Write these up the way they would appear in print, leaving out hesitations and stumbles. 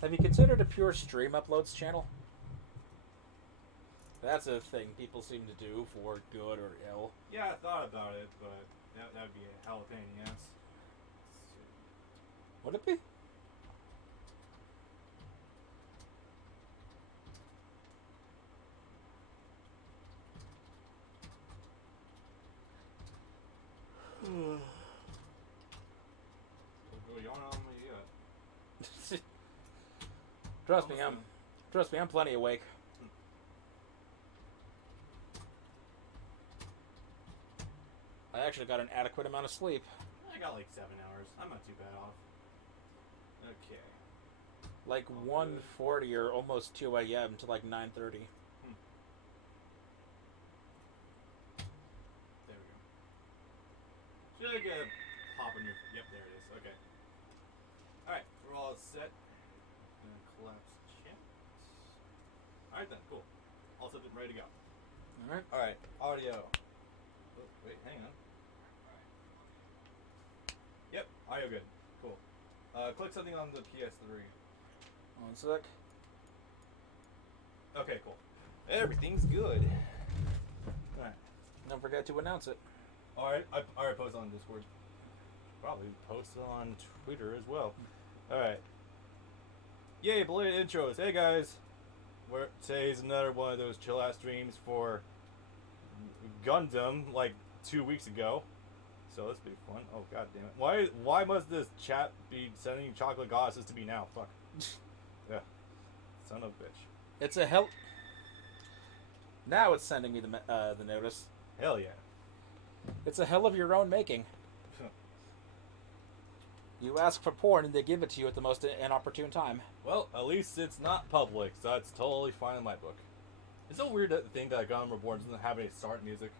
Have you considered a pure stream uploads channel? That's a thing people seem to do for good or ill. Yeah, I thought about it, but that would be a hell of a pain in the ass. Would it be? Don't go yawn on me yet. Trust me, I'm plenty awake. I actually got an adequate amount of sleep. I got like 7 hours. I'm not too bad off. Okay. Like 1:40 or almost 2 a.m. to like 9:30. There we go. Should I get a pop on your... Yep, there it is. Okay. Alright, we're all set. And collapse chat. Alright then, cool. All set and ready to go. Alright. Alright, audio. Oh, wait, hang on. Yep, audio good. Cool. Click something on the PS3. One sec. Okay, cool. Everything's good. Alright. Don't forget to announce it. Alright, I already posted on Discord. Probably posted on Twitter as well. Alright. Yay, belated intros. Hey guys. Today's another one of those chill ass streams for Gundam, like 2 weeks ago. So this will be fun. Oh god damn it. Why must this chat be sending chocolate goddesses to me now? Fuck. Yeah. Son of a bitch. It's a hell. Now it's sending me the notice. Hell yeah. It's a hell of your own making. You ask for porn and they give it to you at the most inopportune time. Well, at least it's not public, so that's totally fine in my book. It's so weird to think that Gundam Reborn doesn't have any start music.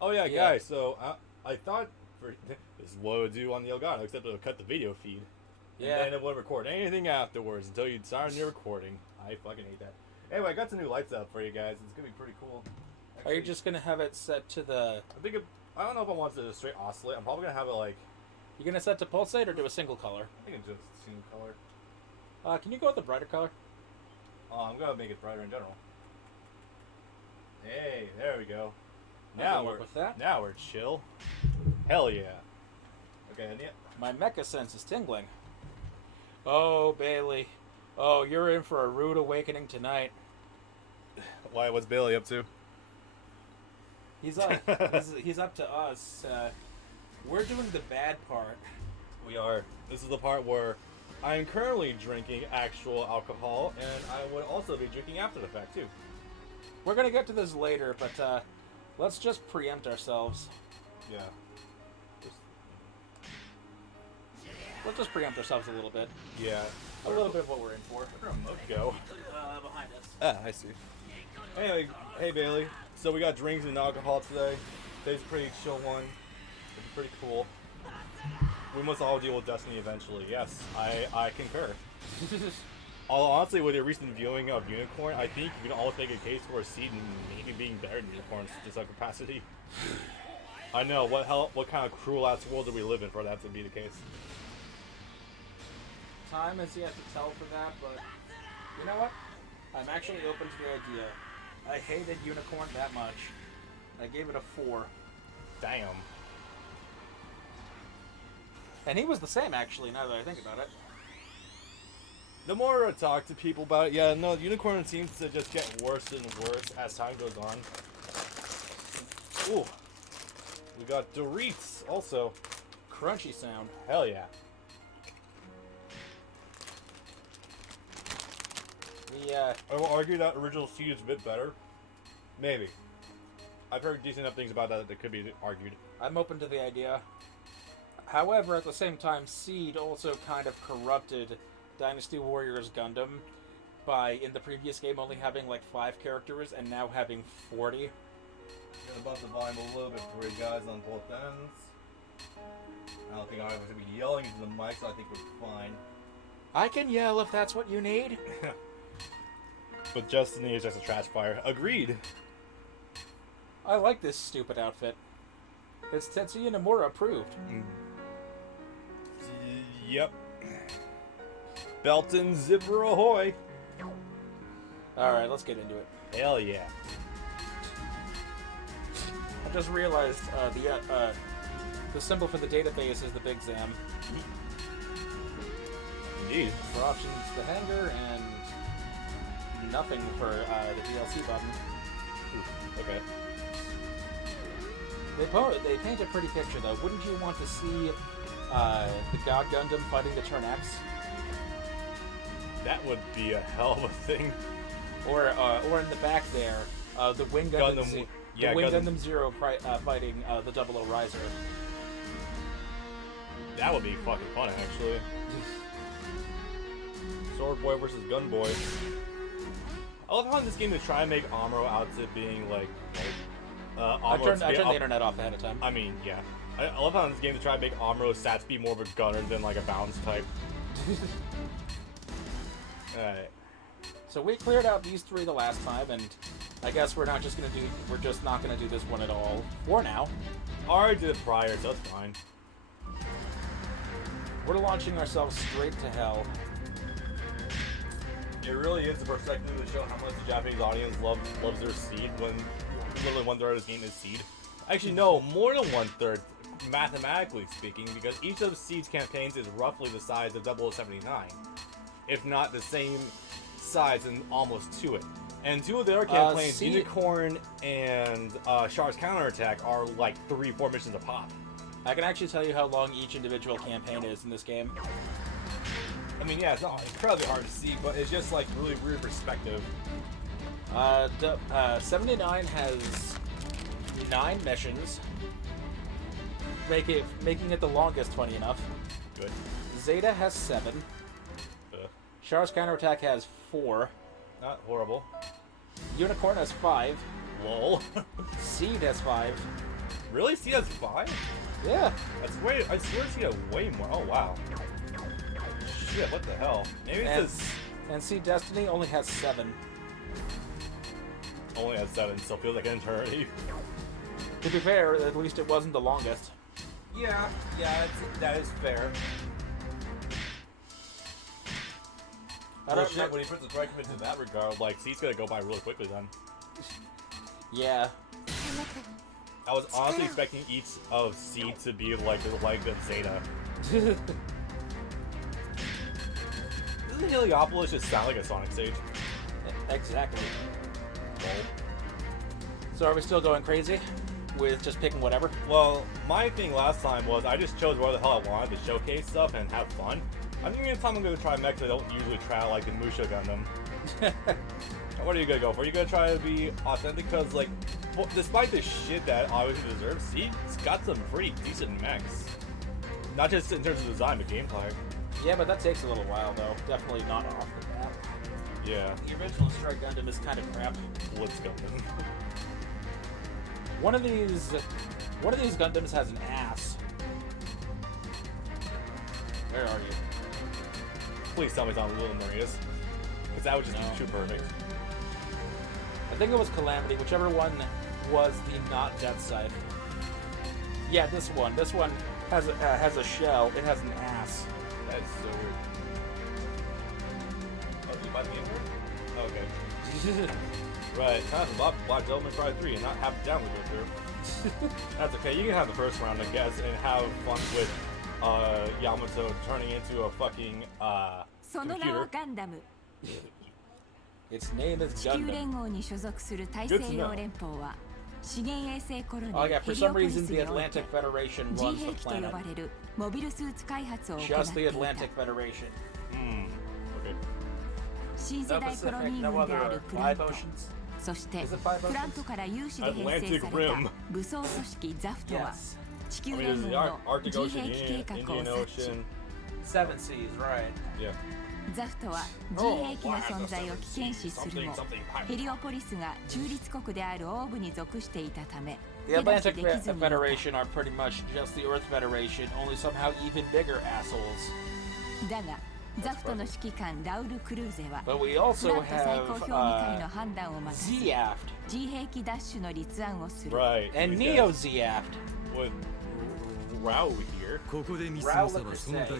Oh yeah, guys, so I thought this is what it would do on the Elgato, except it would cut the video feed. Yeah. And then it wouldn't record anything afterwards until you'd start your recording. I fucking hate that. Anyway, I got some new lights up for you guys. It's gonna be pretty cool. Actually, Are you just gonna have it set to the... I don't know if I want it to straight oscillate. I'm probably gonna have it like... You gonna set to pulsate or do a single color? I think it's just single color. Can you go with the brighter color? I'm gonna make it brighter in general. Hey, there we go. Now work with that. Now we're chill. Hell yeah. Okay, and yeah. My mecha sense is tingling. Oh, Bailey. Oh, you're in for a rude awakening tonight. Why? What's Bailey up to? He's up. he's up to us. We're doing the bad part. We are. This is the part where I am currently drinking actual alcohol, and I would also be drinking after the fact too. We're gonna get to this later, but let's just preempt ourselves. Yeah. Let's just preempt ourselves a little bit. Yeah. A little bit of what we're in for. Where'd our remote go? Behind us. Ah, I see. Anyway, hey Bailey. So we got drinks and alcohol today. Today's a pretty chill one. It's pretty cool. We must all deal with Destiny eventually. Yes, I concur. Although honestly, with your recent viewing of Unicorn, I think you can always make a case for a seed maybe being better than Unicorns to some capacity. I know, what kind of cruel ass world do we live in for that to be the case? Time is yet to tell for that, but you know what? I'm actually open to the idea. I hated Unicorn that much. I gave it a 4. Damn. And he was the same, actually, now that I think about it. The more I talk to people about it, yeah, no, Unicorn seems to just get worse and worse as time goes on. Ooh. We got Doritos also. Crunchy sound. Hell yeah. I will argue that original seed is a bit better. Maybe. I've heard decent enough things about that could be argued. I'm open to the idea. However, at the same time, Seed also kind of corrupted Dynasty Warriors Gundam by, in the previous game, only having like 5 characters and now having 40. Gonna bump the volume a little bit for you guys on both ends. I don't think I was gonna be yelling into the mic, so I think we're fine. I can yell if that's what you need. But Destiny is just a trash fire. Agreed. I like this stupid outfit. It's Tetsuya Nomura approved. Yep. Belt and zipper ahoy! Alright, let's get into it. Hell yeah. I just realized the symbol for the database is the Big Zam. Indeed. For options, the hanger, and nothing for the DLC button. Ooh, okay. They paint a pretty picture, though. Wouldn't you want to see the God Gundam fighting the Turn X? That would be a hell of a thing. Or in the back there, the Wing Gundam, Gundam Zero fighting the Double O Riser. That would be fucking fun, actually. Sword Boy versus Gun Boy. I love how in this game they try and make Amuro out to being like I turned the internet off ahead of time. I mean, yeah. I love how in this game they try and make Amuro stats be more of a gunner than like a balance type. Alright. So we cleared out these three the last time, and I guess we're just not gonna do this one at all for now. I already did it prior, so that's fine. We're launching ourselves straight to hell. It really is the perspective to show how much the Japanese audience loves their seed when literally 1/3 of this game is seed. Actually, no, more than 1/3, mathematically speaking, because each of Seed's campaigns is roughly the size of 0079, if not the same size and almost to it. And two of their campaigns, Unicorn and Char's Counterattack, are like 3-4 missions a pop. I can actually tell you how long each individual campaign is in this game. I mean, yeah, it's not incredibly hard to see, but it's just like really weird perspective. 79 has 9 missions, making it the longest, funny enough. Good. Zeta has 7. Char's Counterattack has 4. Not horrible. Unicorn has 5. Lol. Seed has 5. Really? Seed has 5? Yeah. I swear Seed had way more. Oh, wow. Shit, what the hell? Maybe it's and Seed Destiny only has 7. Only has 7, still feels like an eternity. To be fair, at least it wasn't the longest. Yeah, that is fair. Well, shit, when he puts his argument in that regard, like, Seed's gonna go by really quickly then. Yeah. I was honestly expecting each of Seed to be like the leg of Zeta. Doesn't Heliopolis just sound like a Sonic stage? Exactly. So are we still going crazy with just picking whatever? Well, my thing last time was I just chose where the hell I wanted to showcase stuff and have fun. I think this time I'm going to try mechs I don't usually try, like the Musha Gundam. What are you going to go for? Are you going to try to be authentic? Because, like, despite the shit that obviously deserves, Seed's got some pretty decent mechs. Not just in terms of design, but gameplay. Yeah, but that takes a little while, though. Definitely not off the bat. Yeah. The original Strike Gundam is kind of crap. Blitz Gundam. One of these Gundams has an ass. Where are you? Please tell me it's not Little Marias. Because that would just be too perfect. I think it was Calamity, whichever one was the not Death Scythe. Yeah, this one. This one has a shell. It has an ass. That's so weird. Oh, did you buy the game for it? Okay. Right, time to watch Devil May Cry 3 and not have the download go through. That's okay, you can have the first round, I guess, and have fun with Yamato turning into a fucking computer. Its name is Gundam. Good to know. Oh yeah, for some reason the Atlantic Federation runs the planet. Just the Atlantic Federation. Okay. No Pacific, no other 5 oceans? Is it 5 oceans? Atlantic Rim. Yes. I mean, there's the Arctic Ocean, Indian Ocean. 7 seas, right. Yeah. ザフトは自衛兵器の存在を危険視するもヘリオポリスが中立国であるオーブに属していたため The Atlantic Federation are pretty much just the Earth Federation, only somehow even bigger assholes. だがザフトの指揮官ラウル・クルーゼは But we フ also ラント最高 have 評議会の判断を任せ Z-Aft 自衛機ダッシュの立案をする Right. and we've Neo got- Z-Aft. With Rao here. ここで見過ごせばその代価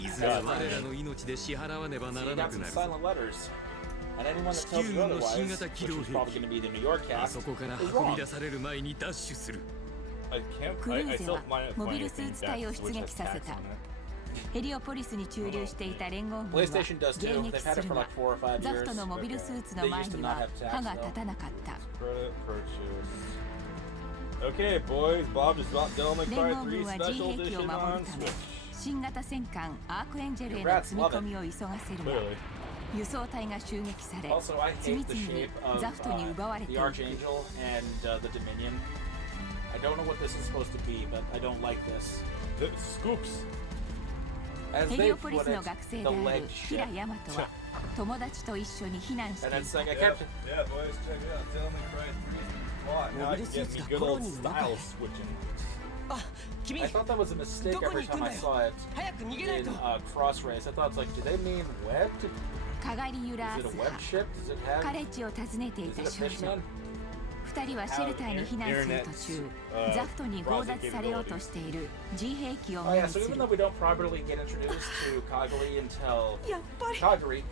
いずれ我らの命で支払わねばな So ら you な got く some なる silent letters. And anyone that tells 地 you 球の otherwise, 新型 which 機動 is 兵 probably 器 going to be the New York あ cast, そこから is 運び wrong. 出される前にダッシュする I can't. クル I ーゼ still は find it モビ funny ルスー thinking ツ隊を that 出 Switch 撃 has させ tax た on it. ヘリオポリスに駐留していた連合軍は PlayStation does too. 迎 They've 撃 had す it る for が like 4 or 5ザフ years. トのモビルスーツの They 前 used to に not は have 歯が tax 立 though. たなかった Credit purchase. Okay, boys. Bob just bought Devil May 連 Cry 合 3 軍は Special 自兵器を Edition 守る on ため Switch. 新型戦艦アークエンジェルへの Congrats, 積み込みを急がせるが Clearly. 輸送隊が襲撃され Also, I 次 hate 々 the に shape of ザフトに奪われてい the く Archangel and the Dominion. I don't know what this is supposed to be, but I don't like this. The scoops. As ヘリ they オポリ put スの it, 学生 the である legged キラ ship. ヤマトは友達と一緒に避難して And い it's た like I Yeah, kept. yeah, boys, check it out. Devil May Cry 3 plot. Now I can get me good old style switching. あ、君 I thought that was a mistake every time I saw it 早く逃げない in と Cross Race. I thought it's like, do they mean webbed? カガリユラ Is ー it ス a web 派 ship? Does it have? カレッジを訪ねてい Is た it a 少女 fishman? 二人はシェルターに避難する途中ザフトに強奪されようとしている自兵器を Oh 目 yeah, に so す even る though we don't properly get introduced to Kaguri until やっぱり Kaguri,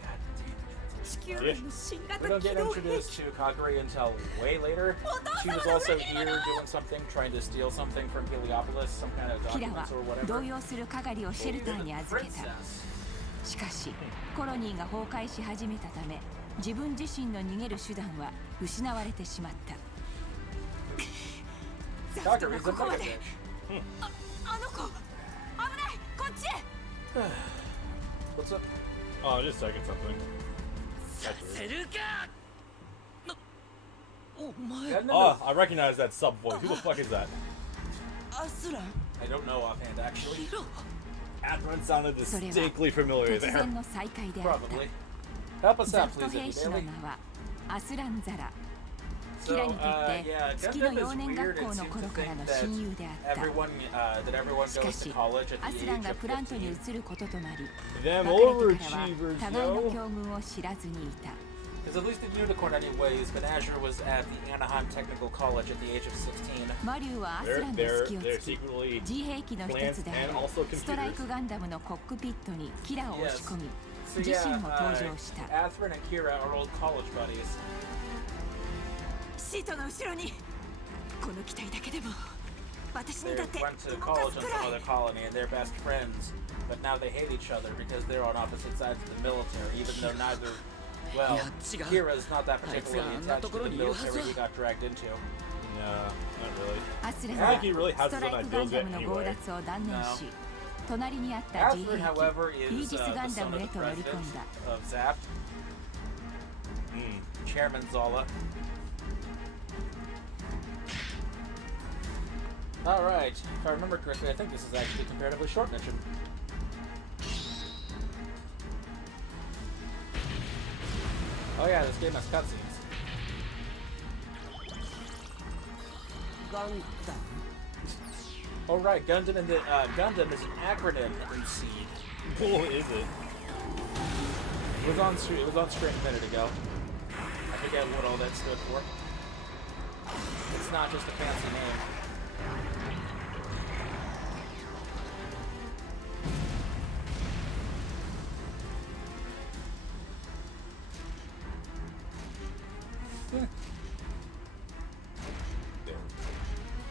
地球軍の新 we 型 don't 機 get 動兵 introduced 器 to Kaguri until way later. She was also here doing something, trying to steal something from Heliopolis, some kind of キラは documents or 動 whatever. 揺するカガリをシェルターに預けた Princess. しかしコロニーが崩壊し始めたため自分自身の逃げる手段は失われてしまったザフトが Kaguri's こ a こま mega で bitch. あの子危ないこっちへ What's up? Oh, just checking something. させるかお前 Yeah, no, Oh, I recognize that sub voice. Who the fuck is that? アスラン I don't know offhand, actually. ロ Adron sounded それは distinctly familiar 突 there. 然の再会であった Probably. Help us ザ out, フト please, 兵士の Bailey. 名はアスランザラ So, キラにとって yeah, 月の Gundam is 幼年 weird. 学 It 校の seems 頃 to から think の that 親友であった everyone しか goes し to college at ア the スラン age が of プラントに 15. 移ることとなり Them 別れてからは overachievers, 互いの yo. 境遇を知らずにいた Because at least in Unicorn anyways, but Azure was at the Anaheim Technical College at the age of 16. マリュウはアス They're ランの they're 隙を they're つき secretly 自兵器の一つであ plants る and also ストライ computers. クガンダムのコックピットにキラを押し込み So 自 yeah, 身も登場した Atherin and Kira are old college buddies. シートの後ろにこの機体だけでも私 They にだって went to 動か college す on く some らい other colony and they're best friends. But now they hate each other because they're on opposite sides of the military, even though neither. Well, Yeah, Kira's not that particularly I'm attached not to the gonna military use he got dragged into. No, not really. アスラン I は think he really ス has ト his ラ own イクガン ideals ダムの強 anyway. 奪を断念し隣にあった自 Atherin, 兵 however, 器イー is ジス the ガンダ son ム of へ the と乗り込 president んだ of Zaft, Chairman Zola. Alright, if I remember correctly, I think this is actually a comparatively short mission. Oh yeah, this game has cutscenes. ガンダム Oh right, Gundam Gundam is an acronym in Seed. What is it? It was on screen a minute ago. I forget what all that stood for. It's not just a fancy name.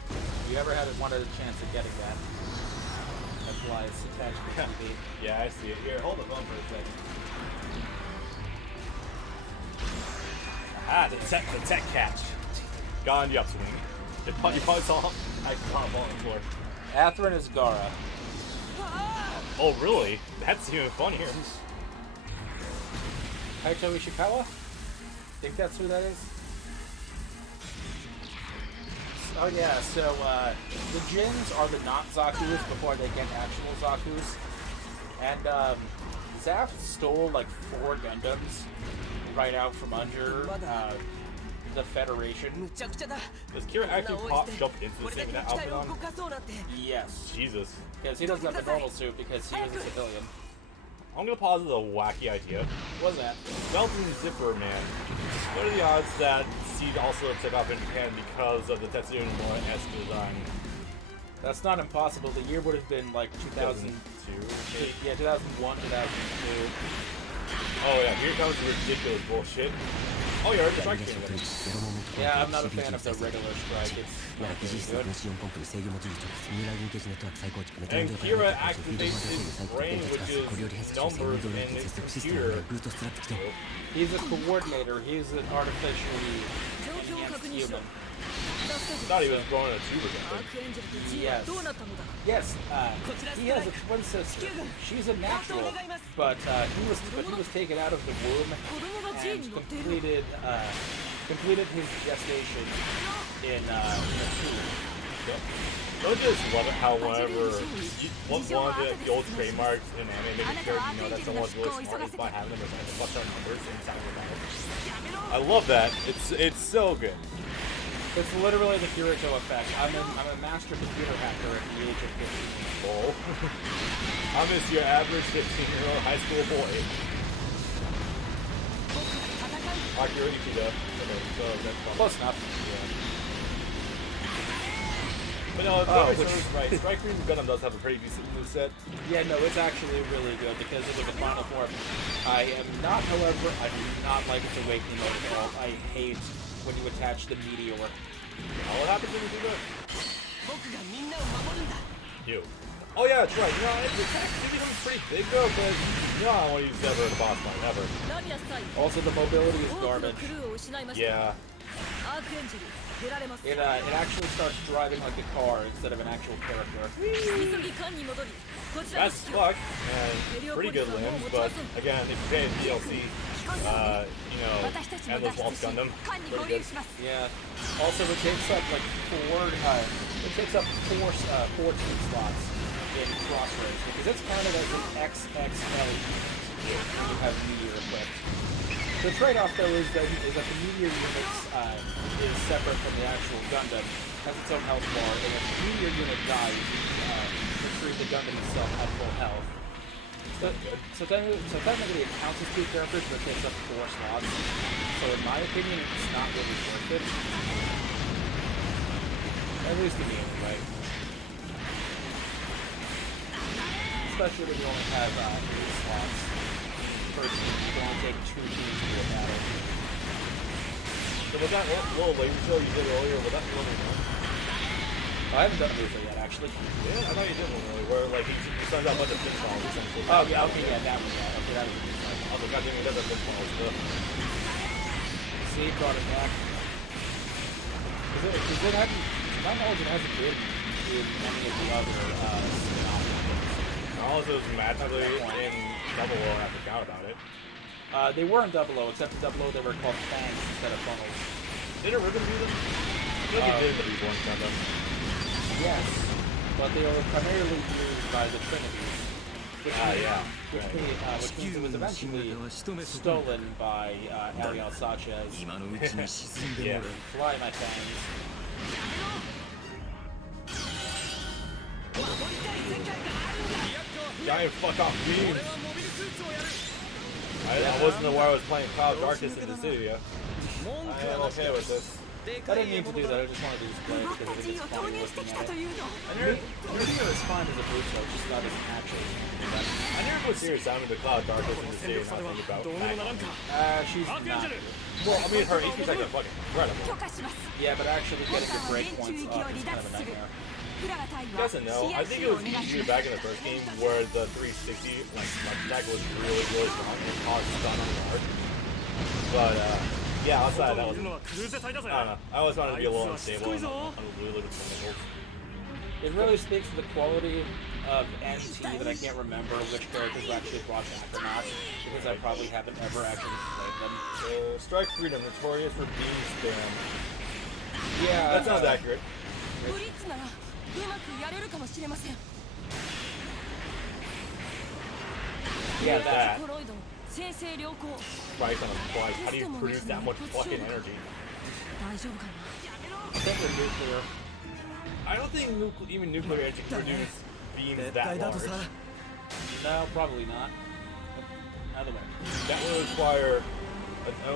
If you ever wanted a chance at getting that, that's why it's attached to the TV. Yeah, I see it. Here, hold the phone for a second. Ah, the tech catch. Got on the upswing. You probably saw I caught a ball on the floor. Atherin is Gara. Oh, really? That's even funnier. Kaito Ishikawa? Think that's who that is? Oh yeah, so the Jins are the not Zaku's before they get actual Zaku's. And Zaft stole like 4 Gundams right out from under the Federation. むちゃくちゃだ Does Kira actually jump into こ the れだ thing け with の that 機体 outfit を on? 動かそうなんて Yes. Jesus. Because he doesn't have a normal suit because he was a civilian. I'm gonna posit a wacky idea. What was that? Belt and zipper, man. What are the odds that Seed also took off in Japan because of the Tetsuya Nomura-esque design? That's not impossible. The year would have been like 2002 2002. Yeah, 2001, 2002. Oh yeah, here comes ridiculous bullshit. Oh yeah, already strike game. Yeah, I'm not a fan of the regular strike. It's not very good. And Kira activates his brain, which is numbers in his computer. He's a coordinator. He's an artificially enhanced human. Thought he was growing a tube again. Yes. Yes. He has a twin sister. She's a natural, but he was taken out of the womb and completed his gestation in a tube. Yep. Don't just love it how whenever one of the old trademarks in anime making sure you know that someone's really smart is by having them as plus our numbers inside of the I love that. It's so good. It's literally the Kirito effect. I'm a master computer hacker at the age of 15. Oh. I'm just your average 15-year-old high school boy. Akira Ichida. Okay, so that's fun. Close enough. Yeah. But no, right. Strike Green Gundam does have a pretty decent moveset. Yeah, no, it's actually really good because of the final form. I am not, however, I do not like its awakening mode at all. I hate when you attach the meteor. What happens when you do that? You. Oh yeah, that's right. You know, it becomes pretty big though, but you know I don't want to use it ever in the boss fight, ever. Also, the mobility is garbage. Yeah. It actually starts driving like a car instead of an actual character. That's fuck. And pretty good limbs, but again, if you pay a DLC, you know, Endless Waltz Gundam, pretty good. Yeah. Also, it takes up like four team slots in Crossroads because it's counted as an XXL when you have Meteor equipped. The trade-off though is that the Meteor unit is separate from the actual Gundam, has its own health bar, and if the Meteor unit dies, you retrieve the Gundam itself at full health. So technically it counts as two characters, but it takes up 4 slots. So in my opinion, it's not really worth it. At least to me, anyway. Especially when you only have 8 slots per team. You can only take 2 teams to a battle. So was that little laser show you did earlier, was that level 1? I haven't done Lufa yet, actually. Yeah, I thought you did one earlier, where like he sends out a bunch of pinballs essentially. Oh yeah, okay, yeah, that was that. Okay, that was a good one. Oh my god, he does have pinballs. See, brought it back. Because it hadn't, to my knowledge, it hasn't been in any of the other spin-off games. All of those magically in Double O, I forgot about it. They were in Double O, except in Double O they were called fangs instead of funnels. Did Ribbon do them? I feel like he did in the Reborn Gundam. Yes, but they were primarily used by the Trinities. Which means it was eventually stolen by Ariel Sanchez. Yeah. Fly my fangs. Giant fuck off beams! I wasn't aware I was playing Cloud Darkness in the studio. I am okay with this. I didn't mean to do that, I just wanted to display it because I think it's funny looking at it. I think it's fine as a boot show, just not as an actual game. I never put serious out of the Cloud Darkness in the studio when I think about Magma. She's not. Well, I mean, her HP is like fucking incredible. Yeah, but actually getting your breakpoints up is kind of a nightmare. Yes and no. I think it was easier back in the first game where the 360 like attack was really strong and caused stun on guard. But yeah, outside that was I don't know. I always wanted to be a little unstable on really little tentacles. It really speaks to the quality of NT that I can't remember which characters were actually brought back or not, because I probably haven't ever actually played them. So Strike Freedom, notorious for beam spam. Yeah, that sounds accurate. Yeah, that. Right on a flight. How do you produce that much fucking energy? I think we're nuclear. I don't think even nuclear energy can produce beams that large. No, probably not. Either way. That would require,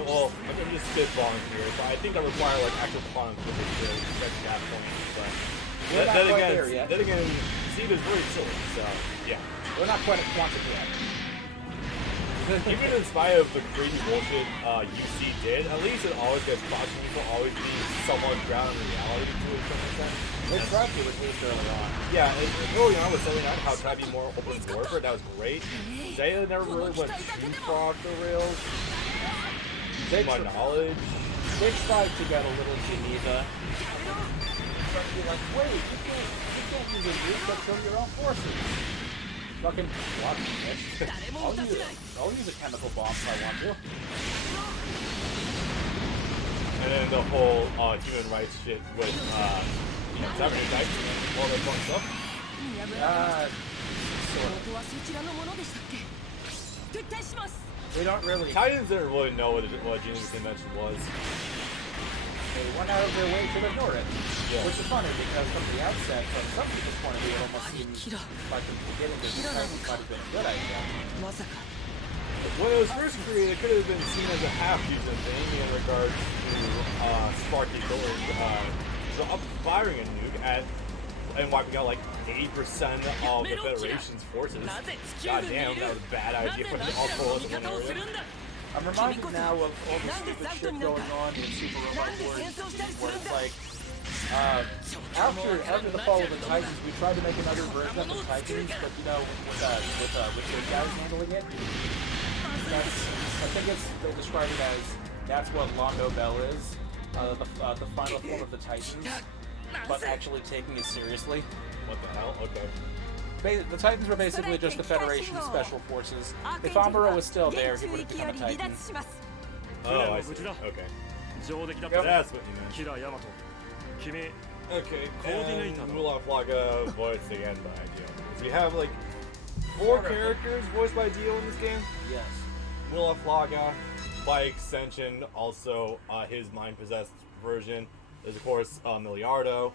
well, I'm just spitballing here, but I think that would require like actual quantum physics to get to that point. But then again, see, there's very silly, so yeah. We're not quite at quantum yet. Even in spite of the crazy bullshit UC did, at least it always gets possible to always be somewhat grounded in reality to a certain extent. They tried to, at least early on. Yeah, early on with 79, how tried to be more open door for it, that was great. Zeta never really went too far off the rails, to my knowledge. They tried to get a little Geneva. But you're like, wait, you can't use a nuke, but show your own forces. Fucking what, bitch? I'll use a chemical bomb if I want to. And then the whole human rights shit with Saturday Night and all that fun stuff. We don't really. Titans didn't really know what Genius Convention was. They went out of their way to ignore it. Yeah. Which is funny because from the outset, from some people's point of view, it almost seemed like the beginning of the Titans might have been a good idea. When it was first created, it could have been seen as a half-decent thing in regards to Sparky going, firing a nuke at and wiping out like 80% of the Federation's forces. God damn, that was a bad idea for all four of them. I'm reminded now of all the stupid shit going on in Super Robot Wars, where it's like, after the fall of the Titans, we tried to make another version of the Titans, but you know, with your guys handling it, I think they describe it as, that's what Londo Bell is, the final form of the Titans, but actually taking it seriously. What the hell? Okay. The Titans were basically just the Federation Special Forces. If Amuro was still there, he would have become a Titan. Oh, I see. Okay. That's what you meant. Okay, and Mulaf Laga voiced again by Dio. So you have like 4 characters voiced by Dio in this game. Yes. Mulaf Laga, by extension, also his mind-possessed version. There's of course Miliardo,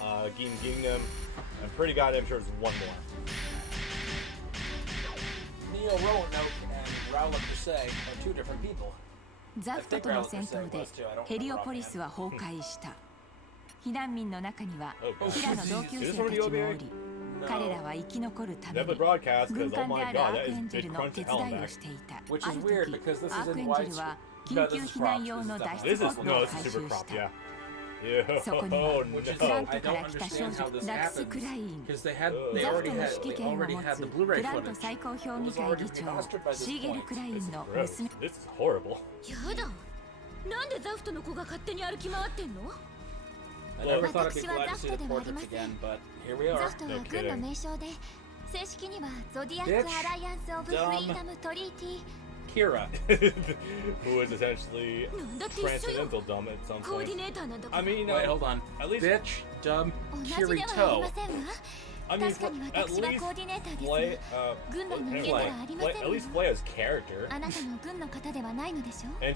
Gundam. I'm pretty goddamn sure there's one more. Neo Roanoke and Rowla Crusade are 2 different people. ザフトとの戦闘でヘリオポリスは崩壊した。避難民の中にはキラの同級生たちもおり、彼らは生き残るために軍艦であるアークエンジェルの手伝いをしていた。ある時、アークエンジェルは緊急避難用の脱出ポットを回収した。そこにはプラントから来た少女ラクス・クライン、ザフトの指揮権を持つプラント最高評議会議長シーゲル・クラインの娘。This is horrible. やだ、なんでザフトの子が勝手に歩き回ってんの？ I never thought I'd be glad to see the portraits again, but here we are. ザフトは軍の名称で、正式にはゾディアック・アライアンス・オブ・フリーダム・トリーティー。 Kira. Who is essentially transcendental dumb at some point. I mean, you know, wait, hold on. At least Bitch, dumb, Kirito. I mean, at least Flay, at least Flay has character. And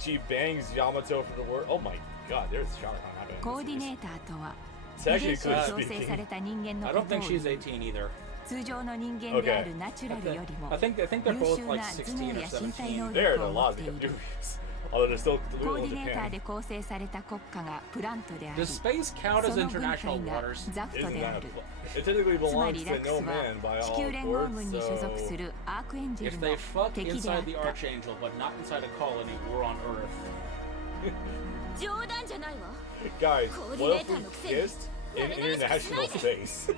she bangs Yamato for the word. Oh my god, there's Sharahan happening. コーディネーターとは、 It's 遺伝 actually 子を good 調整さ speaking. れた人間の I こ don't とを think 言 she's う。 18 either. 通常の人間であるナチュラルよりも I think they're 優 both 秀 like な頭 16 or 脳や身体能 17. They're 力 in a を持 lot っ of てい different る。 movies. Although they're still コー little ディネーター Japan. で構成された国家がプラントであり、 Does そ space count の as 軍 international 隊が waters? ザフト Isn't であ that る。 it typically つま belongs りラ to クス no は man by 地 all 球連合軍に所 reports, 属す so るアークエンジェ If ルの they fuck 敵であ inside っ the た。 Archangel, but not inside a colony, we're on Earth. 冗談じゃないわ。 guys, what if we kissed in international space?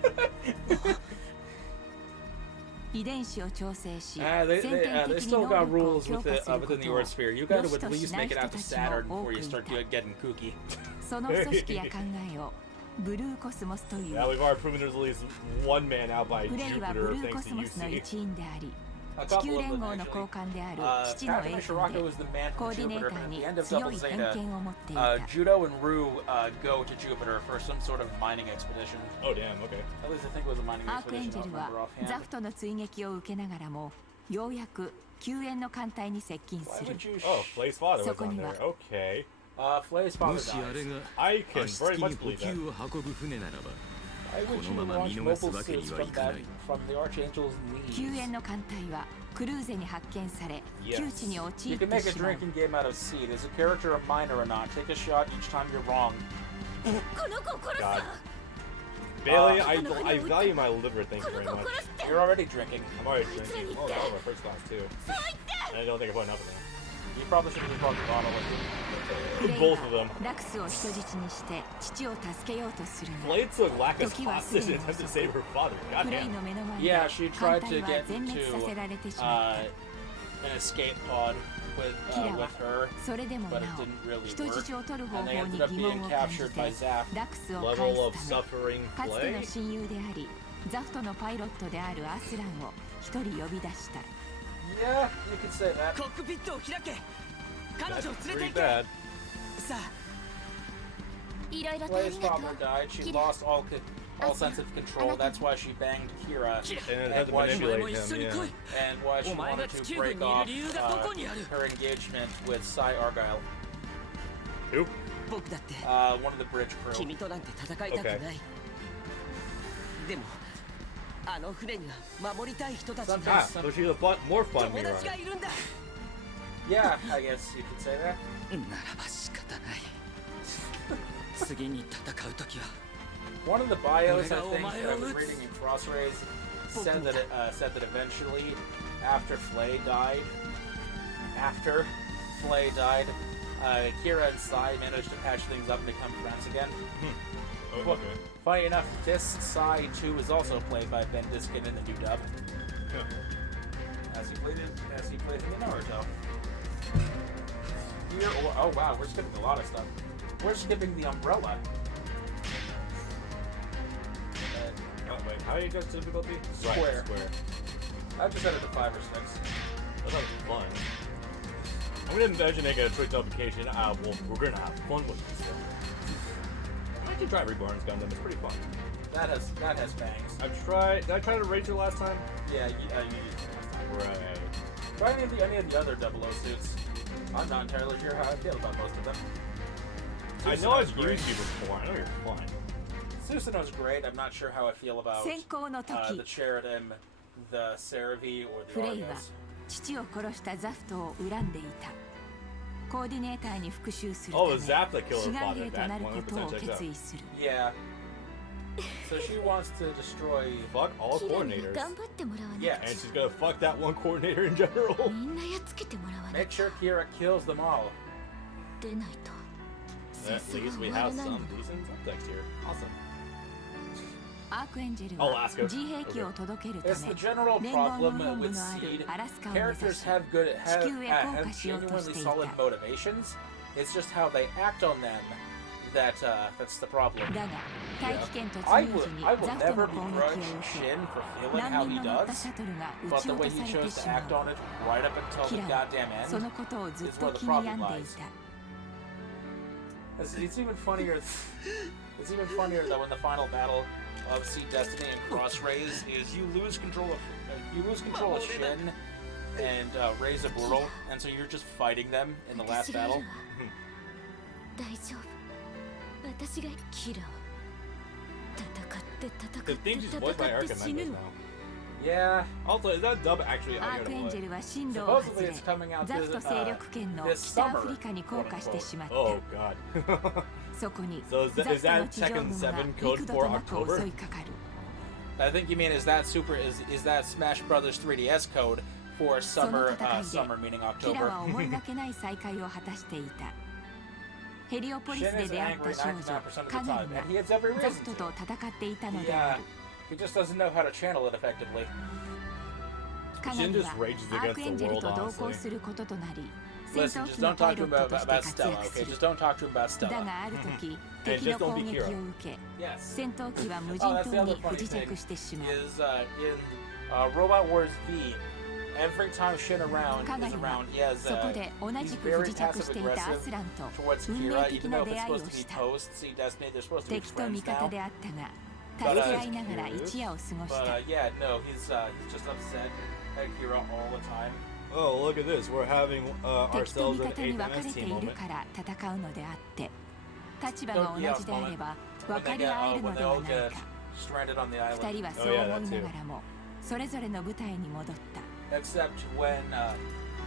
遺伝子を調整し、 They 先天 they 的に still 能 got 力を rules 強 with 化するこ within the とを Earth sphere. You gotta 良し at と least しな make い it 人 out た to ちも Saturn 多 before く you い start た。 getting kooky. その組織や考えをブルーコスモスという。 Yeah, we've already proven there's at least one man out by フレイはブ Jupiter ルーコ thanks ス to モスの UC. 一員であり、 A 地 couple 球 of 連 them 合の actually. 高官である父の Captain 栄 Mishirako 冠で is the man コ from ーディネ Jupiter, ータ but ー at に the end of 強 Double い偏 Zeta, 見を持っていた。 Judo and Rue go to Jupiter for some sort of mining expedition. Oh damn, okay. At least I think it was a mining アークエン expedition. ジ I ェ don't ルは remember ザ offhand. フトの追撃を受けながらもようやく救援の艦隊に接近 Why する。 would you? Oh, Flay's father was on そこには there. Okay. Flay's も father しあれ dies. が I can 足 very つき much に補 believe 給 that. を運ぶ船ならば Why would you このまま launch 見逃 mobile すわけに suits はい from かない from the Archangel's 救 knees? 援の艦隊はクルーゼに発見され、 Yes. 窮地に陥 You っ can て make a しまう。 drinking game out of seed. Is a character a minor or not? Take a shot each time you're wrong. この子を殺す God. わ。Bailey, I value my liver, thank you very much. You're already drinking. I'm already drinking. Oh, that was my first glass too. And I don't think I put enough in there. You probably should have brought the bottle with you. Both of them. ラクスを人質にして父を助けようとするが Blade took Lacus hostage and attempted to save her father. プレイ Goddamn. の目の前 Yeah, で she 艦 tried 隊 to は get 全滅させられてし to まった an escape pod with キラは with her, それでもな but it お didn't really 人 work. 質を取る方 And 法 they に ended up 疑 being 問を感じ captured て by Zaf. ラクスを Level 返 of すため suffering かつての play? 親友でありザフトのパイロットであるアスランを一人呼び出した Yeah, you could say that. コックピットを開け彼 That's 女を連れ pretty て行け bad. さあいろいろとあ Flay's りがと father う died. She キラ lost all sense of control. That's why she banged Kira, And it had to why she- manipulate お前も一緒 him, に yeah. 来い and why she お前が wanted 地 to 球軍 break にいる off 理由がどこにある her engagement with Cy Argyle, Who? 僕だって one of the bridge crew. 君となんて戦いたくないでもあの船には守りたい人たちが Ah, so she's a more fun 友 mirror. 達がいるんだ Yeah, I guess you could say that. ならば仕方ない次に戦う時は One of the bios, I think, that I was Omega reading in Crossrays said that eventually, after Flay died, Kira and Sai managed to patch things up and become friends again. Oh, okay. Funny enough, this Sai too is also played by Ben Diskin in the new dub, as he played in Naruto. Here, oh wow, we're skipping a lot of stuff. We're skipping the umbrella. Oh, wait, how do you adjust difficulty? Square. Right, square. I just set it to 5 or 6. That sounds fun. I'm gonna imagine they get a trick notification. Well, we're gonna have fun with this one. I can try Reborn's Gundam. It's pretty fun. That has bangs. I've tried. Did I try to Racer last time? Yeah, you used it last time. Right. Try any of the other 00 suits. I'm not entirely sure how I feel about most of them. I know I've used you before. I know you're fun. Susanoo's great. I'm not sure how I feel about 先行の時 the Sheridan, the Cerevi, or フ the レイは Argos. 父を殺したザフトを恨んでいたコーディネーターに復讐するた Oh, め it was Zap that killed 志 her 願 father. 兵とな That ることを 100% checks 決 out. 意する Yeah. So she wants to destroy. Fuck all キラに coordinators. 頑張ってもらわな Yeah, 。And she's gonna fuck that one coordinator in general. みんなやっつけてもらわな Make sure Kira kills them all. 出ないと At 戦争 least は we 終わ have らない some の decent subtext here. Awesome. アークエンジェル Oh, は Alaska. 自兵器を届けるた It's め the general 連合の problem 本部 with のある Seed. アラスカを目指 Characters し have地球へ降下しようとして genuinely いた solid motivations. It's just how they act on them that's the problem. だが大気圏突 I 入 will 時に I will ザフト never の攻撃を begrudge 受け Shin for feeling how 難 he 民の乗った does, シャトルが撃 but ち the 落 way と he されて chose し to ま act う on it right up until キ the ラは goddamn そ end のことをずっ is と where the 気に problem 病んでい lies. た It's even funnier. It's even funnier that when the final battle of Seed Destiny and Crossrays is you lose control of Shin and Reza Burl, and so you're just fighting them in the last 私がいる battle. わ大丈夫私がキラを戦って The thing is voiced by 戦っ Erica て死ぬ Mendes の now. Yeah. Also, is that dub actually ア out ーク here エン to ジェ play? ルは進路を外 Supposedly れ it's coming out ザフト this, 勢力圏の this 北ア summer. フリカに降 quote 下して unquote. しまった Oh god. そこに So ザ is フト that の地上 Tekken 軍が 7 code 幾度 for となく October? 襲いかかる I think you mean is that Smash Brothers 3DS code for その summer 戦い summer meaning でキラ October. は思いがけない再会を果たしていたヘリオポリス Shin で is 出会っ angry た少女 99% of the カガ time, リが and he has every ザ reason フト to. と戦っていたのであ Yeah, る he just doesn't know how to channel it effectively. カガ Shin リ just は rages アー against クエン the ジェル world, と同行 honestly. することとなり戦 Listen, 闘 just 機の don't パイ talk ロ to ッ him トと about して活 Stella, 躍 okay? する Just don't talk to him about だ Stella. がある時 And 敵 just の don't 攻 be 撃 Kira. を受け Yes. 戦闘機は無 Oh, 人 that's the 島 other に funny 不時 thing 着してしまう is in Robot Wars V. Every time Shin is カガリ around, は he has そこで同 he's じく不 very 時着していたア passive スランと towards 運命 Kira, 的 even な though 出 it's 会いを supposed to し be た post Seed Destiny. They're supposed to be 敵と味 friends 方 now. であったが助け合いながら一夜を過ごし But た yeah, no, he's just upset at Kira all the time. Oh, look at this. We're having 敵と ourselves 味 an 方に分か 8 MS れて team いる moment. から戦うのであって立場が同じであれば分かり合える when の they で all はない get か stranded on the 二 island. 人はそう思いながらもそれぞれの舞台に戻った Except when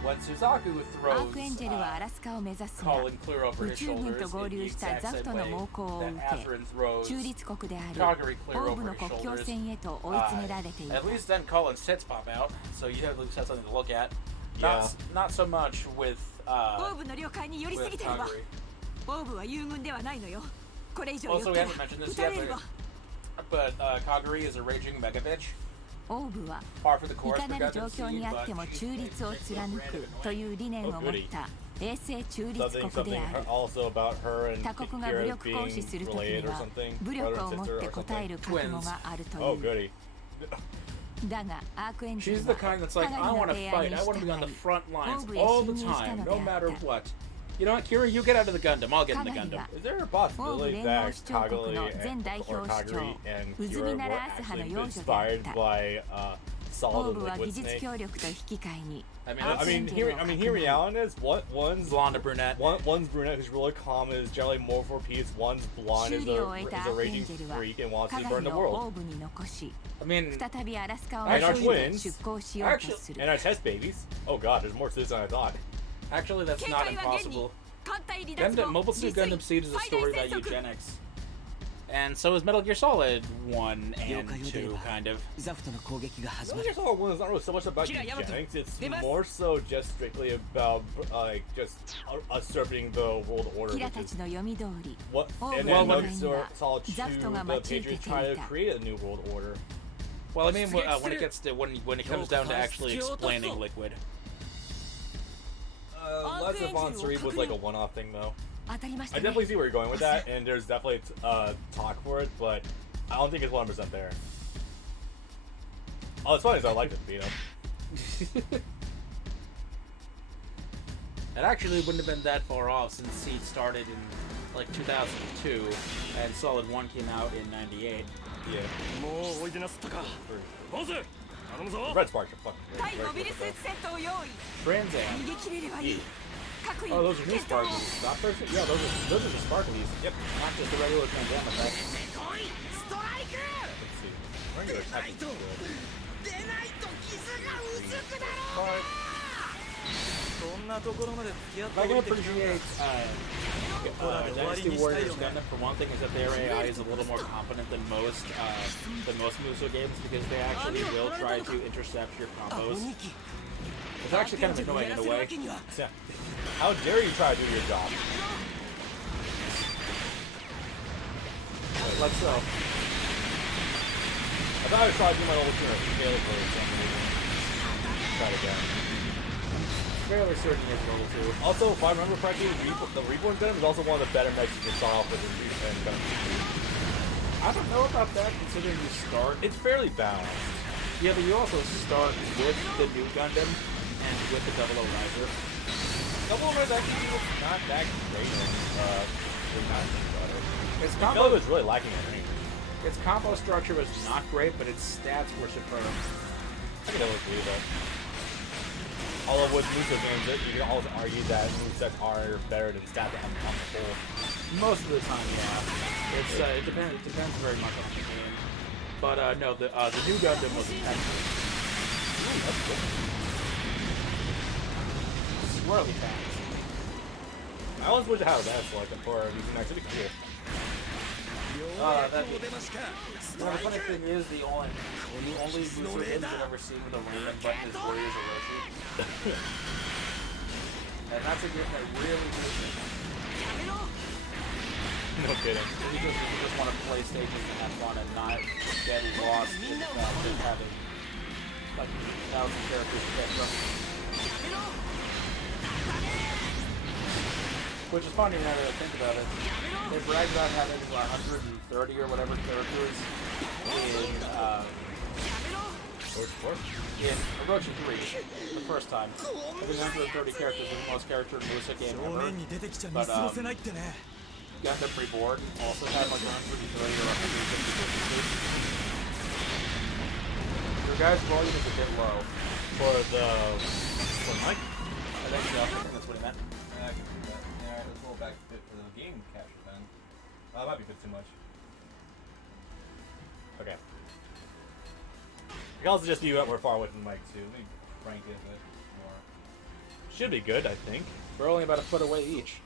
when Suzaku アークエンジェルはアラスカを目指すが Colin clear over 宇 his 宙軍 shoulders と合 in the 流した exact ザフ same トの way 猛攻を that 受 Atherin け throws 中立国である Kagari オ clear ーブ over の his 国境 shoulders. 線へと追い詰められていた At least then Colin's tits pop out, so you at least have something to look at. Yeah. Not so much with オーブの了解に寄りす with ぎてるわ Kagari. オーブは友軍ではないのよこれ以上 Also, 寄 we ったら haven't mentioned 撃 this た yet, れるわ but Kagari is a raging mega bitch. オーブは Par for the い course か for なる Gundam 状況に Seed, あって but も she's 中立を貫くという理念を持った永世中立 Something 国である also about her and 他国が武 Kira 力行使 being するとき related に or は something. 武 Brother 力を and 持っ sister て or 答え something. る覚悟があると Oh, いう goody. だがアークエンジェ She's ル the は kind that's か like, な I りの want to 提 fight, 案に I want to be on the 従い front lines オーブへ all 侵 the 入したの time, で no あっ matter た what. You know what, Kira, you get out of the Gundam, I'll get in the Gundam. Is there a オーブ possibility 連 that 合主張国の Kagari 前代表 or 主張 Kagari and ウズ Kira ミ were ナラアス派の actually 幼女であっ inspired た by オ Solid ーブは and 技 Liquid 術 Snake? 協力と引き換えに I mean, アー I クエン mean, ジェル here, を I 革 mean, 命 here reality is one's blonde or brunette. one's brunette who's really calm and is generally more for peace. One's blonde 修 is 理を終えたア a ークエン raging ジェルは freak and wants カ to ガ burn リ the を world. オーブに残し I mean, 再びアラスカを And our 襲い twins. 出航しようとする And our test babies. Oh god, there's more to this than I thought. actually, that's 警 not 戒は現に impossible. 艦隊離脱 Gundam, 後 Mobile Suit 実践 Gundam Seed is a 最大 story 戦 about 速 eugenics. And so is Metal Gear Solid 1 and 2, kind of. ザフトの攻撃が始ま Metal る Gear Solid 1 is not really so much about Kira Yamato. eugenics, it's Demas. more so just strictly about, like, just usurping the world order. キラ Which た is ちの読み通り what, Oh, and well, then well, Metal Gear Solid 2, Zafto nga the Patriots try to machitete create a new world order. Well, I mean, when it gets to when it comes down to actually explaining Liquid. Less of on Cerebrate was like a one-off thing, though. 当たりまし I たね definitely see where you're going with that, and there's definitely talk for it, but I don't think it's 100% there. Oh, it's funny, so I liked it, you know. It actually wouldn't have been that far off since Seed started in like 2002 and Solid 1 came out in 98. Yeah. もうおいでなすったかボス頼むぞ Red Sparks are fucking 対 great. モビルスーツセットを用意 Trans 逃 Am. げ切れればいい各位 Oh, those are new 決闘を Sparklies. Stop first? Yeah, those are the Sparklies. Yep. Not just the regular Trans Am effect. ストライク Let's see. Regular attack is good. 出ないと傷がうずくだろう But そんなところまで付き合って I お can いてくれる appreciate Dynasty Warriors Gundam for one thing is that their AI is a little more competent than most Musou games because they actually will try to intercept your ア combos. ホニキ It's actually kind of annoying in a やらせるわ way. けには Yeah. How dare you try to do your job? Let's I thought I was trying to do my level 2 and failed for some reason. Try it again. fairly certain it's level 2. Also, if I remember correctly, the Reborn Gundam is also one of the better mechs you can start off with in Gundam. I don't know about that considering you start. It's fairly balanced. Yeah, but you also start with the new Gundam and with the Double O Riser. Double Red actually was not that great in not about it. Its I feel like it combo, was really lacking in range. its combo structure was not great, but its stats were superb. I can definitely agree with that. Although with Musou games, you can always argue that movesets are better than stats on the whole. Most of the time, yeah. It's it depends very much on the game. But no, the new Gundam was excellent. Swirly fast. I always wish I had that selected for using that. Should be cool. That, you know, the funny thing is, the only Musou games I've ever seen with a random button is Warriors Orochi. And that's a game that really moves me. No kidding. If you just want to play stages and have fun and not get lost in the fact of having like 1,000 characters to get from. Which is funny now that I think about it. They brag about having 130 or whatever characters in Orochi 3, the first time. Having 130 characters is the most character in Musa game 正 ever. 面に出てきちゃ見 But 過ごせないってね Gundam Reborn also had like 130 or 150 characters. Your guys' volume is a bit low. For the mic? I think so. I think that's what he meant. Yeah, I can do that. Yeah, alright, let's roll back a bit for the game capture then. That might be a bit too much. Okay. It can also just be we're far away from the mic too. Let me crank it a bit more. Should be good, I think. We're only about a foot away each.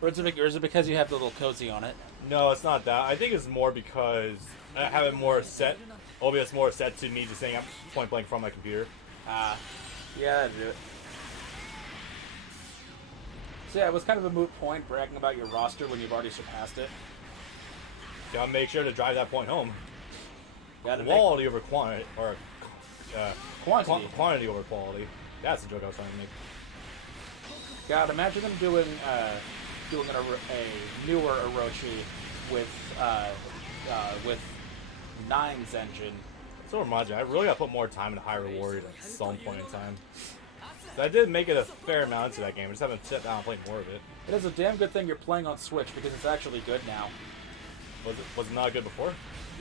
Or is it because you have the little cozy on it? No, it's not that. I think it's more because I have it more set. OBS more set to me just saying I'm point blank from my computer. Yeah, that'd do it. So yeah, it was kind of a moot point bragging about your roster when you've already surpassed it. Gotta make sure to drive that point home. Quality over quantity, or quantity over quality. That's the joke I was trying to make. God, imagine them doing a newer Orochi with 9's engine. So reminds me, I really gotta put more time into Hyrule Warriors at some point in time. So I did make it a fair amount to that game. I just haven't sat down and played more of it. It is a damn good thing you're playing on Switch because it's actually good now. Was it not good before?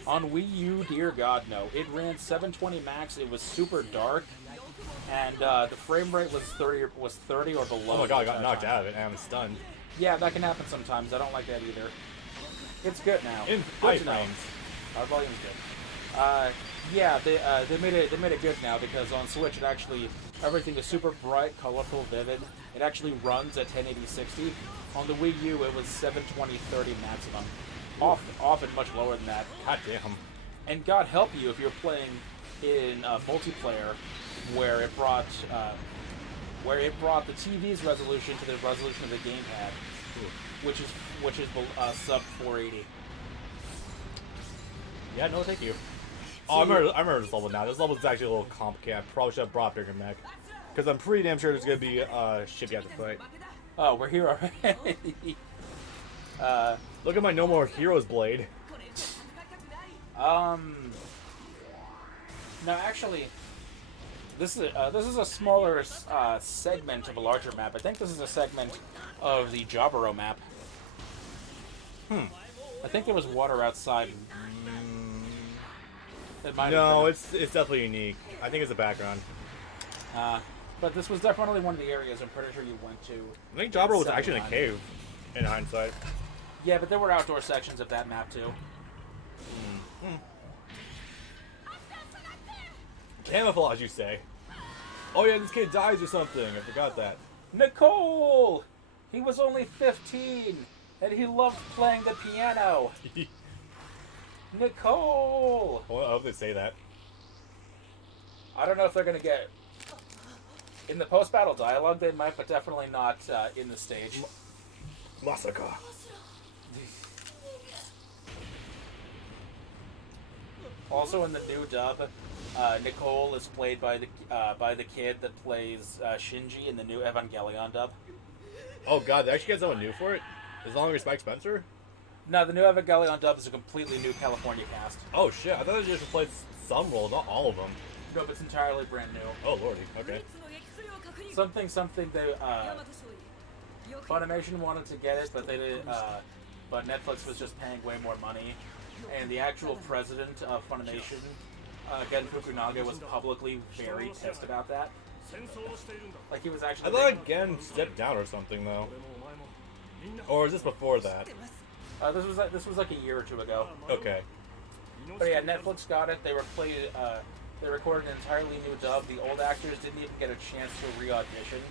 On Wii U, dear God, no. It ran 720 max. It was super dark, and the frame rate was 30 or below. Oh my God, I got knocked out of it and I'm stunned. Yeah, that can happen sometimes. I don't like that either. It's good now. In high frames. Our volume's good. Yeah, they made it good now because on Switch it actually everything is super bright, colorful, vivid. It actually runs at 1080-60. On the Wii U it was 720-30 maximum. Often much lower than that. God damn. And God help you if you're playing in multiplayer where it brought the TV's resolution to the resolution of the gamepad, which is sub 480. Yeah, no, thank you. Oh, I remember this level now. This level is actually a little complicated. I probably should have brought bigger mech. Because I'm pretty damn sure there's going to be shit you have to fight. Oh, we're here already. Look at my No More Heroes blade. No, actually, this is a smaller segment of a larger map. I think this is a segment of the Jaburo map. I think there was water outside. No, it's definitely unique. I think it's a background. But this was definitely one of the areas I'm pretty sure you went to. I think Jaburo was actually in a cave, in hindsight. Yeah, but there were outdoor sections of that map too. Camouflage, you say? Oh yeah, this kid dies or something. I forgot that. Nicole! He was only 15, and he loved playing the piano. Nicole! Well, I hope they say that. I don't know if they're gonna get in the post-battle dialogue. They might, but definitely not in the stage. Masaka. Also in the new dub, Nicole is played by the kid that plays Shinji in the new Evangelion dub. Oh God, they actually got someone new for it? As long as Spike Spencer? No, the new Evangelion dub is a completely new California cast. Oh shit, I thought they just played some roles, not all of them. No, but it's entirely brand new. Oh lordy, okay. Something they Funimation wanted to get it, but they did. But Netflix was just paying way more money, and the actual president of Funimation, Gen Fukunaga, was publicly very pissed about that. Like he was actually. I thought Gen stepped down or something though. Or is this before that? This was like a year or two ago. Okay. But yeah, Netflix got it. They recorded an entirely new dub. The old actors didn't even get a chance to re-audition.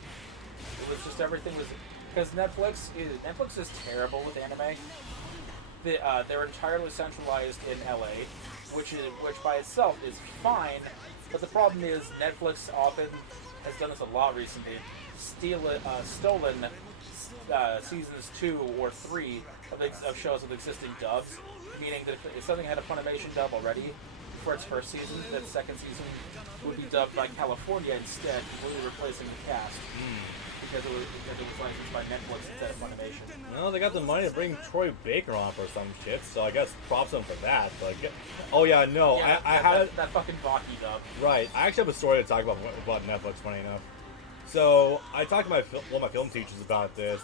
It was just everything was because Netflix is terrible with anime. They're entirely centralized in LA, which by itself is fine. But the problem is Netflix often has done this a lot recently. Stolen seasons 2 or 3 of shows with existing dubs, meaning that if something had a Funimation dub already for its first season, that second season would be dubbed by California instead, completely replacing the cast. Because it was licensed by Netflix instead of Funimation. Well, they got the money to bring Troy Baker on for some shit, so I guess props them for that. But oh yeah, no, yeah, I had that fucking Baki dub. Right, I actually have a story to talk about Netflix. Funny enough, so I talked to one of my film teachers about this,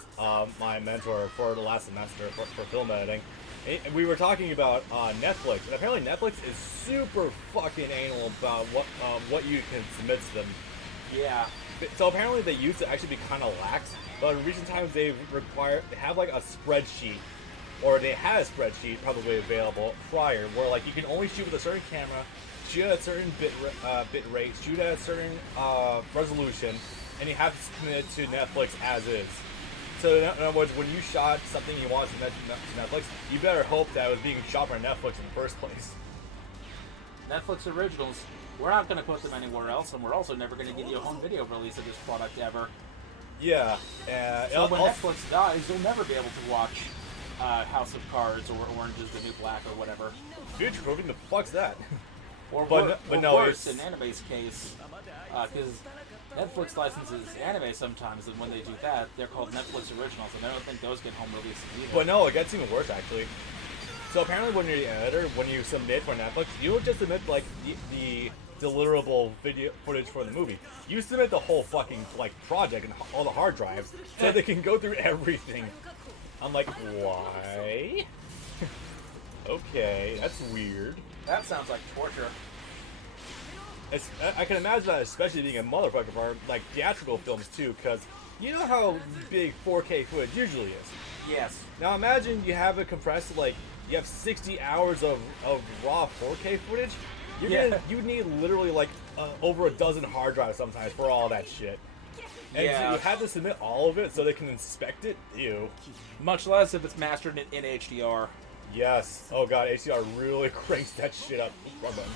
my mentor for the last semester for film editing. And we were talking about Netflix, and apparently Netflix is super fucking anal about what you can submit to them. Yeah. So apparently they used to actually be kind of lax, but in recent times they have like a spreadsheet, or they had a spreadsheet probably available prior, where like you can only shoot with a certain camera, shoot at a certain bit rate, shoot at a certain resolution, and you have to submit it to Netflix as is. So in other words, when you shot something you want to Netflix, you better hope that it was being shot for Netflix in the first place. Netflix originals, we're not going to put them anywhere else, and we're also never going to give you a home video release of this product ever. Yeah. So when Netflix dies, you'll never be able to watch House of Cards or Orange is the New Black or whatever. Future proofing, the fuck's that? Or no, worse, in anime's case, because Netflix licenses anime sometimes, and when they do that, they're called Netflix originals, and I don't think those get home releases either. But no, it gets even worse actually. So apparently, when you're the editor, when you submit for Netflix, you don't just submit like the deliverable video footage for the movie. You submit the whole fucking like project and all the hard drives, so they can go through everything. I'm like, why? Okay, that's weird. That sounds like torture. I can imagine that, especially being a motherfucker for like theatrical films too, because you know how big 4K footage usually is. Yes. Now imagine you have it compressed, like you have 60 hours of raw 4K footage. You need literally like over a dozen hard drives sometimes for all that shit. And so you have to submit all of it so they can inspect it. Ew. Much less if it's mastered in HDR. Yes. Oh god, HDR really cranks that shit up. Wrong button.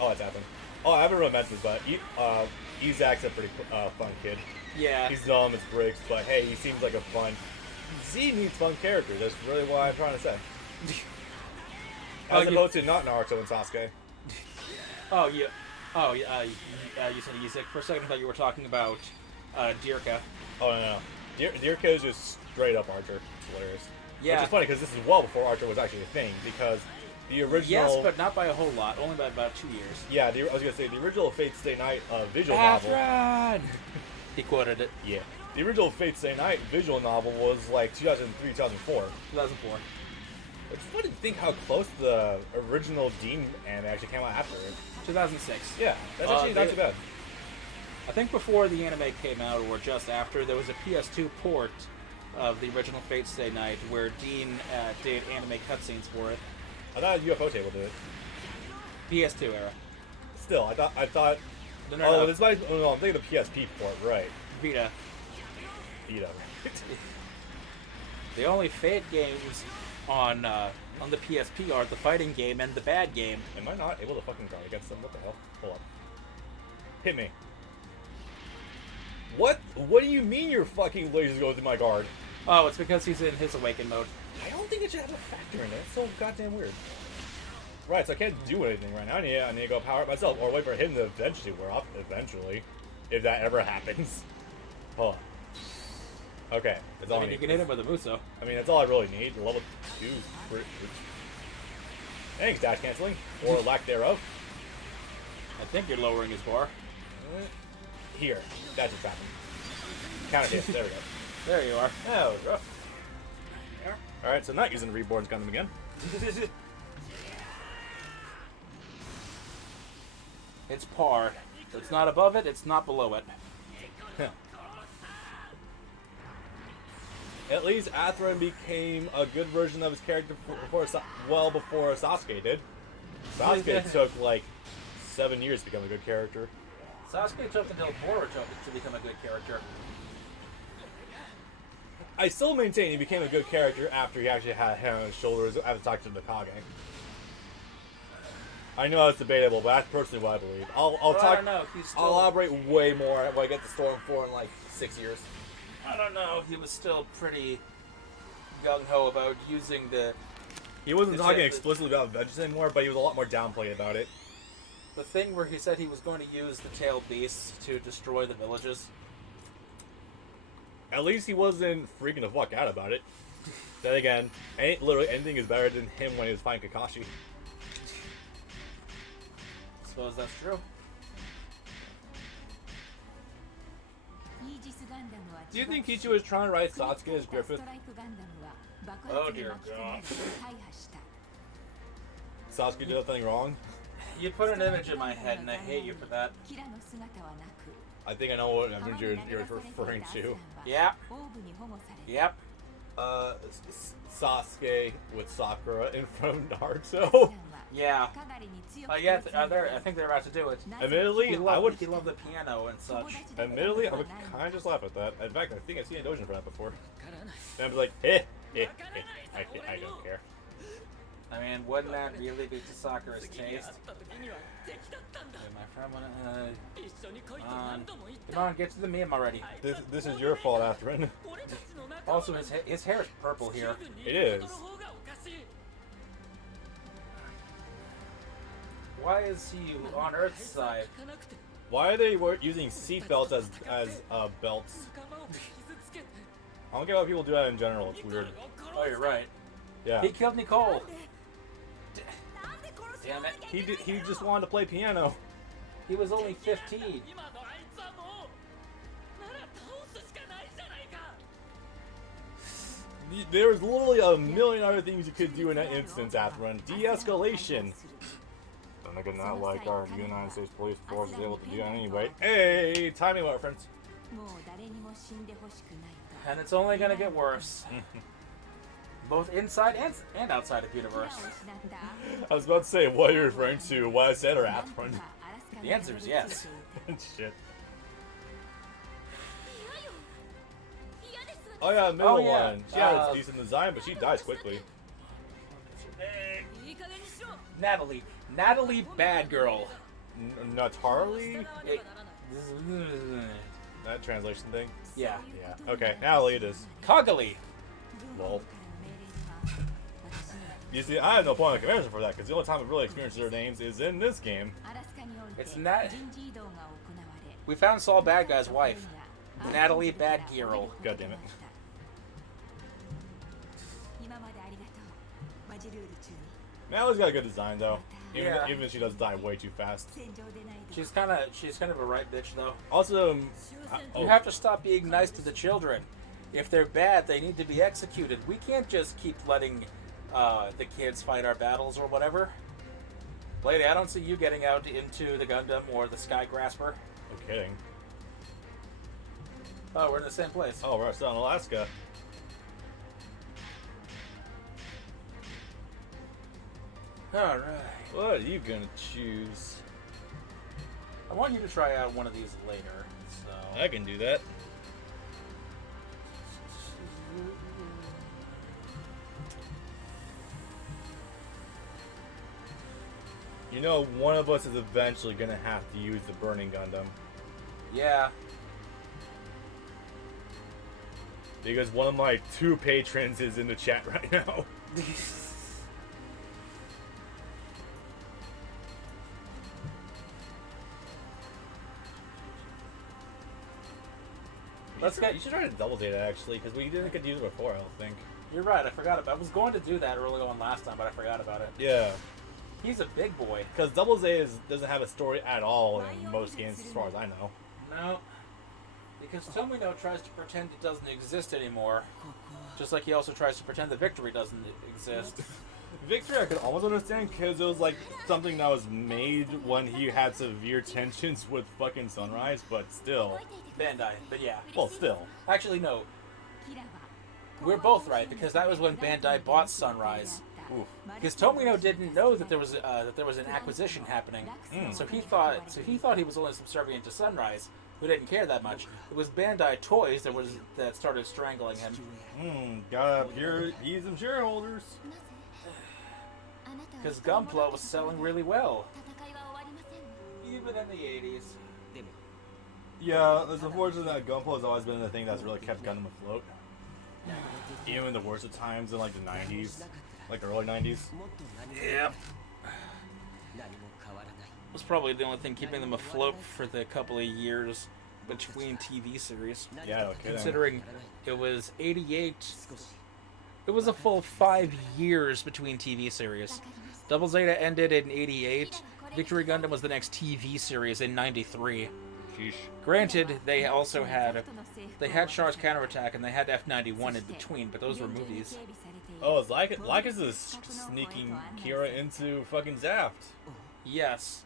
Oh, that's happened. Oh, I haven't really mentioned this, but Izak's a pretty fun kid. Yeah. He's dumb as bricks, but hey, he seems like a fun... Z needs fun characters, that's really what I'm trying to say. As opposed to not Naruto and Sasuke. Oh, yeah. Oh, yeah. You said Izak. For a second, I thought you were talking about Dirka. Oh, no. Dirka is just straight up Archer. It's hilarious. Yeah. Which is funny, because this is well before Archer was actually a thing, because the original... Yes, but not by a whole lot. Only by about 2 years. Yeah, I was going to say, the original Fate Stay Night visual novel... He quoted it. Yeah. The original Fate Stay Night visual novel was like 2003, 2004. 2004. It's funny to think how close the original Dean anime actually came out after it. 2006. Yeah, that's actually not too bad. I think before the anime came out, or just after, there was a PS2 port of the original Fate Stay Night where Dean did anime cutscenes for it. I thought UFO Table did it. PS2 era. Still, I thought. No. This might. Oh, no, I'm thinking the PSP port, right? Vita. Vita. The only Fate games on the PSP are the fighting game and the bad game. Am I not able to fucking guard against them? What the hell? Hold up. Hit me. What? What do you mean your fucking lasers go through my guard? Oh, it's because he's in his awakened mode. I don't think it should have a factor in it. It's so goddamn weird. Right, so I can't do anything right now. I need to go power it myself, or wait for him to eventually wear off. Eventually, if that ever happens. Hold on. Okay, that's all I need. You can hit him with a Muso. I mean, that's all I really need. Level 2. Thanks, dash canceling, or lack thereof. I think you're lowering his bar. Here, that's what's happening. Counter hit. There we go. There you are. Oh, rough. Alright, so not using Reborn's Gundam again. It's par. It's not above it, it's not below it. At least Atherin became a good version of his character before Sasuke did. Sasuke took like 7 years to become a good character. Sasuke took until Boruto to become a good character. I still maintain he became a good character after he actually had hair on his shoulders after talking to the Kage. I know it's debatable, but that's personally what I believe. I'll elaborate way more when I get to Storm 4 in like 6 years. I don't know. He was still pretty gung-ho about using the... He wasn't talking explicitly about vengeance anymore, but he was a lot more downplayed about it. The thing where he said he was going to use the tailed beasts to destroy the villages. At least he wasn't freaking the fuck out about it. Then again, literally anything is better than him when he was fighting Kakashi. Suppose that's true. Do you think Kichi was trying to write Sasuke as Griffith? Oh dear God. Sasuke did nothing wrong? You put an image in my head and I hate you for that. I think I know what image you're referring to. Yeah. Yep. Sasuke with Sakura in front of Naruto. Yeah. Yeah, I think they're about to do it. Admittedly, He loved the piano and such. Admittedly, I would kind of just laugh at that. In fact, I think I've seen a doujin for that before. And I'd be like, I don't care. I mean, wouldn't that really be Tasakura's taste? Okay, my friend, come on, get to the meme already. This is your fault, Atherin. Also, his hair is purple here. It is. Why is he on Earth's side? Why are they using seat belts as belts? I don't get why people do that in general. It's weird. Oh, you're right. Yeah. He killed Nicole. Damn it. He just wanted to play piano. He was only 15. There was literally a million other things you could do in that instance, Atherin. De-escalation. I could not like our United States Police Force is able to do that anyway. Hey, time me well, friends. And it's only gonna get worse. Both inside and outside of the universe. I was about to say, what you're referring to, what I said or Atherin? The answer is yes. Shit. Oh yeah, middle one. She has a decent design, but she dies quickly. Natalie Bad Girl. Natarly? That translation thing? Yeah. Yeah. Okay, Natalie it is. Kagali. Lol. You see, I have no point of comparison for that, because the only time I've really experienced their names is in this game. It's not. We found Saul Bad Guy's wife. Natalie Bad Girl. God damn it. Natalie's got a good design though. Even if she does die way too fast. She's kind of a right bitch though. Also, you have to stop being nice to the children. If they're bad, they need to be executed. We can't just keep letting the kids fight our battles or whatever. Lady, I don't see you getting out into the Gundam or the Sky Grasper. No kidding. Oh, we're in the same place. Oh, we're still in Alaska. Alright. What are you gonna choose? I want you to try out one of these later, so... I can do that. You know, one of us is eventually gonna have to use the Burning Gundam. Yeah. Because one of my 2 patrons is in the chat right now. You should try to double data actually, because we didn't get to use it before, I don't think. You're right, I forgot about it. I was going to do that early on last time, but I forgot about it. Yeah. He's a big boy. Because Double Z doesn't have a story at all in most games, as far as I know. No. Because Tomino tries to pretend it doesn't exist anymore. Just like he also tries to pretend that Victory doesn't exist. Victory I could almost understand, because it was like something that was made when he had severe tensions with fucking Sunrise, but still. Bandai, but yeah. Well, still. Actually, no. We're both right, because that was when Bandai bought Sunrise. Oof. Because Tomino didn't know that there was an acquisition happening, so he thought he was only subservient to Sunrise, who didn't care that much. It was Bandai Toys that started strangling him. Gotta appease some shareholders. Because Gunpla was selling really well, even in the 80s. Yeah, it's unfortunate that Gunpla has always been the thing that's really kept Gundam afloat. Even in the worst of times in like the 90s. Like the early 90s. Yep. It was probably the only thing keeping them afloat for the couple of years between TV series. Yeah, no kidding. Considering it was 88. It was a full 5 years between TV series. Double Zeta ended in 88. Victory Gundam was the next TV series in 93. Sheesh. Granted, they also had Char's Counterattack and they had F91 in between, but those were movies. Oh, it's like it's sneaking Kira into fucking Zaft. Yes.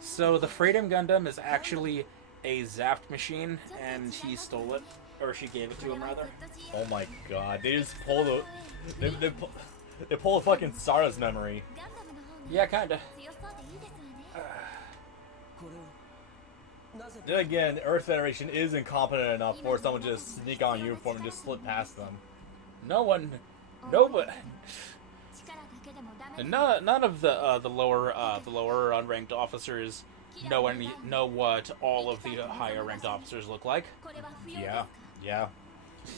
So the Freedom Gundam is actually a Zaft machine, and he stole it, or she gave it to him rather. Oh my god, they just pull the they pull a fucking Sara's memory. Yeah, kinda. Then again, the Earth Federation is incompetent enough for someone to just sneak on uniform and just slip past them. Nobody, and none of the lower unranked officers know what all of the higher ranked officers look like. Yeah.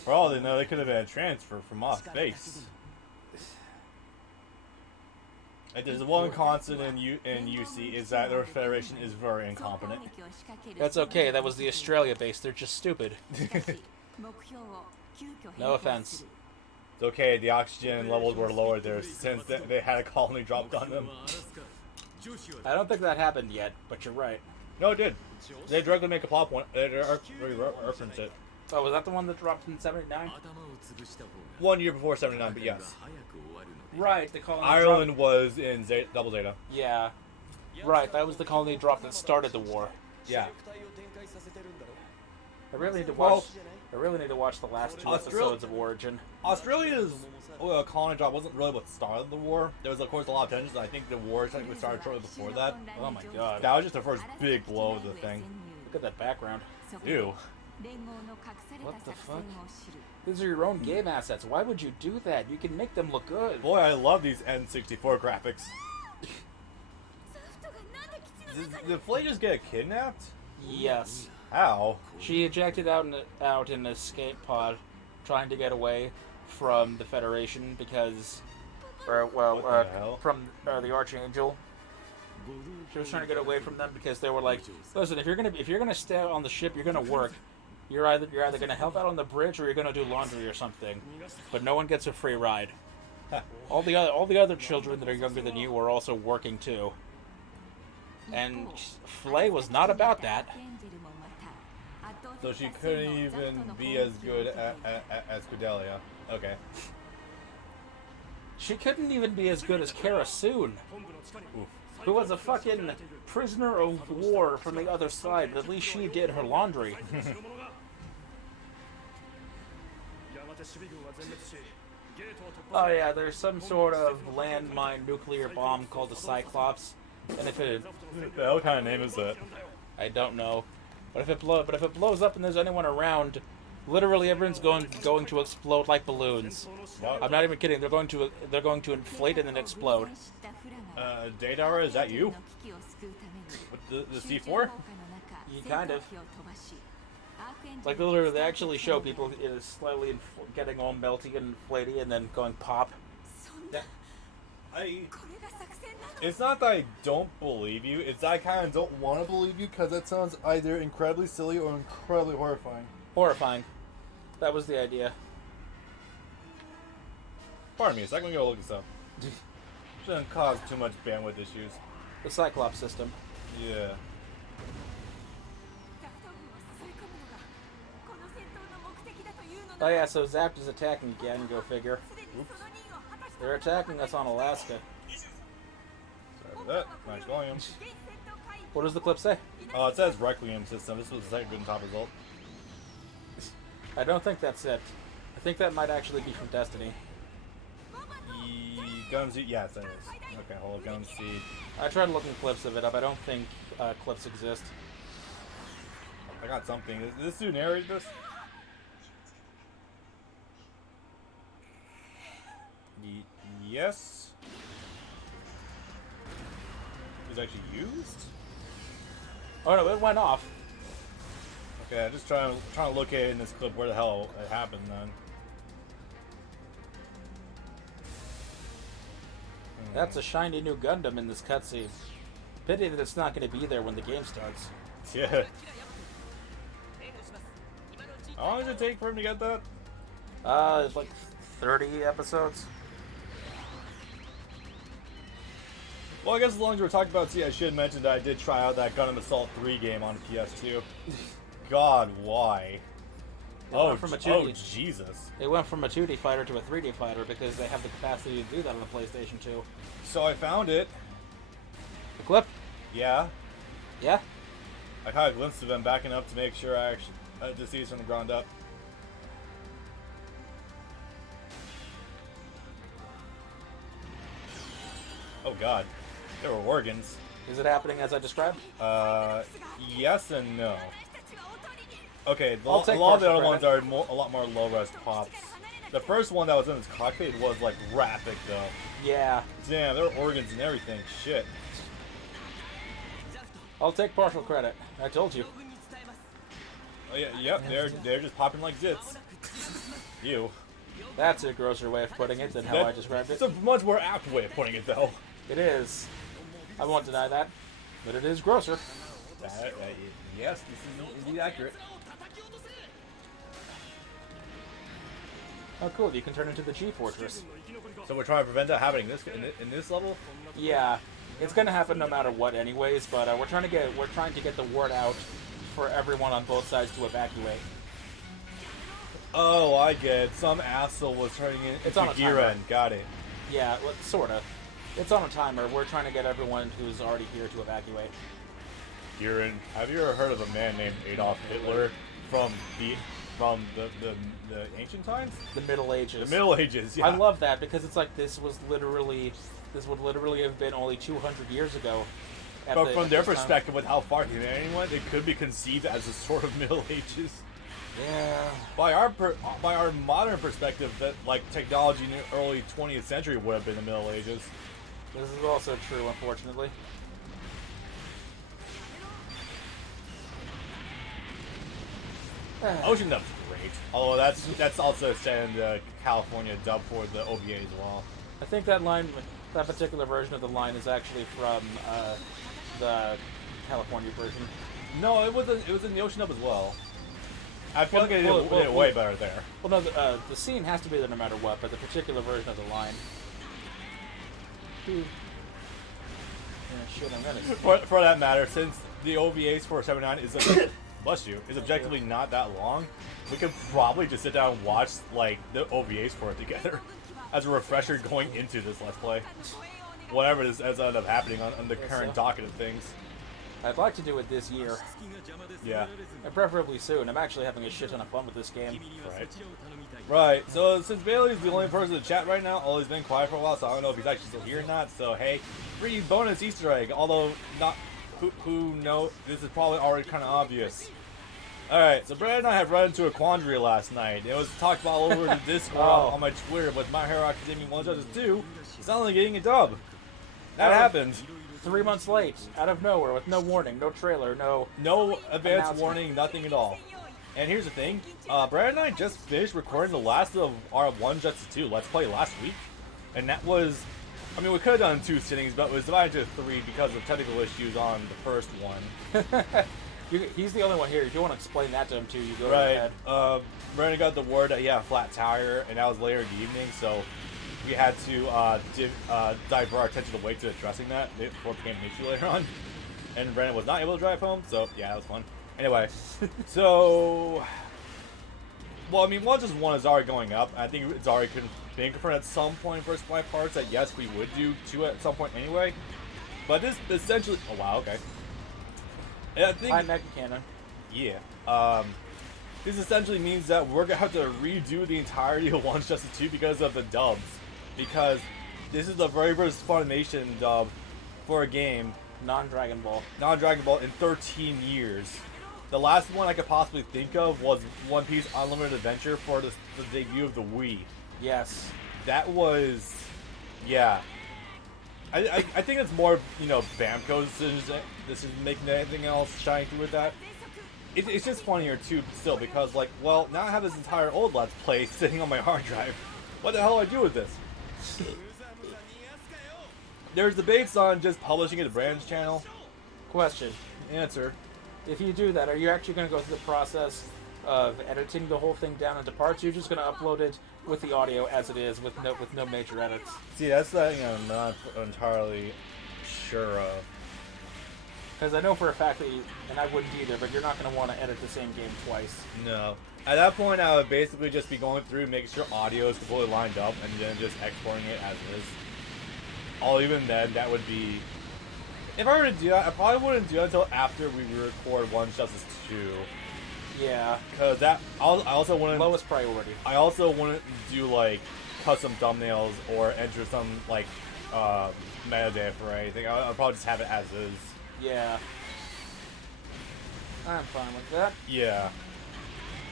For all they know, they could have been a transfer from off base. If there's one constant in UC is that the Earth Federation is very incompetent. That's okay. That was the Australia base. They're just stupid. No offense. It's okay. The oxygen levels were lowered there since they had a colony drop Gundam. I don't think that happened yet, but you're right. No, it did. They directly make a plot point. They reference it. Oh, was that the one that dropped in '79? 1 year before '79, but yes. Right, the colony Ireland was in Double Zeta. Yeah. Right, that was the colony drop that started the war. Yeah. I really need to watch the last two episodes of Origin. Australia's colony drop wasn't really what started the war. There was, of course, a lot of tensions. I think the war technically started shortly before that. Oh my god. That was just the first big blow of the thing. Look at that background. Ew. What the fuck? These are your own game assets. Why would you do that? You can make them look good. Boy, I love these N64 graphics. Did Flay just get kidnapped? Yes. How? She ejected out in an escape pod, trying to get away from the Federation because, from the Archangel. She was trying to get away from them because they were like, listen, if you're gonna stay on the ship, you're gonna work. You're either gonna help out on the bridge or you're gonna do laundry or something. But no one gets a free ride. All the other children that are younger than you are also working too. And Flay was not about that. So she couldn't even be as good as Cordelia. Okay. She couldn't even be as good as Kara Soon, who was a fucking prisoner of war from the other side, but at least she did her laundry. Oh yeah, there's some sort of landmine nuclear bomb called the Cyclops, and if it... What kind of name is that? I don't know. But if it blows up and there's anyone around, literally everyone's going to explode like balloons. What? I'm not even kidding. They're going to inflate and then explode. Daydara, is that you? With the C4? Kind of. Like literally, they actually show people slightly getting all melty and inflaty and then going pop. Yeah. It's not that I don't believe you, it's that I kind of don't want to believe you because that sounds either incredibly silly or incredibly horrifying. Horrifying. That was the idea. Pardon me a second, I'm going to look this up. Shouldn't cause too much bandwidth issues. The Cyclops system. Yeah. Oh yeah, so Zapped is attacking again, go figure. Oops. They're attacking us on Alaska. Sorry for that. Nice volume. What does the clip say? Oh, it says Requiem system. This was the second good and top result. I don't think that's it. I think that might actually be from Destiny. Gundam Seed? Yes, it is. Okay, hold on. Gundam Seed. I tried looking clips of it up. I don't think clips exist. I got something. Did this dude narrate this? Yes. It was actually used? Oh no, it went off. Okay, I'm just trying to look at it in this clip where the hell it happened then. That's a shiny new Gundam in this cutscene. Pity that it's not going to be there when the game starts. Yeah. How long does it take for him to get that? It's like 30 episodes. Well, I guess as long as we're talking about I should mention that I did try out that Gundam Assault 3 game on PS2. God, why? Oh, Jesus. It went from a 2D fighter to a 3D fighter because they have the capacity to do that on the PlayStation 2. So I found it. The clip? Yeah. Yeah? I caught a glimpse of him backing up to make sure I actually to see from the ground up. Oh God. There were organs. Is it happening as I described? Yes and no. Okay, a I'll lot take of the other partial ones are a lot more low-res pops. The first one that was in his cockpit was like graphic though. Yeah. Damn, there were organs and everything. Shit. I'll take partial credit. I told you. Oh yeah, yep. They're just popping like zits. You. That's a grosser way of putting it than how I described it. It's a much more apt way of putting it though. It is. I won't deny that, but it is grosser. Yes, this is indeed accurate. Oh, cool! You can turn into the G Fortress. So we're trying to prevent that happening in this level. Yeah, it's gonna happen no matter what, anyways. But we're trying to get the word out for everyone on both sides to evacuate. Oh, I get it. Some asshole was turning It's into on a gear timer. end. Got it. Yeah, well, sorta. It's on a timer. We're trying to get everyone who's already here to evacuate. Gear end. Have you ever heard of a man named Adolf Hitler from the ancient times? The Middle Ages. The Middle Ages. Yeah. I love that because it's like this would literally have been only 200 years ago. But from their perspective, with how far humanity went, it could be conceived as a sort of Middle Ages. Yeah. By our modern perspective, that like technology in the early 20th century would have been the Middle Ages. This is also true, unfortunately. Ocean Dub's great. Although that's also set in the California dub for the OVA as well. I think that particular version of the line is actually from the California version. No, it was in the Ocean Dub as well. I feel like they did it way better there. Well, no, the scene has to be there no matter what, but the particular version of the line. Yeah, shit, I'm gonna. For that matter, since the OVAs for 79 is objectively not that long, we could probably just sit down and watch like the OVAs for it together as a refresher going into this Let's Play. Whatever has ended up happening on the current docket of things. I'd like to do it this year. Yeah. And preferably soon. I'm actually having a shit ton of fun with this game. Right. Right. So since Bailey's the only person in the chat right now, although he's been quiet for a while, so I don't know if he's actually still here or not. So hey, free bonus Easter egg. Although not who know this is probably already kind of obvious. All right. So Brad and I have run into a quandary last night. It was talked about all over the Discord on my Twitter, but My Hero Academia 1 Justice 2 is only getting a dub. That happened. 3 months late, out of nowhere, with no warning, no trailer, no advance warning, nothing at all. And here's the thing, Brad and I just finished recording the last of our 1 Justice 2 Let's Play last week, and that was, I mean, we could have done 2 sittings, but it was divided into 3 because of technical issues on the first one. He's the only one here. If you want to explain that to him too, you go right ahead. Brandon got the word that he had a flat tire, and that was later in the evening, so we had to divert our attention away to addressing that before it became an issue later on. And Brandon was not able to drive home, so yeah, that was fun. Anyway, so, well, I mean, 1 Justice 1 is already going up. I think it's already been confirmed at some point for Supply Parts that yes, we would do 2 at some point anyway. But this essentially, oh wow, okay. I think, I'm Mega Cannon. Yeah. This essentially means that we're gonna have to redo the entirety of 1 Justice 2 because of the dubs. Because this is the very first Funimation dub for a game. Non-Dragon Ball. Non-Dragon Ball in 13 years. The last one I could possibly think of was One Piece Unlimited Adventure for the debut of the Wii. Yes. That was, yeah. I think it's more, BAMKO's decision making anything else shine through with that. It's just funnier too, still, because now I have this entire old Let's Play sitting on my hard drive. What the hell do I do with this? There's debates on just publishing it to Brand's channel. Question. Answer. If you do that, are you actually going to go through the process of editing the whole thing down into parts? You're just going to upload it with the audio as it is, with no major edits. See, that's the thing I'm not entirely sure of. Because I know for a fact that and I wouldn't either, but you're not going to want to edit the same game twice. No. At that point, I would basically just be going through, making sure audio is completely lined up, and then just exporting it as is. Even then, that would be... If I were to do that, I probably wouldn't do that until after we record 1 Justice 2. Yeah. Because I also wouldn't... Lowest priority. I also wouldn't do, custom thumbnails or enter some, metadata for anything. I'll probably just have it as is. Yeah. I'm fine with that. Yeah.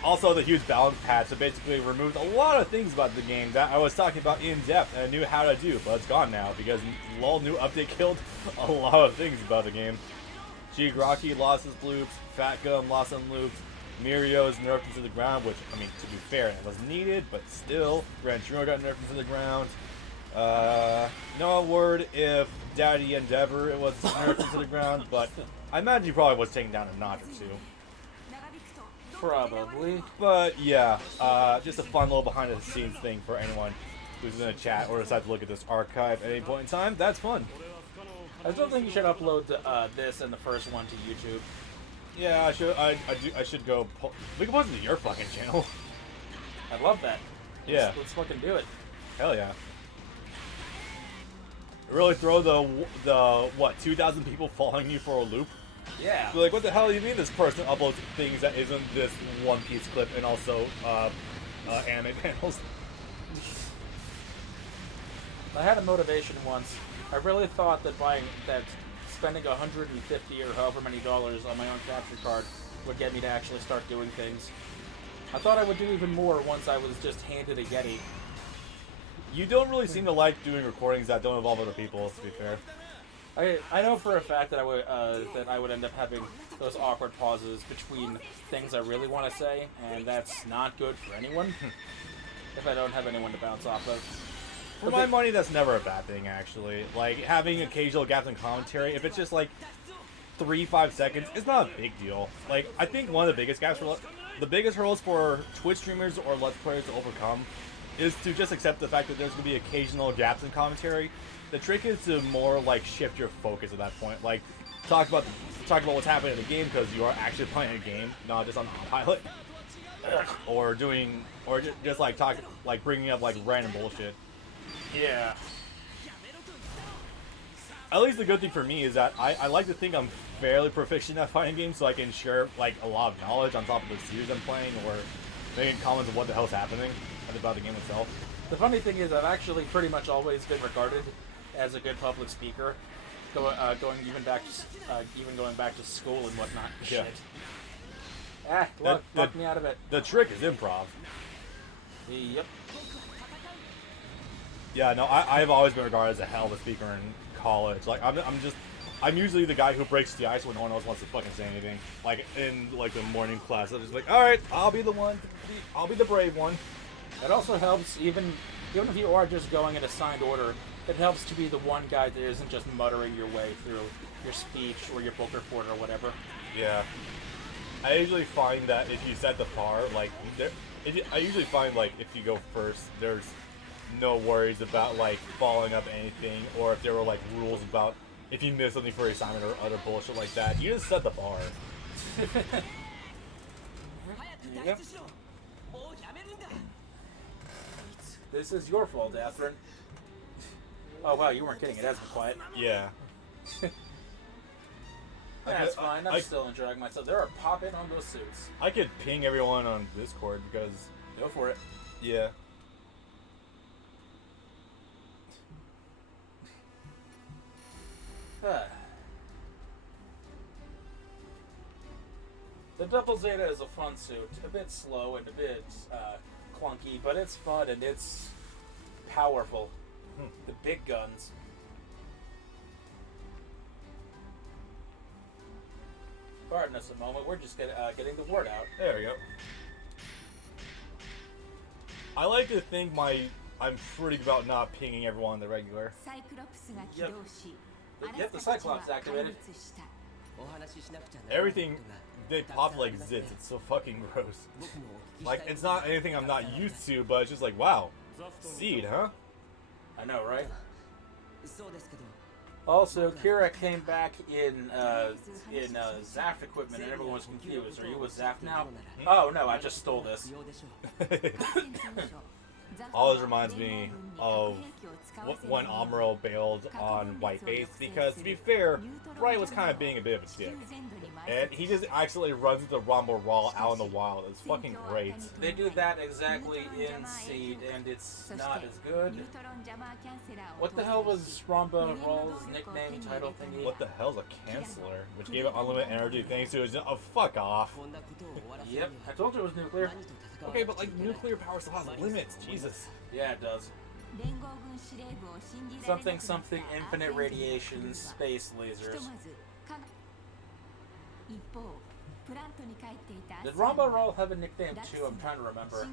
Also, the huge balance patch that basically removed a lot of things about the game that I was talking about in depth and I knew how to do, but it's gone now because LOL new update killed a lot of things about the game. Shigaraki lost his loops, Fat Gum lost some loops, Mirio's nerfed into the ground, which, I mean, to be fair, it was needed, but still, Gran Turismo got nerfed into the ground. No word if Daddy Endeavor was nerfed into the ground, but I imagine he probably was taken down a notch or two. Probably. But yeah, just a fun little behind the scenes thing for anyone who's in the chat or decides to look at this archive at any point in time. That's fun. I still think you should upload this and the first one to YouTube. Yeah, I should. I should go. We can post it to your fucking channel. I love that. Yeah. Let's fucking do it. Hell yeah. Really throw the what 2,000 people following you for a loop. Yeah. Be like, what the hell do you mean this person uploads things that isn't this One Piece clip and also anime panels? I had a motivation once. I really thought that spending $150 or however many dollars on my own capture card would get me to actually start doing things. I thought I would do even more once I was just handed a Yeti. You don't really seem to like doing recordings that don't involve other people, to be fair. I know for a fact that I would end up having those awkward pauses between things I really want to say, and that's not good for anyone if I don't have anyone to bounce off of. For my money, that's never a bad thing, actually. Like, having occasional gaps in commentary, if it's just like 3-5 seconds, it's not a big deal. Like, I think one of the biggest hurdles for Twitch streamers or Let's Players to overcome is to just accept the fact that there's going to be occasional gaps in commentary. The trick is to more like shift your focus at that point. Like talk about what's happening in the game because you are actually playing a game, not just on autopilot, or just like bringing up like random bullshit. Yeah. At least the good thing for me is that I like to think I'm fairly proficient at fighting games, so I can share like a lot of knowledge on top of the series I'm playing, or making comments of what the hell's happening about the game itself. The funny thing is, I've actually pretty much always been regarded as a good public speaker, going back to school and whatnot. Yeah. Shit. Lock me out of it. The trick is improv. Yep. Yeah, no, I've always been regarded as a hell of a speaker in college. Like, I'm usually the guy who breaks the ice when no one else wants to fucking say anything. Like, in, like, the morning class, I'm just like, alright, I'll be the brave one. It also helps, even if you are just going in assigned order, it helps to be the one guy that isn't just muttering your way through your speech or your book report or whatever. Yeah. I usually find that if you set the bar, like, I usually find, like, if you go first, there's no worries about, like, following up anything, or if there were, like, rules about if you miss something for your assignment or other bullshit like that. You just set the bar. Yep. This is your fault, Athrun. Oh wow, you weren't kidding. It has been quiet. Yeah. That's fine. I'm still enjoying myself. There are popping on those suits. I could ping everyone on Discord because... Go for it. Yeah. The Double Zeta is a fun suit. A bit slow and a bit clunky, but it's fun and it's powerful. The big guns. Pardon us a moment. We're just getting the word out. There we go. I like to think I'm pretty good about not pinging everyone on the regular. Yep, the Cyclops activated. Everything, they pop like zits. It's so fucking gross. Like, it's not anything I'm not used to, but it's just like, wow. Seed, huh? I know, right? Also, Kira came back in Zaft equipment and everyone was confused. Are you with Zaft now? Oh no, I just stole this. Always reminds me of when Amuro bailed on White Base, because to be fair, Bright was kind of being a bit of a dick. And he just actually runs into Rumble Raw out in the wild. It's fucking great. They do that exactly in Seed, and it's not as good. What the hell was Ramba Raw's nickname title thingy? What the hell's a canceller? Which gave it unlimited energy thanks to his... Oh, fuck off. Yep, I told you it was nuclear. Okay, but like nuclear power still has limits. Jesus. Yeah, it does. Something, infinite radiation, space lasers. Did Ramba Raw have a nickname too? I'm trying to remember.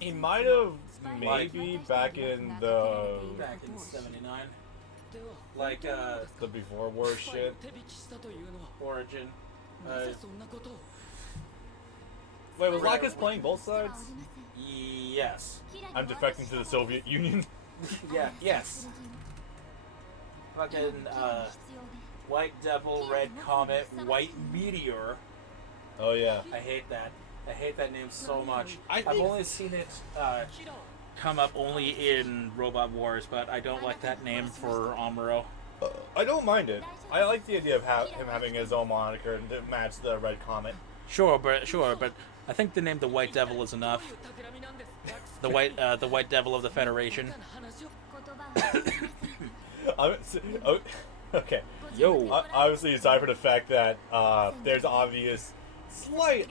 He might have, maybe, back in the... Back in 79. Like, the before war shit. Origin. Wait, was Lacus playing both sides? Yes. I'm defecting to the Soviet Union. Yeah, yes. Fucking, White Devil, Red Comet, White Meteor. Oh, yeah. I hate that. I hate that name so much. I've only seen it come up only in Robot Wars, but I don't like that name for Amuro. I don't mind it. I like the idea of him having his own moniker to match the Red Comet. Sure, but I think the name the White Devil is enough. The White Devil of the Federation. Okay. Yo. Obviously, aside from the fact that there's obvious slight.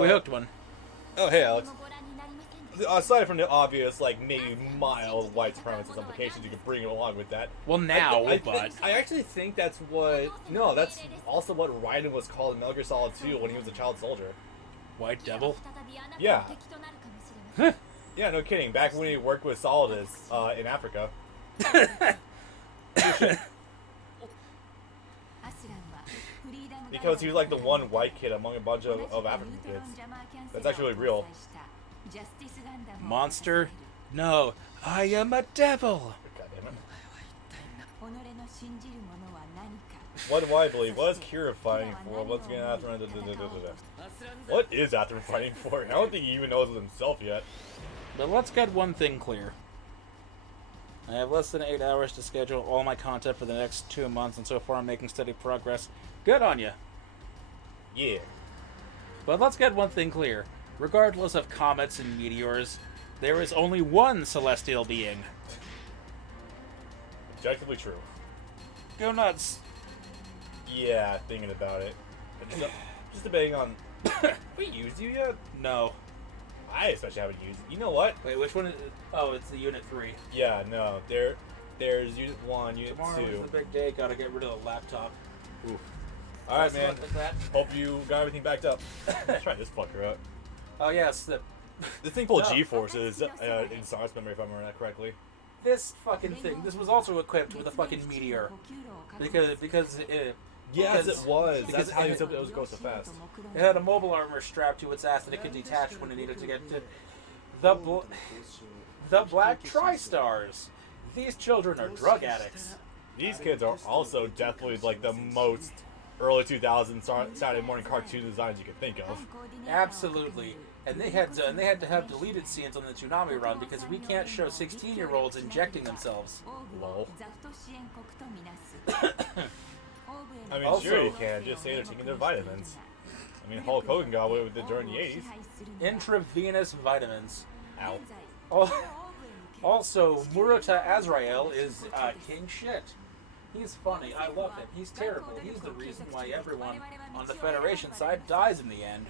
We hooked one. Oh, hey, Alex. Aside from the obvious, like, maybe mild white supremacist implications, you could bring it along with that. Well, now, I actually think that's what... No, that's also what Raiden was called in Metal Gear Solid 2 when he was a child soldier. White Devil? Yeah. Yeah, no kidding. Back when he worked with Solidus in Africa. Because he was like the one white kid among a bunch of African kids. That's actually real. Monster? No, I am a devil! God damn it. What do I believe? What is Kira fighting for? What's going to Atherin? What is Atherin fighting for? I don't think he even knows it himself yet. But let's get one thing clear. I have less than 8 hours to schedule all my content for the next 2 months, and so far I'm making steady progress. Good on ya. Yeah. But let's get one thing clear. Regardless of comets and meteors, there is only one celestial being. Objectively true. Go nuts. Yeah, thinking about it. Just debating on... We used you yet? No. I especially haven't used it. You know what? Wait, which one is it? Oh, it's the Unit 3. Yeah, no. There's Unit 1, Unit 2. Tomorrow is the big day. Gotta get rid of the laptop. Oof. Alright, man. That? Hope you got everything backed up. Let's try this fucker out. Oh, yes. This thing pulled G-forces in Sonic memory, if I remember that correctly. This fucking thing. This was also equipped with a fucking meteor. Because Yes, it was. That's how it was go so fast. It had a mobile armor strapped to its ass that it could detach when it needed to get to the Black Tri-Stars. These children are drug addicts. These kids are also definitely like the most early 2000s Saturday morning cartoon designs you could think of. Absolutely. And they had to have deleted scenes on the Toonami run because we can't show 16-year-olds injecting themselves. Lol. I mean, Also, sure you can. Just say they're taking their vitamins. I mean, Hulk Hogan got away with it during the 80s. Intravenous vitamins. Ow. Also, Murata Azrael is king shit. He's funny. I love him. He's terrible. He's the reason why everyone on the Federation side dies in the end.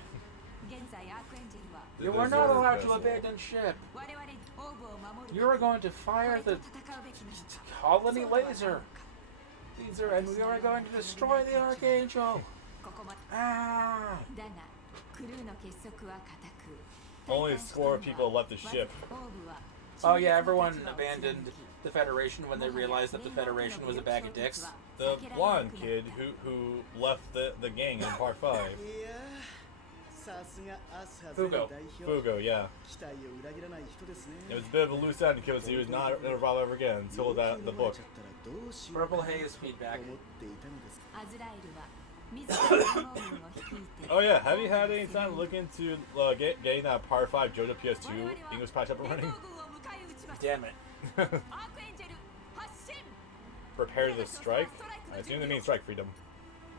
You are not allowed to abandon ship. You are going to fire the colony laser. And we are going to destroy the Archangel. Ah! Only a score of people left the ship. Oh yeah, everyone abandoned the Federation when they realized that the Federation was a bag of dicks. The blonde kid who left the gang in part 5. Fugo, yeah. It was a bit of a loose end because he was not going to rob ever again until the book. Purple Haze feedback. Oh yeah, have you had any time to look into getting that Part 5 JoJo PS2 English patch up and running? Damn it. Prepare to strike? I assume they mean strike freedom.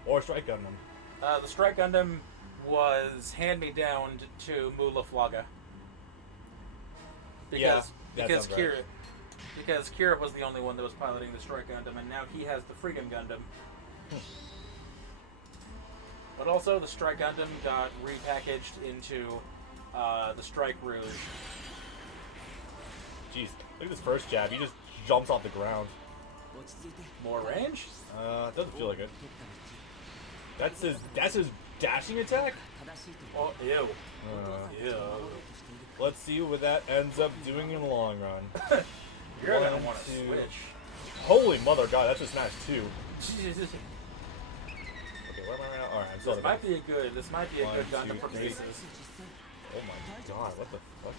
Or strike Gundam. The Strike Gundam was hand-me-down to Mula Flaga. Because Kira was the only one that was piloting the Strike Gundam, and now he has the Freedom Gundam. But also, the Strike Gundam got repackaged into the Strike Rouge. Jeez, look at this first jab. He just jumps off the ground. More range? Doesn't feel like it. That's his dashing attack? Oh, ew. Ew. Let's see what that ends up doing in the long run. You're gonna want to switch. Holy mother god, that's a smash 2. Okay, where am I right now? Alright, I'm still This might be a good Gundam for bases. Oh my god, what the fuck?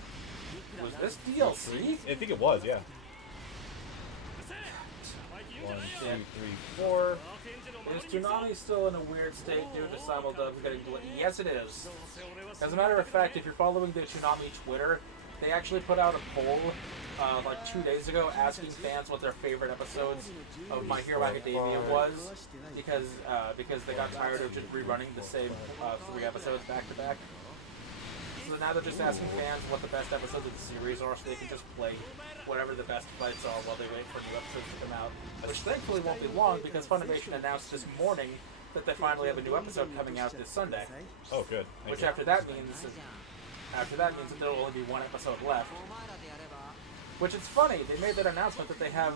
Was this DLC? I think it was, yeah. 1, 2, 3, 4. Is Toonami still in a weird state due to simuldubs getting delayed? Yes, it is. As a matter of fact, if you're following the Toonami Twitter, they actually put out a poll like 2 days ago asking fans what their favorite episodes of My Hero Academia was, because they got tired of just rerunning the same 3 episodes back to back. So now they're just asking fans what the best episodes of the series are, so they can just play whatever the best fights are while they wait for new episodes to come out. Which thankfully won't be long, because Funimation announced this morning that they finally have a new episode coming out this Sunday. Oh, good. Which after that means that there'll only be 1 episode left. Which is funny. They made that announcement that they have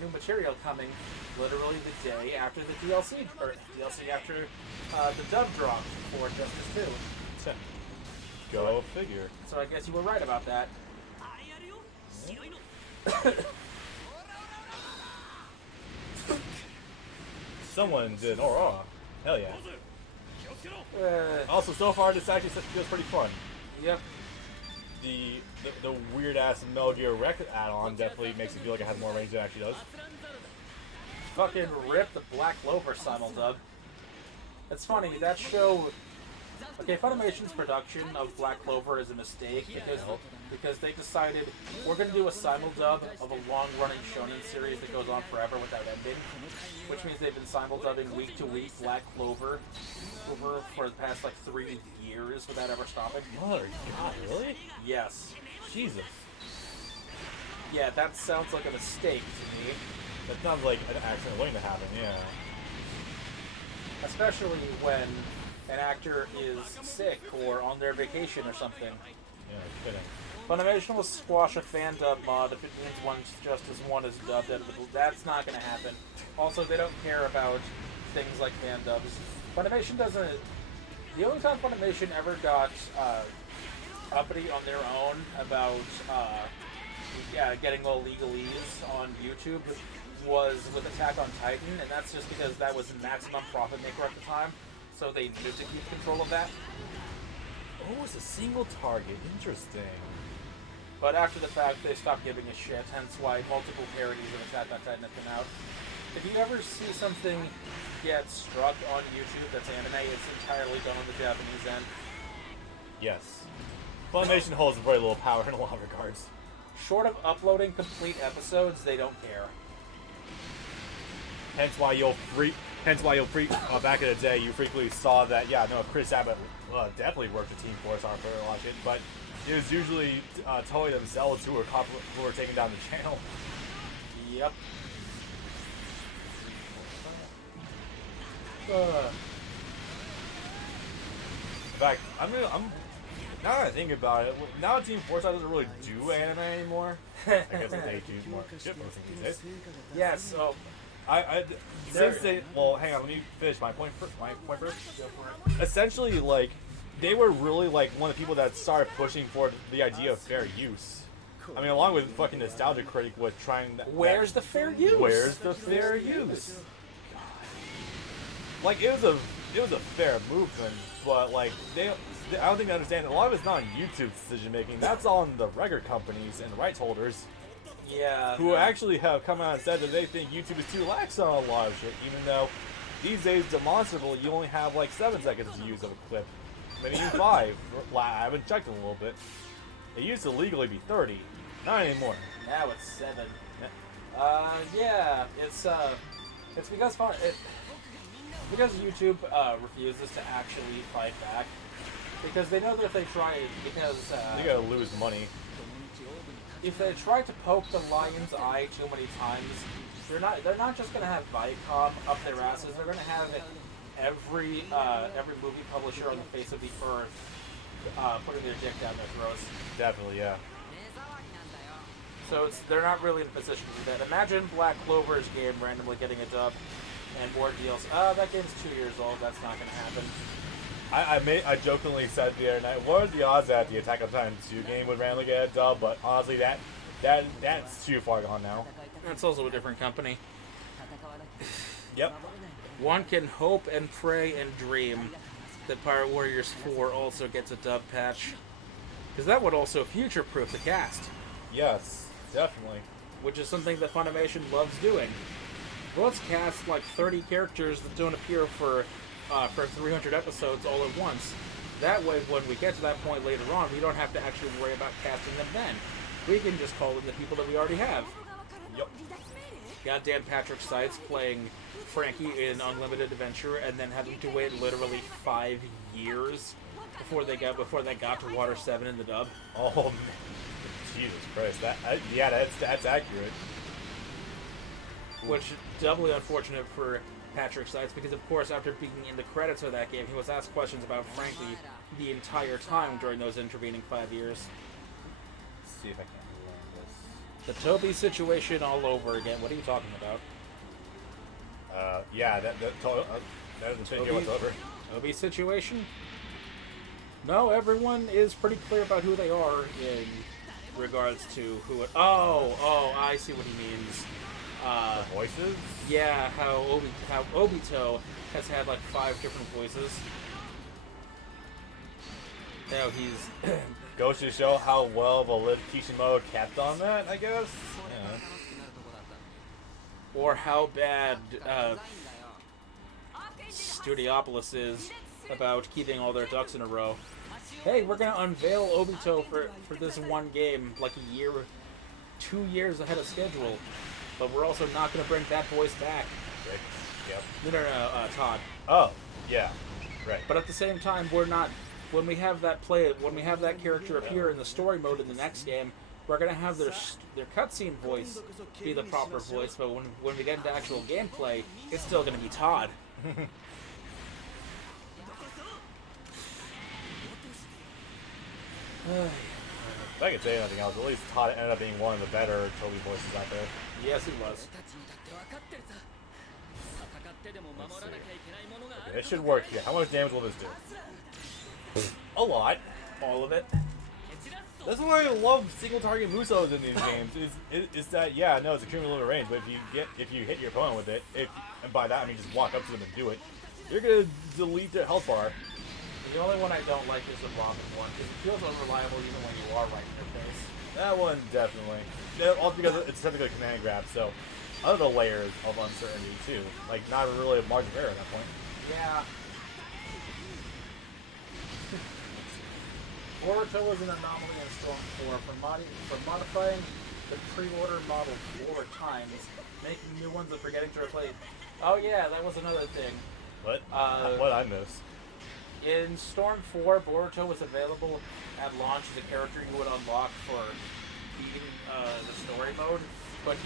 new material coming literally the day after the DLC, or DLC after the dub dropped for Justice 2. Go figure. So I guess you were right about that. Someone did Aurora. Hell yeah. Also, so far, this actually feels pretty fun. Yep. The weird ass Metal Gear Rec add-on definitely makes it feel like it has more range than it actually does. Fucking rip the Black Clover simuldub. It's funny, that show... Okay, Funimation's production of Black Clover is a mistake because they decided we're going to do a simuldub of a long-running shonen series that goes on forever without ending, which means they've been simuldubbing week to week Black Clover for the past like 3 years without ever stopping. Mother God, really? Yes. Jesus. Yeah, that sounds like a mistake to me. That sounds like an accident waiting to happen, yeah. Especially when an actor is sick or on their vacation or something. Yeah, kidding. Funimation will squash a fan dub mod if it means one's just as one is dubbed editable. That's not going to happen. Also, they don't care about things like fan dubs. Funimation doesn't... The only time Funimation ever got uppity on their own about getting all legalese on YouTube was with Attack on Titan, and that's just because that was maximum profit maker at the time. So they needed to keep control of that. Oh, it's a single target. Interesting. But after the fact, they stopped giving a shit, hence why multiple parodies of Attack on Titan have come out. If you ever see something get struck on YouTube that's anime, it's entirely done on the Japanese end. Yes. Funimation holds very little power in a lot of regards. Short of uploading complete episodes, they don't care. Hence why you'll back in the day, you frequently saw that, yeah, no, Chris Abbott definitely worked with Team Force on for a lot of shit, but it was usually Toei themselves who were taking down the channel. Yep. In fact, I'm now that I think about it, now Team Force doesn't really do anime anymore. I guess they do more shit posting these days. Yeah, so since they, well, hang on, let me finish my point first. Essentially, like, they were really like one of the people that started pushing for the idea of fair use. I mean, along with fucking Nostalgia Critic was trying that. Where's the fair use? Where's the fair use? Like, it was a fair movement, but like I don't think they understand. A lot of it's not on YouTube's decision making. That's on the record companies and the rights holders. Yeah. Who actually have come out and said that they think YouTube is too lax on a lot of shit, even though these days, demonstrably, you only have like 7 seconds to use of a clip. Maybe even 5. I haven't checked in a little bit. It used to legally be 30. Not anymore. Now it's 7. Yeah, it's because because YouTube refuses to actually fight back, because they know that if they try, because they're gonna lose money. If they try to poke the lion's eye too many times, they're not just gonna have Viacom up their asses. They're gonna have every movie publisher on the face of the earth putting their dick down their throats. Definitely, yeah. So they're not really in a position to do that. Imagine Black Clover's game randomly getting a dub and more deals. That game's 2 years old. That's not going to happen. I jokingly said the other night, what are the odds that the Attack on Titan 2 game would randomly get a dub? But honestly, that's too far gone now. That's also a different company. Yep. One can hope and pray and dream that Pirate Warriors 4 also gets a dub patch, because that would also future-proof the cast. Yes, definitely. Which is something that Funimation loves doing. Well, let's cast like 30 characters that don't appear for 300 episodes all at once. That way, when we get to that point later on, we don't have to actually worry about casting them then. We can just call in the people that we already have. Yep. Goddamn Patrick Seitz playing Frankie in Unlimited Adventure, and then having to wait literally 5 years before they got to Water 7 in the dub. Oh man. Jesus Christ! That's accurate. Which is doubly unfortunate for Patrick Seitz, because of course after being in the credits of that game, he was asked questions about Frankie the entire time during those intervening 5 years. Let's see if I can learn this. The Toby situation all over again. What are you talking about? Yeah, that doesn't fit here whatsoever. Toby situation? No, everyone is pretty clear about who they are in regards to who it... Oh, I see what he means. The voices? Yeah, how Obito has had like 5 different voices. Now he's... Goes to show how well of a lip Kishimoto kept on that, I guess? Yeah. Or how bad Studiopolis is about keeping all their ducks in a row. Hey, we're gonna unveil Obito for this one game like 2 years ahead of schedule, but we're also not gonna bring that voice back. Yep. No, Todd. Oh, yeah, right. But at the same time, we're not. When we have that character appear in the story mode in the next game, we're gonna have their cutscene voice be the proper voice. But when we get into actual gameplay, it's still gonna be Todd. If I could say anything else, at least Todd ended up being one of the better Toby voices out there. Yes, he was. Okay, it should work here. How much damage will this do? A lot. All of it. That's why I love single target Musos in these games. Is that yeah, no, it's extremely limited range, but if you hit your opponent with it, and by that I mean just walk up to them and do it, you're gonna delete their health bar. The only one I don't like is the Robin one, because it feels unreliable even when you are right in their face. That one definitely. Yeah, also because it's technically a command grab, so other layers of uncertainty too. Like not really a margin of error at that point. Yeah. Boruto was an anomaly in Storm 4 for modifying the pre-order model 4 times, making new ones and forgetting to replace. Oh yeah, that was another thing. What? What I missed? In Storm 4, Boruto was available at launch as a character you would unlock for beating the story mode, but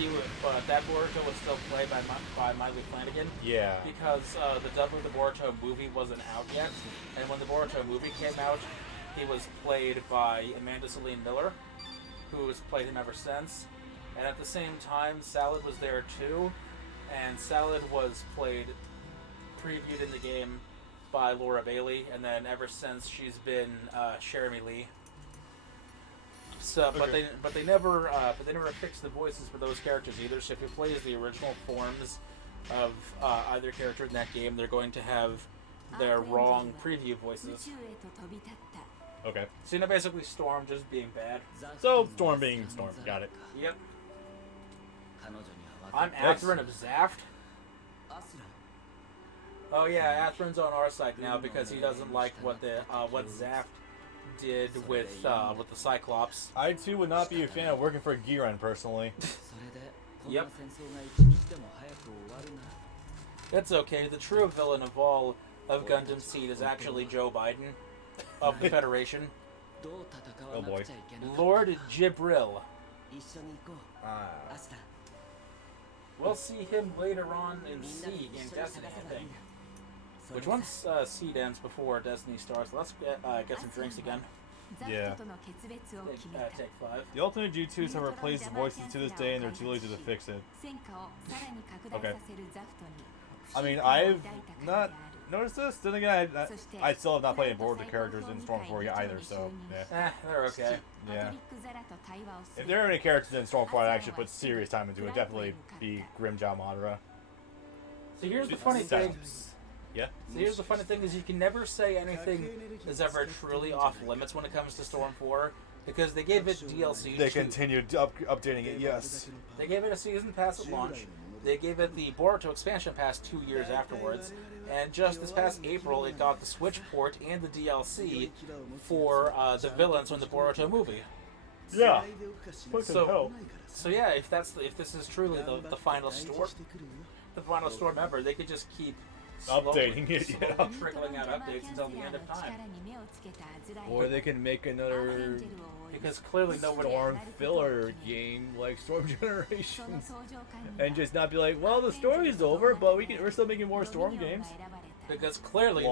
that Boruto was still played by Miley Flanagan. Yeah. Because the dub of the Boruto movie wasn't out yet, and when the Boruto movie came out, he was played by Amanda Celine Miller, who has played him ever since. And at the same time, Salad was there too, and Salad was previewed in the game by Laura Bailey, and then ever since she's been Jeremy Lee. So, Okay. but they never fixed the voices for those characters either. So if you play as the original forms of either character in that game, they're going to have their wrong preview voices. Okay. So you know, basically Storm just being bad. So Storm being Storm, got it. Yep. I'm Atherin of Zaft. Oh yeah, Atherin's on our side now because he doesn't like what Zaft did with the Cyclops. I too would not be a fan of working for Giran personally. Yep. It's okay. The true villain of all of Gundam Seed is actually Joe Biden of the Federation. Oh boy. Lord Jibril. We'll see him later on in Seed in Destiny, I think. Which once Seed ends before Destiny starts, let's get some drinks again. Yeah. Take 5. The alternate G2s have replaced the voices to this day, and they're too lazy to fix it. Okay. I mean, I've not noticed this. Then again, I still have not played board the characters in Storm 4 yet either, so yeah. They're okay. Yeah. If there are any characters in Storm 4 I actually put serious time into, it would definitely be Grimjaw Madara. So here's the funny thing. Yeah. So here's the funny thing is you can never say anything is ever truly off limits when it comes to Storm 4 because they gave it DLC. They continued updating it, yes. They gave it a season pass at launch. They gave it the Boruto expansion pass 2 years afterwards. And just this past April, it got the Switch port and the DLC for the villains from the Boruto movie. Yeah. So yeah, if this is truly the final storm ever, they could just keep updating it, yeah. Trickling out updates until the end of time. Or they can make another because clearly nobody Storm filler game like Storm Generations, and just not be like, well, the story's over, but we're still making more Storm games. Because clearly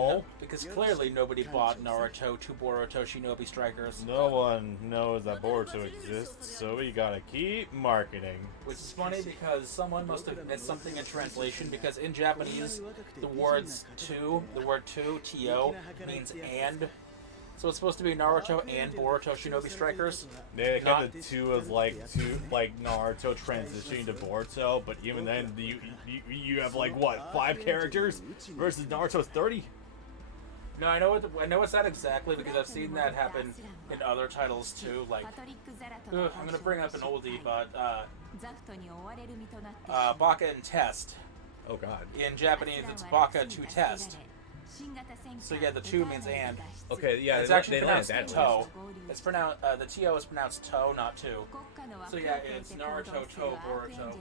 nobody bought Naruto to Boruto Shinobi Strikers. No one knows that Boruto exists, so we gotta keep marketing. Which is funny because someone must have missed something in translation because in Japanese the word to, to, means and. So it's supposed to be Naruto and Boruto Shinobi Strikers. They kept the two as like Naruto transitioning to Boruto, but even then you have like what, 5 characters versus Naruto's 30. No, I know it's not exactly because I've seen that happen in other titles too. Like, I'm gonna bring up an oldie, but Baka and Test. Oh God. In Japanese, it's Baka to Test. So yeah, the 2 means and. Okay, yeah, it's actually pronounced toe. It's pronounced the to is pronounced toe, not to. So yeah, it's Naruto to Boruto,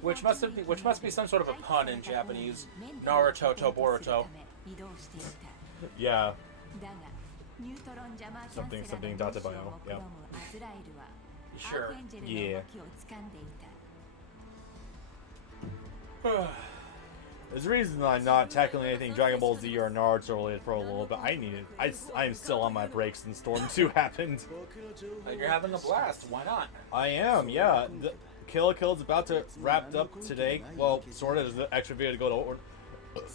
which must be some sort of a pun in Japanese. Naruto to Boruto. Yeah. Something dotted by O. Yeah. Sure. Yeah. There's a reason I'm not tackling anything Dragon Ball Z or Naruto related for a little bit. I need it. I'm still on my break since Storm 2 happened. You're having a blast. Why not? I am, yeah. The Kill la Kill's about to wrap up today. Well, sort of. There's an extra video to go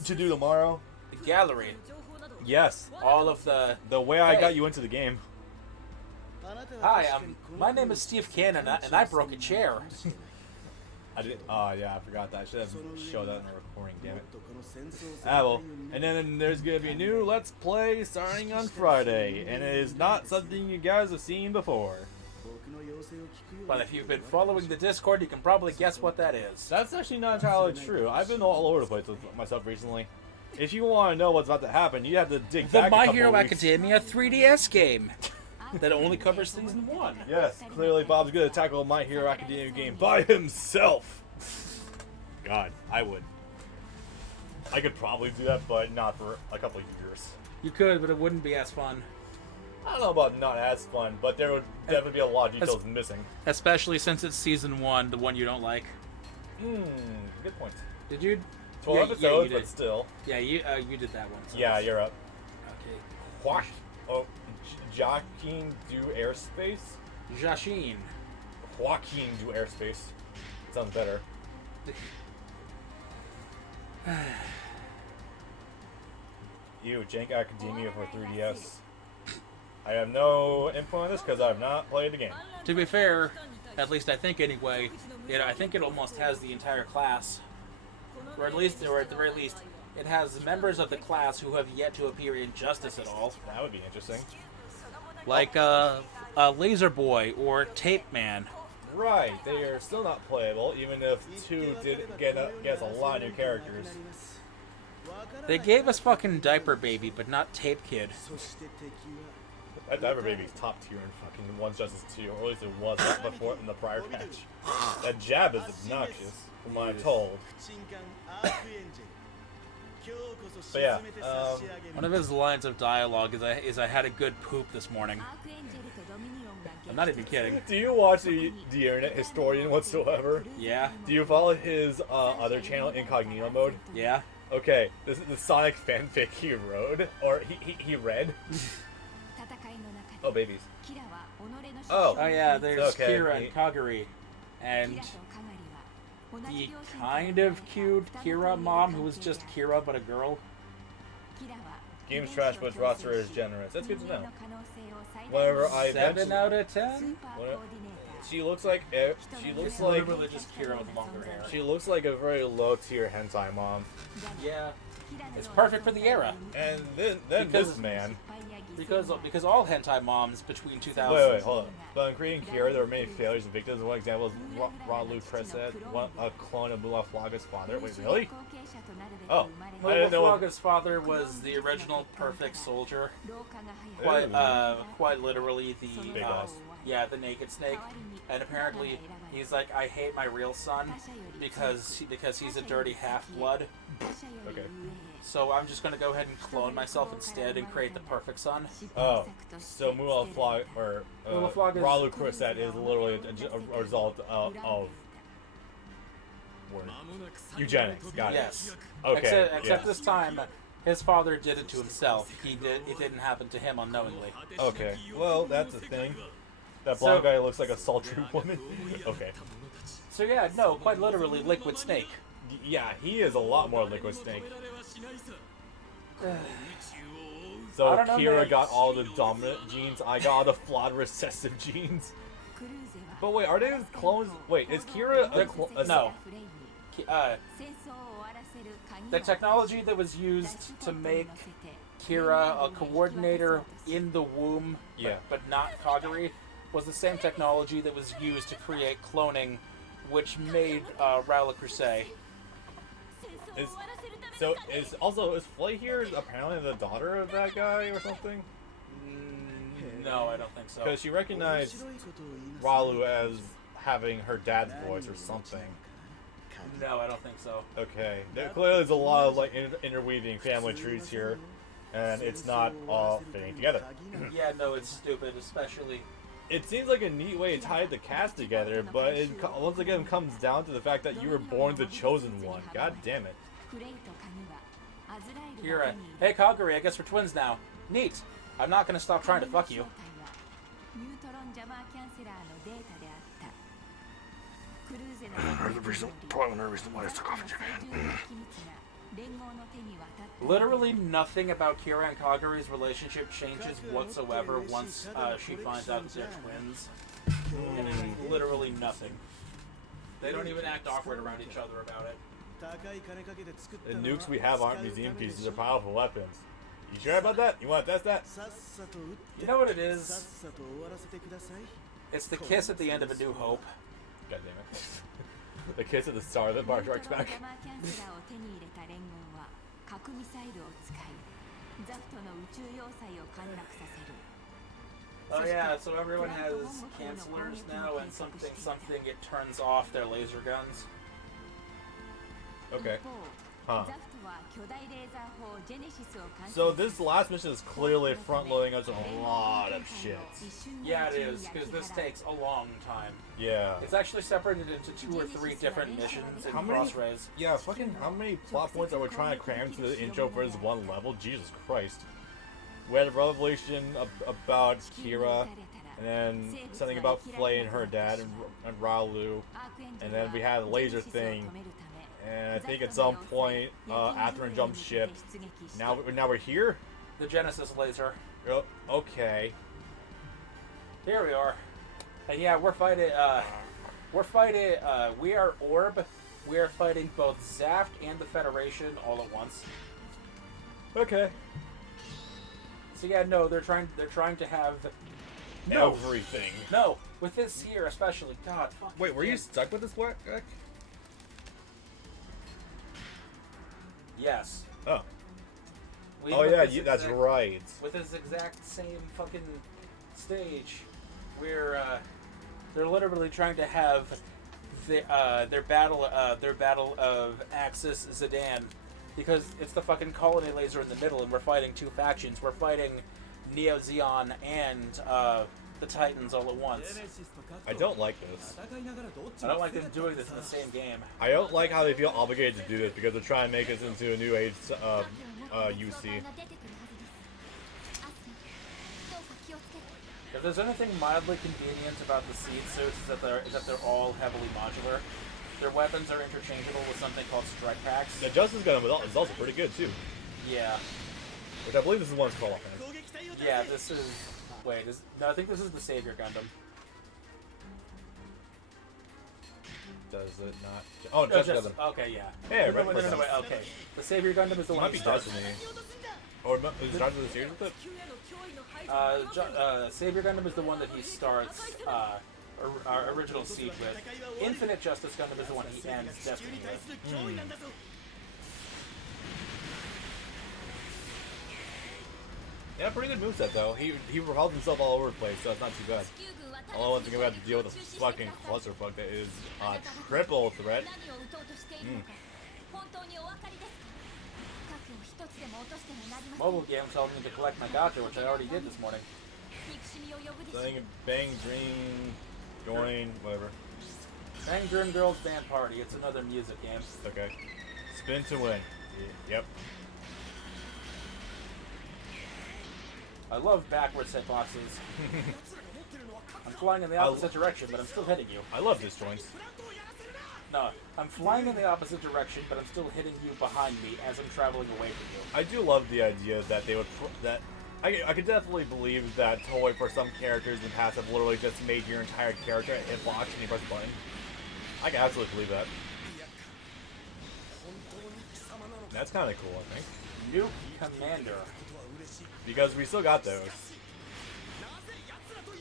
to do tomorrow. The gallery. Yes. All of the way I got you into the game. Hi, my name is Steve Cannon, and I broke a chair. I did. Oh yeah, I forgot that. I should have showed that in the recording. Damn it. Well, and then there's gonna be a new Let's Play starting on Friday, and it is not something you guys have seen before. But if you've been following the Discord, you can probably guess what that is. That's actually not entirely true. I've been all over the place with myself recently. If you want to know what's about to happen, you have to dig back. The My Hero Academia 3DS game that only covers season 1. Yes, clearly Bob's gonna tackle My Hero Academia game by himself. God, I would. I could probably do that, but not for a couple of years. You could, but it wouldn't be as fun. I don't know about not as fun, but there would definitely be a lot of details missing. Especially since it's season 1, the one you don't like. Good point. Did you? 12 episodes, but still. Yeah, you did that one. So yeah, you're up. Okay. What? Oh, Joaquin do airspace? Joaquin. Joaquin do airspace. Sounds better. You, Jank Academia for 3DS. I have no info on this because I have not played the game. To be fair, at least I think anyway, I think it almost has the entire class. Or at the very least, it has members of the class who have yet to appear in Justice at all. That would be interesting. Like Laser Boy or Tape Man. Right, they are still not playable, even if 2 did get us a lot of new characters. They gave us fucking Diaper Baby, but not Tape Kid. That Diaper Baby's top tier in fucking One's Justice 2, or at least it was before in the prior patch. That jab is obnoxious. from what I'm told. But yeah, one of his lines of dialogue is I had a good poop this morning. I'm not even kidding. Do you watch the internet historian whatsoever? Yeah. Do you follow his other channel, Incognito Mode? Yeah. Okay, this is the Sonic fanfic he wrote, or he read. Oh, babies. Oh yeah, there's okay. Kira and Kaguri, and the kind of cute Kira mom who was just Kira but a girl. Game's trash, but its roster is generous. That's good to know. Whenever I 7 out of 10. She looks like literally just Kira with longer hair. She looks like a very low tier hentai mom. Yeah, it's perfect for the era. And then this man. Because all hentai moms between 2000. Wait, hold on. But in creating Kira, there were many failures and victims. One example is Ralu Crescent, a clone of Mulaflaga's father. Wait, really? Oh, I didn't know. Mulaflaga's father was the original perfect soldier. Quite literally the Big ass. Yeah, the naked snake. And apparently he's like, I hate my real son because he's a dirty half-blood. Okay. So I'm just gonna go ahead and clone myself instead and create the perfect son. Oh, so Mulaflaga or Ralu Crescent is literally a result of eugenics. Got it. Yes. Okay. Except this time, his father did it to himself. It didn't happen to him unknowingly. Okay. Well, that's the thing. That blonde guy looks like a sultry woman. Okay. So yeah, no, quite literally, Liquid Snake. Yeah, he is a lot more Liquid Snake. So Kira got all the dominant genes, I got all the flawed recessive genes. But wait, are they clones? Wait, is Kira a clone? No. The technology that was used to make Kira a coordinator in the womb, but not Kaguri, was the same technology that was used to create cloning, which made Raul Crusade. Is Flay here apparently the daughter of that guy or something? No, I don't think so. Because she recognized Ralu as having her dad's voice or something. No, I don't think so. Okay, clearly there's a lot of like interweaving family trees here, and it's not all fitting together. Yeah, no, it's stupid, especially. It seems like a neat way to tie the cast together, but it once again comes down to the fact that you were born the chosen one. God damn it. Kira, hey Kaguri, I guess we're twins now. Neat. I'm not gonna stop trying to fuck you. Probably one of the reasons why I took off in Japan. Literally nothing about Kira and Kaguri's relationship changes whatsoever once she finds out that they're twins. Literally nothing. They don't even act awkward around each other about it. The nukes we have aren't museum pieces, they're powerful weapons. You sure about that? You want to test that? You know what it is? It's the kiss at the end of A New Hope. God damn it. The kiss at the start of the Bar Strikes Back. Oh yeah, so everyone has cancelers now, and something it turns off their laser guns. Okay. Huh. So this last mission is clearly front-loading us a lot of shit. Yeah, it is, because this takes a long time. Yeah. It's actually separated into 2 or 3 different missions in Crossrays. Yeah, fucking how many plot points are we trying to cram into the intro for this one level? Jesus Christ. We had a revelation about Kira, and then something about Flay and her dad, and Raulu, and then we had a laser thing. And I think at some point, Atherin jumps ship. Now we're here? The Genesis laser. Oh, okay. Here we are. And yeah, we're fighting, we are Orb. We are fighting both Zaft and the Federation all at once. Okay. So yeah, no, they're trying to have... Everything. No, with this here especially, God, fuck. Wait, were you stuck with this work? Yes. Oh. Yeah, that's right. With this exact same fucking stage, they're literally trying to have their battle of Axis Zidane, because it's the fucking colony laser in the middle, and we're fighting two factions. We're fighting Neo Zeon and the Titans all at once. I don't like this. I don't like them doing this in the same game. I don't like how they feel obligated to do this because they're trying to make us into a new age UC. If there's anything mildly convenient about the seed suits, is that they're all heavily modular. Their weapons are interchangeable with something called strike packs. The Justice Gundam is also pretty good too. Yeah. Which I believe this is one's called. Yeah, this is. Wait, no, I think this is the Savior Gundam. Does it not? Oh, Justice Gundam. Okay, yeah. Hey, no, wait, okay. The Savior Gundam is the one might that be starts. Destiny. Or is it starts with the series with it? Savior Gundam is the one that he starts our original Siege with. Infinite Justice Gundam is the one he ends Destiny with. Yeah, pretty good moveset though. He held himself all over the place, so it's not too bad. All one thing we have to deal with is fucking clusterfuck that is a triple threat. Mobile game telling me to collect my gacha, which I already did this morning. Bang, dream, join, whatever. Bang Dream Girls Band Party. It's another music game. Okay. Spin to win. Yep. I love backwards hitboxes. I'm flying in the opposite direction, but I'm still hitting you. I love disjoints. No, I'm flying in the opposite direction, but I'm still hitting you behind me as I'm traveling away from you. I do love the idea that they would I could definitely believe that Toei for some characters in the past have literally just made your entire character a hitbox and you press a button. I can absolutely believe that. That's kind of cool, I think. Nuke Commander. Because we still got those.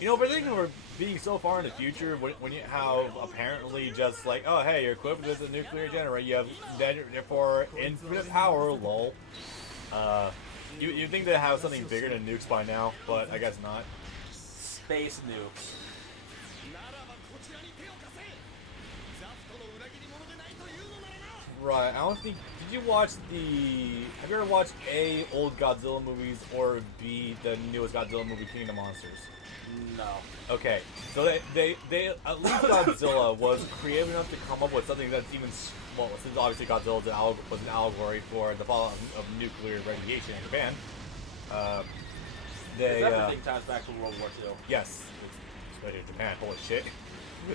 You know, but I think we're being so far in the future when you have apparently just like, oh hey, you're equipped with a nuclear generator, you have therefore infinite power, lol. You think they have something bigger than nukes by now, but I guess not. Space nukes. Right, I don't think. Did you watch the? Have you ever watched A, old Godzilla movies, or B, the newest Godzilla movie, King of Monsters? No. Okay, so they at least Godzilla was creative enough to come up with something that's even, well, since obviously Godzilla was an allegory for the fallout of nuclear radiation in Japan. Everything ties back to World War II. Yes, especially in Japan. Holy shit.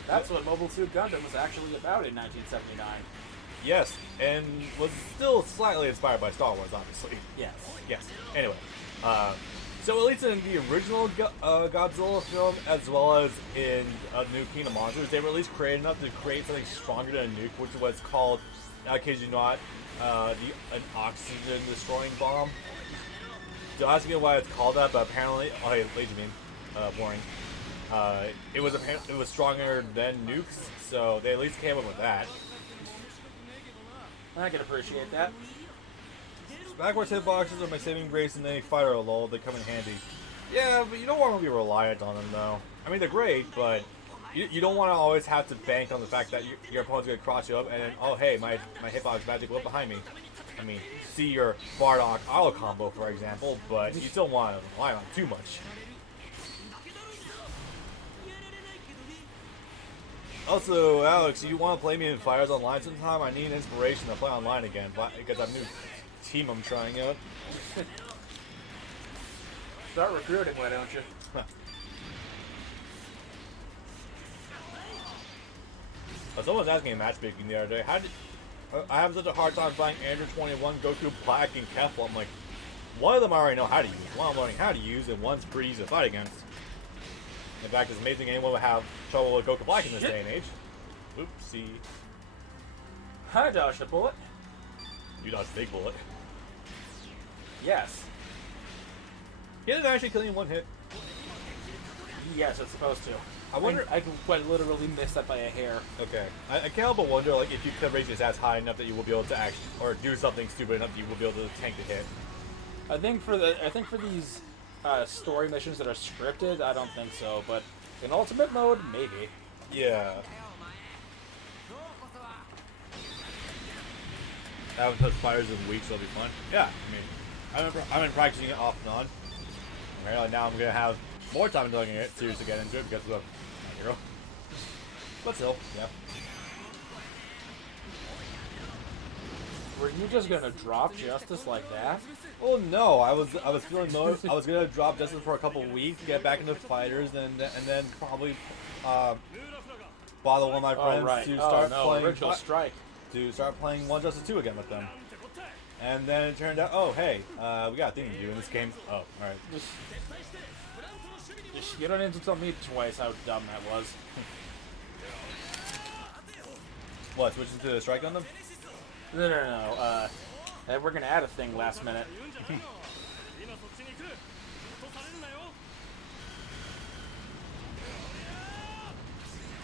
That's what Mobile Suit Gundam was actually about in 1979. Yes, and was still slightly inspired by Star Wars, obviously. Yes. Yes. Anyway, so at least in the original Godzilla film, as well as in New King of Monsters, they were at least creative enough to create something stronger than a nuke, which was called, I kid you not, an oxygen-destroying bomb. Don't ask me why it's called that, but apparently, oh hey, lazy mean, boring. It was stronger than nukes, so they at least came up with that. I can appreciate that. Backwards hitboxes are my saving grace in any fighter, lol. They come in handy. Yeah, but you don't want to be reliant on them, though. I mean, they're great, but you don't want to always have to bank on the fact that your opponent's going to cross you up and then, oh, hey, my hitbox magic whip behind me. I mean, see your Bardock auto combo, for example, but you still want to rely on too much. Also, Alex, you want to play me in Fires Online sometime? I need inspiration to play online again, because I have a new team I'm trying out. Start recruiting, why don't you? Someone was asking me matchmaking the other day. I have such a hard time finding Andrew 21, Goku Black, and Kefla. I'm like, one of them I already know how to use, one I'm learning how to use, and one's pretty easy to fight against. In fact, it's amazing anyone would have trouble with Goku Black in this day and age. Oopsie. I dodged a bullet. You dodged a big bullet. Yes. He didn't actually kill you in one hit. Yes, it's supposed to. I wonder. I quite literally missed that by a hair. Okay. I can't help but wonder, like, if you could raise his ass high enough that you will be able to actually, or do something stupid enough that you will be able to tank the hit. I think for these story missions that are scripted, I don't think so. But in ultimate mode, maybe. Yeah. haven't touched fighters in weeks, so it'll be fun. Yeah, I mean, I've been practicing it off and on. Right, like now I'm gonna have more time doing it, serious to get into it because of my hero. But still, yeah. Were you just gonna drop Justice like that? Oh no, I was feeling low. I was gonna drop Justice for a couple weeks, get back into fighters, and then probably bother one of my friends to start playing Original Strike. To start playing One Justice 2 again with them. And then it turned out, oh hey, we got a thing to do in this game. Oh, all right. You don't need to tell me twice how dumb that was. What? Switching to the Strike Gundam? No. We're gonna add a thing last minute.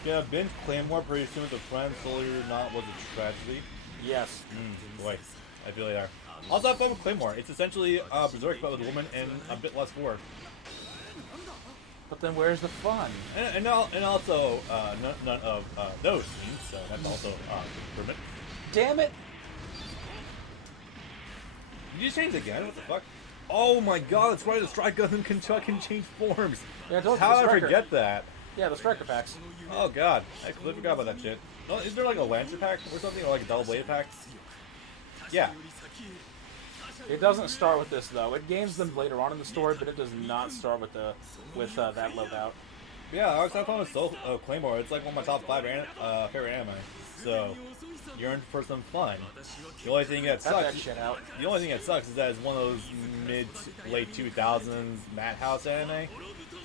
Yeah, binge Claymore pretty soon with a friend. Solely or not was a tragedy. Yes. Boy, I feel you there. Also have fun with Claymore. It's essentially Berserk but with a woman and a bit less gore. But then where's the fun? And also none of those scenes, so that's also improvement. Damn it! Did you change again? What the fuck? Oh my god, that's right, the Strike Gundam can change forms. Yeah, how did I forget that? Yeah, the Striker packs. Oh god, I completely forgot about that shit. No, is there like a Lancer pack or something, or like a double blade pack? Yeah. It doesn't start with this though. It gains them later on in the story, but it does not start with that loadout. Yeah, I was having fun with Claymore. It's like one of my top 5 favorite anime. So you're in for some fun. The only thing that sucks. That shit out. The only thing that sucks is that it's one of those mid to late 2000s Madhouse anime.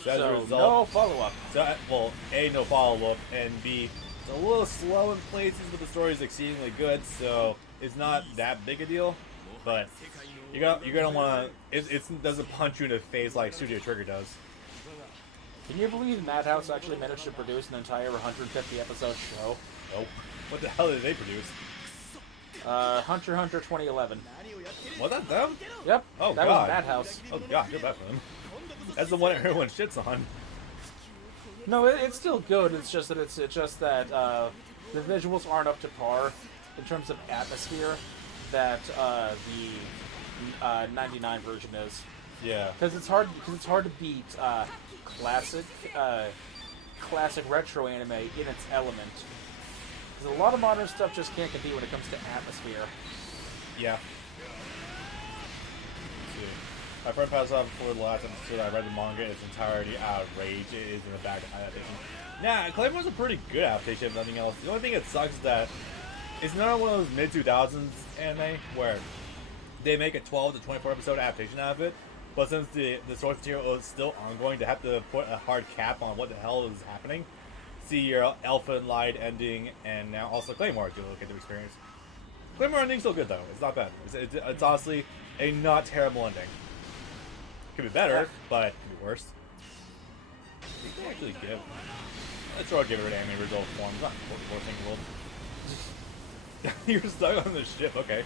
So as a result, no follow-up. So, well, A, no follow-up, and B, it's a little slow in places, but the story is exceedingly good, so it's not that big a deal. But you're gonna want to. It doesn't punch you in the face like Studio Trigger does. Can you believe Madhouse actually managed to produce an entire 150 episode show? Oh, what the hell did they produce? Hunter x Hunter 2011. Was that them? Yep. Oh that god. was Madhouse. Oh god, good bad for them. That's the one everyone shits on. No, it's still good. It's just that the visuals aren't up to par in terms of atmosphere that the 99 version is. Yeah. Because it's hard to beat classic retro anime in its element. Because a lot of modern stuff just can't compete when it comes to atmosphere. Yeah. My friend passed out before the last episode. I read the manga in its entirety out of rage. It is in the back adaptation. Nah, Claymore's a pretty good adaptation if nothing else. The only thing that sucks is that it's not one of those mid-2000s anime where they make a 12 to 24 episode adaptation out of it, but since the source material is still ongoing, they have to put a hard cap on what the hell is happening. See your Alpha and Light ending, and now also Claymore to look at the experience. Claymore ending's still good though. It's not bad. It's honestly a not terrible ending. Could be better, but it could be worse. You can actually give. Let's try to give it an anime result form. It's not the worst thing in the world. You're stuck on the ship, okay.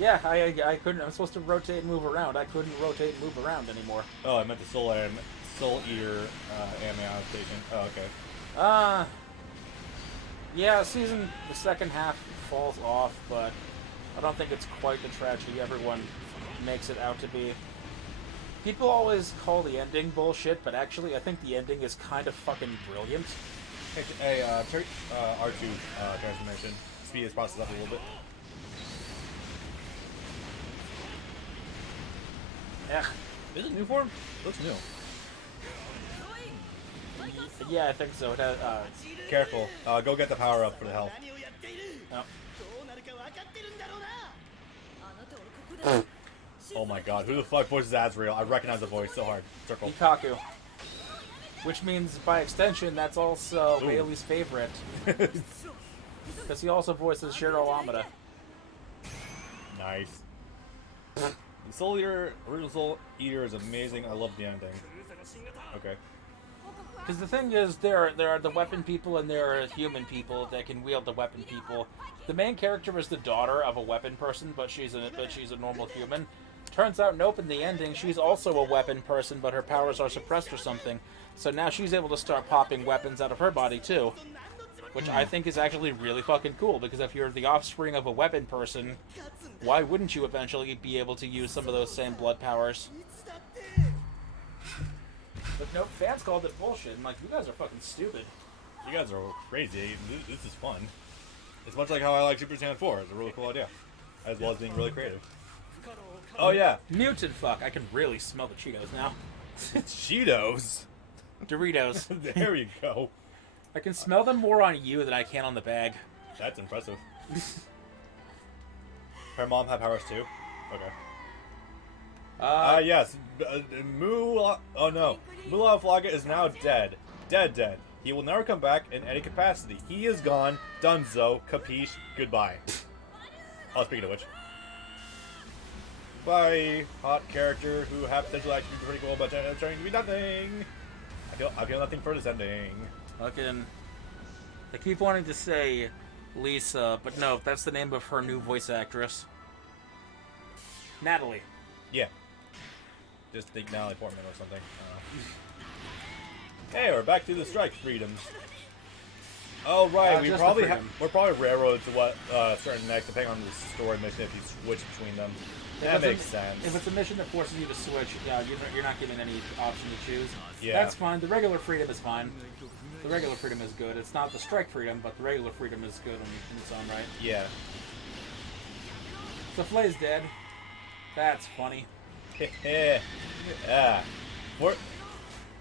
Yeah, I couldn't. I'm supposed to rotate and move around. I couldn't rotate and move around anymore. Oh, I meant the Soul Eater anime adaptation. Oh, okay. Yeah, the second half falls off, but I don't think it's quite the tragedy everyone makes it out to be. People always call the ending bullshit, but actually I think the ending is kind of fucking brilliant. Hey, R2 transformation. Speed his process up a little bit. Yeah. Is it new form? It looks new. Yeah, I think so. It has, Careful. Go get the power up for the health. Oh. Oh my god, who the fuck voices Azrael? I recognize the voice so hard. Circle. Ikaku. Which means, by extension, that's also Bailey's favorite. Because he also voices Shiro Amada. Nice. The Soul Eater, original Soul Eater is amazing. I love the ending. Okay. Because the thing is, there are the weapon people and there are human people that can wield the weapon people. The main character is the daughter of a weapon person, but she's a normal human. Turns out, nope, in the ending, she's also a weapon person, but her powers are suppressed or something. So now she's able to start popping weapons out of her body, too. which I think is actually really fucking cool, because if you're the offspring of a weapon person, why wouldn't you eventually be able to use some of those same blood powers? But no, fans called it bullshit. I'm like, you guys are fucking stupid. You guys are crazy. This is fun. It's much like how I like Super Saiyan 4. It's a really cool idea. As well as being really creative. Oh, yeah. Mutant fuck. I can really smell the Cheetos now. Cheetos? Doritos. There you go. I can smell them more on you than I can on the bag. That's impressive. Her mom had powers too? Okay. Yes. Oh no. Mullah Flaga is now dead. Dead. He will never come back in any capacity. He is gone. Dunzo. Capiche. Goodbye. Oh, speaking of which. Bye. Hot character who have potential actually be pretty cool, but turning to be nothing. I feel nothing for this ending. Fucking. I keep wanting to say Lisa, but no, that's the name of her new voice actress. Natalie. Yeah. Just think Natalie Portman or something. Hey, we're back to the strike freedoms. Oh right, we're probably railroaded to what starting next, depending on the story mission. If you switch between them, that makes sense. If it's a mission that forces you to switch, yeah, you're not given any option to choose. Yeah, that's fine. The regular freedom is fine. The regular freedom is good. It's not the strike freedom, but the regular freedom is good in its own right. Yeah. So Flay's dead. That's funny. Yeah. We're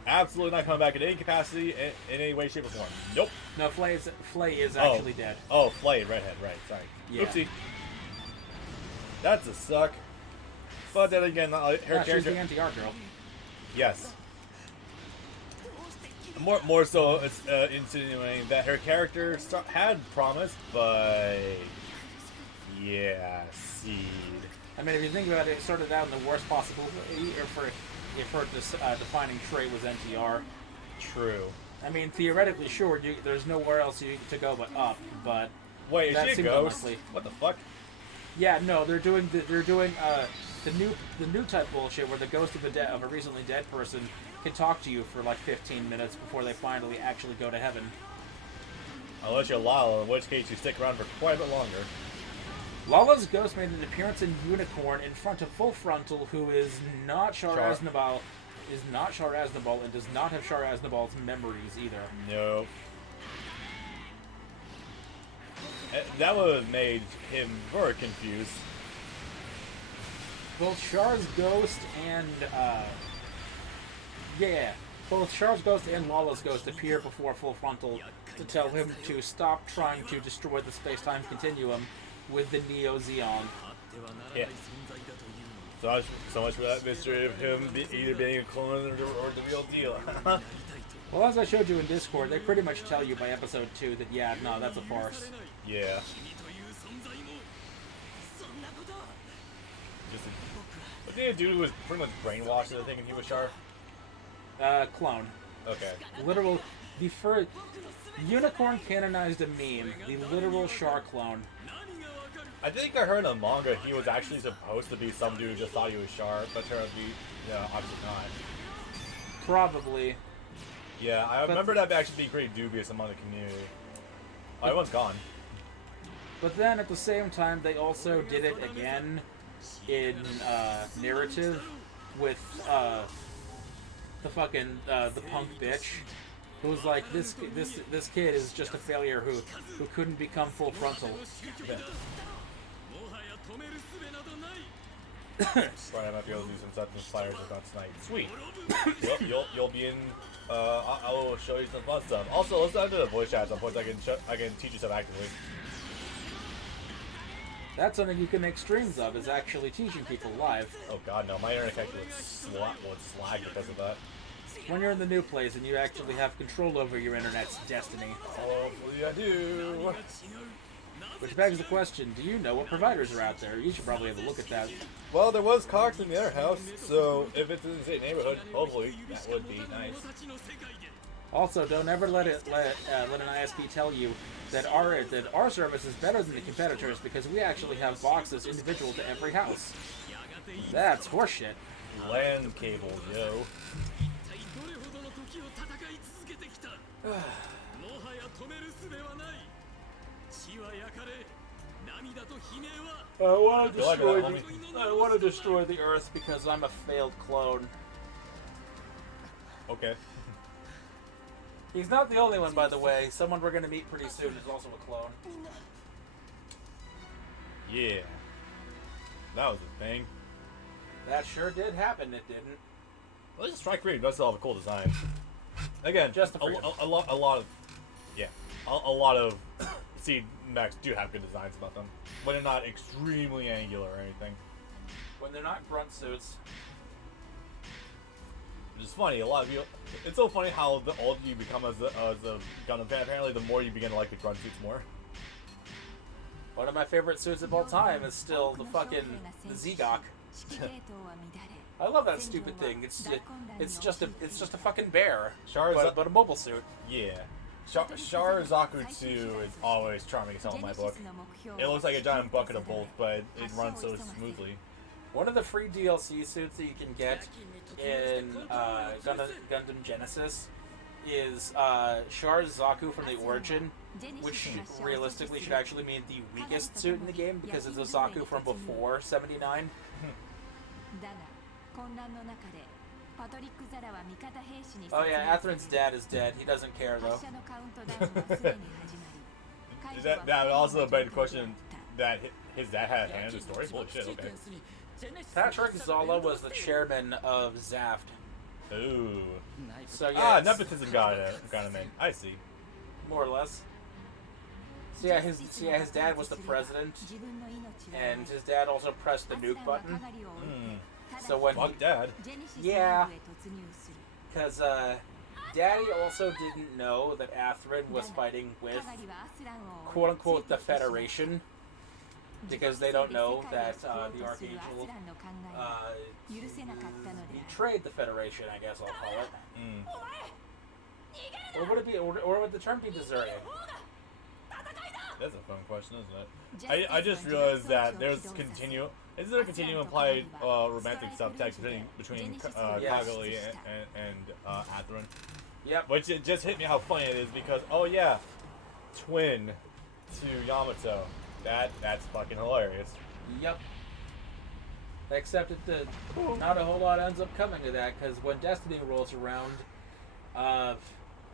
absolutely not coming back in any capacity, in any way, shape, or form. Nope. No, Flay is actually dead. Oh, Flay, redhead, right, sorry. Yeah. Oopsie. That's a suck. But then again, her character... She's the anti-art girl. Yes. More so, it's insinuating that her character had promise, but... Yeah, Seed. I mean, if you think about it, it started out in the worst possible way, if her defining trait was NTR. True. I mean, theoretically, sure, there's nowhere else to go but up, but... Wait, is she a ghost? Unlikely. What the fuck? Yeah, no, they're doing the new type bullshit where the ghost of a recently dead person can talk to you for like 15 minutes before they finally actually go to heaven. Unless you're Lala, in which case you stick around for quite a bit longer. Lala's ghost made an appearance in Unicorn in front of Full Frontal, who is not Char Aznable, and does not have Char Aznabal's memories either. No. That would have made him very confused. Both Char's ghost and both Char's ghost and Lala's ghost appear before Full Frontal to tell him to stop trying to destroy the space-time continuum with the Neo Zeon. Yeah. So much for that mystery of him either being a clone or the real deal. Well, as I showed you in Discord, they pretty much tell you by episode 2 that, yeah, no, that's a farce. Yeah. But the dude was pretty much brainwashed into thinking he was Char? Clone. Okay. The first... Unicorn canonized a meme, the literal Char clone. I think I heard in the manga he was actually supposed to be some dude who just thought he was Char, but turned out to be, obviously not. Probably. Yeah, I remember that actually being pretty dubious among the community. Oh, everyone's gone. But then at the same time, they also did it again in narrative with the punk bitch, who was like, this kid is just a failure who couldn't become Full Frontal. Yeah. Right, I might be able to do some stuff inspired about tonight. Sweet. You'll be in. I will show you some fun stuff. Also, let's do the voice chat at some point. I can teach you stuff actively. That's something you can make streams of, is actually teaching people live. Oh god, no. My internet connection would slag because of that. When you're in the new place and you actually have control over your internet's destiny. Hopefully I do. Which begs the question, do you know what providers are out there? You should probably have a look at that. Well, there was Cox in the other house, so if it's in the same neighborhood, hopefully that would be nice. Also, don't ever let an ISP tell you that our service is better than the competitors because we actually have boxes individual to every house. That's horseshit. LAN cables, yo. I want to destroy the Earth because I'm a failed clone. Okay. He's not the only one, by the way. Someone we're going to meet pretty soon is also a clone. Yeah. That was a thing. That sure did happen, it didn't. Well, this Strike Creed does still have a cool design. Again, Just a lot of Seed mechs do have good designs about them. When they're not extremely angular or anything. When they're not grunt suits. Which is funny, a lot of you... It's so funny how the older you become as a Gundam fan, apparently the more you begin to like the grunt suits more. One of my favorite suits of all time is still the fucking Zegok. I love that stupid thing. It's just a fucking bear, but a mobile suit. Yeah. Char Zakutsu is always charming as hell in my book. It looks like a giant bucket of bolts, but it runs so smoothly. One of the free DLC suits that you can get in Gundam Genesis is Char Zaku from the Origin, which realistically should actually mean the weakest suit in the game because it's a Zaku from before 79. Oh yeah, Atherin's dad is dead. He doesn't care though. That would also beg the question that his dad had a hand in the story? Holy shit, okay. Patrick Zala was the chairman of Zaft. Ooh. So yeah. Nepotism got him in. I see. More or less. So yeah, his dad was the president, and his dad also pressed the nuke button. So when Dad. Yeah. Because Daddy also didn't know that Atherin was fighting with quote unquote the Federation. Because they don't know that the Archangel betrayed the Federation, I guess I'll call it. Or would it be, or would the term be deserting? That's a fun question, isn't it? I just realized that is there a continuum implied romantic subtext between Kagoli and Atherin? Yep. Which it just hit me how funny it is because, oh yeah, twin to Yamato. That's fucking hilarious. Yep. Except not a whole lot ends up coming to that, because when Destiny rolls around,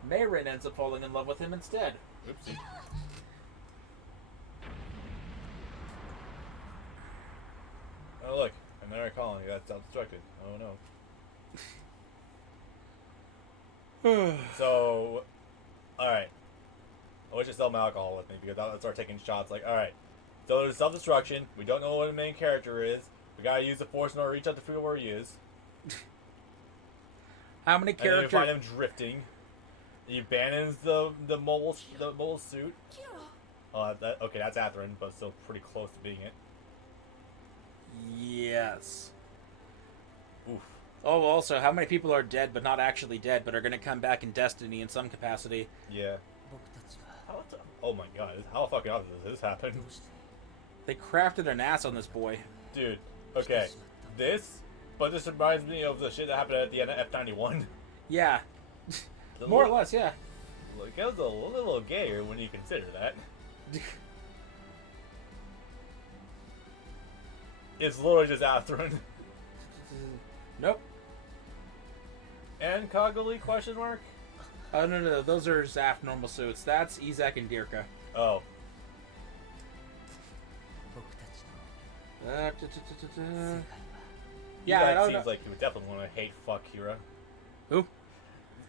Mayrin ends up falling in love with him instead. Oopsie. Oh look, another colony that's self-destructed. Oh no. So, alright. I wish you sell alcohol with me because I'll start taking shots like, alright, so there's self-destruction, we don't know what the main character is, we gotta use the force in order to reach out to figure where he is. How many characters? And you find him drifting. He abandons the mobile suit. Okay, that's Atherin, but still pretty close to being it. Yes. Oof. Oh, also, how many people are dead but not actually dead, but are going to come back in Destiny in some capacity? Yeah. Oh my god, how fucking often does this happen? They crafted an ass on this boy. Dude, okay. This reminds me of the shit that happened at the end of F91. Yeah. More or less, yeah. Look, it was a little gayer when you consider that. It's literally just Atherin. Nope. And Kagoli, question mark? Oh, no, those are Zaft normal suits. That's Izak and Dirka. Oh. Yeah, Izak I don't seems know. like he would definitely want to hate fuck Hira. Who?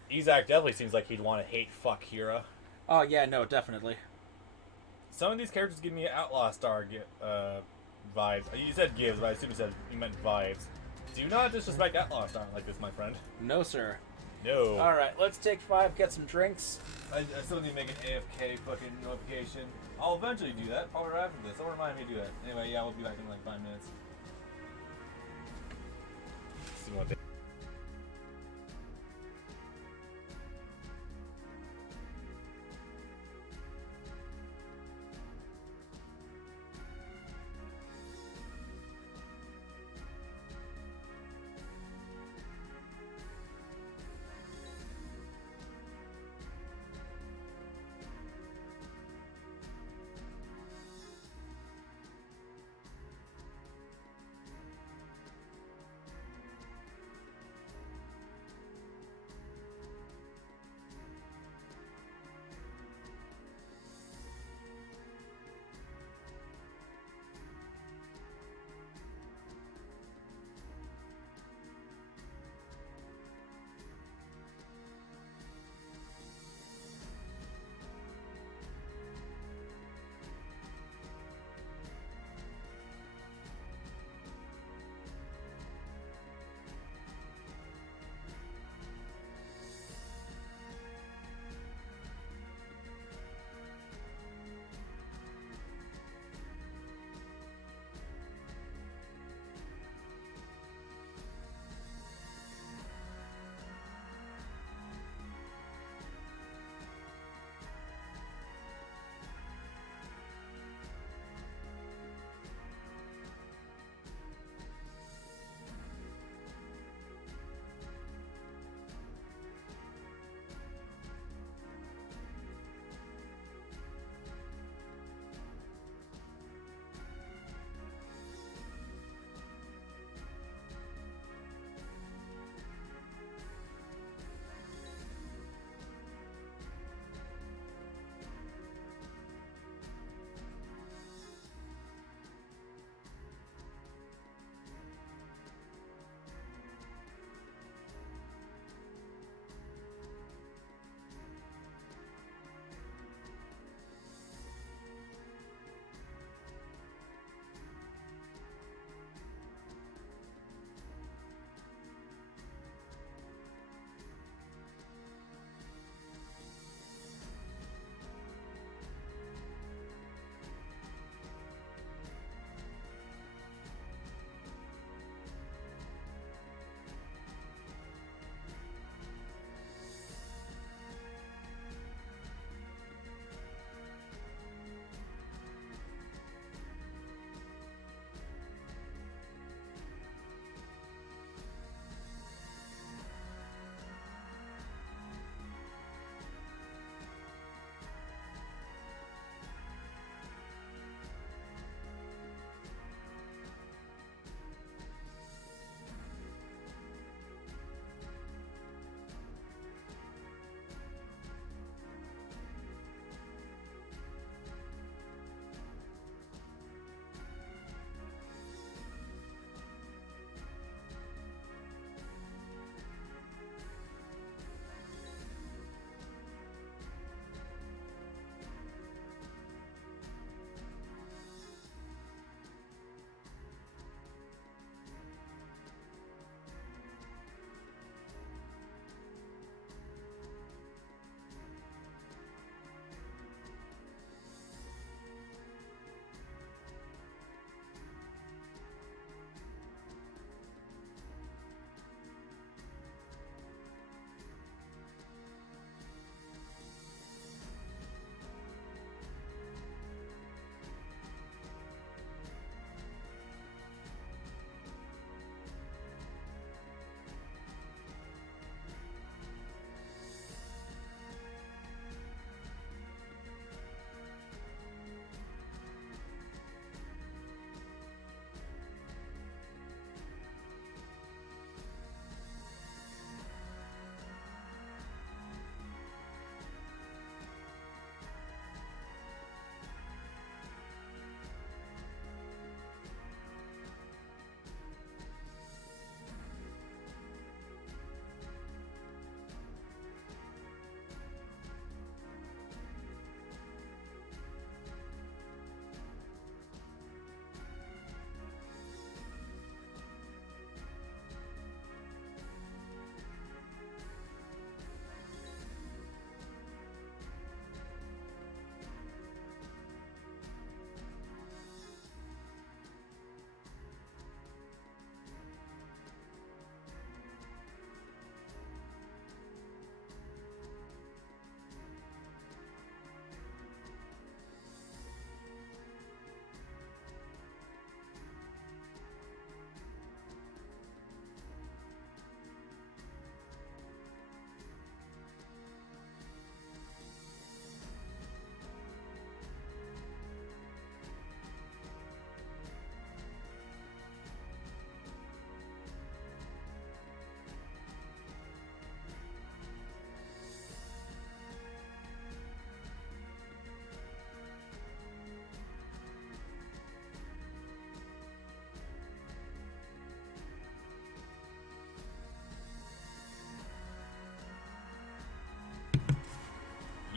Izak definitely seems like he'd want to hate fuck Hira. Oh, yeah, no, definitely. Some of these characters give me Outlaw Star vibes. You said gives, but I assume you meant vibes. Do not disrespect Outlaw Star like this, my friend. No, sir. No. Alright, let's take 5, get some drinks. I still need to make an AFK fucking notification. I'll eventually do that. Probably right after this. Don't remind me to do that. Anyway, yeah, we'll be back in like 5 minutes. See what they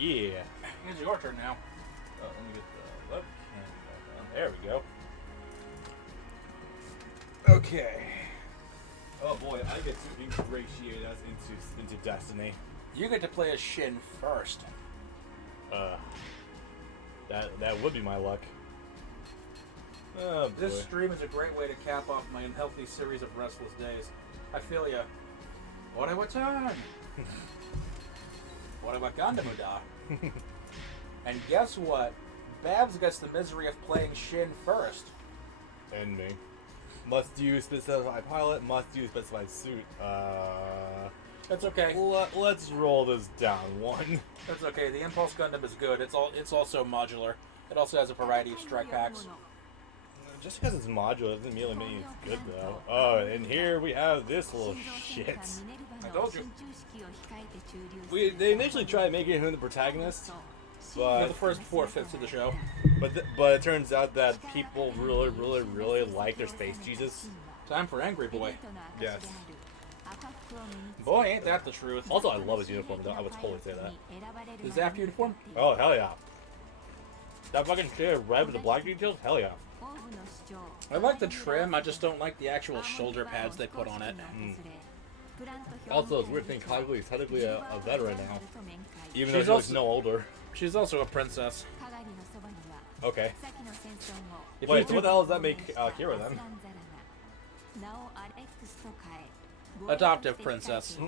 Yeah. It's your turn now. Oh, let me get the webcam back on. There we go. Okay. Oh boy, I get to ingratiate us into Destiny. You get to play as Shin first. That would be my luck. Oh boy. This stream is a great way to cap off my unhealthy series of restless days. I feel ya. What about time? What about Gundam da? And guess what? Babs gets the misery of playing Shin first. And me. Must use specified pilot, must use specified suit. That's okay. Let's roll this down one. That's okay. The Impulse Gundam is good. It's also modular. It also has a variety of strike packs. Just because it's modular doesn't mean it's good though. Oh, and here we have this little shit. I told you. They initially tried making him the protagonist, but the first 4/5 of the show. But it turns out that people really like their space Jesus. Time for Angry Boy. Yes. Boy, ain't that the truth. Also, I love his uniform though. I would totally say that. The Zap uniform? Oh hell yeah. That fucking shit red with the black details? Hell yeah. I like the trim, I just don't like the actual shoulder pads they put on it. Also, it's weird thing, Kagui is technically a veteran now. Even She's though also- she's no older. She's also a princess. Okay. If Wait, you so what the hell does that make Kira then? Adoptive princess.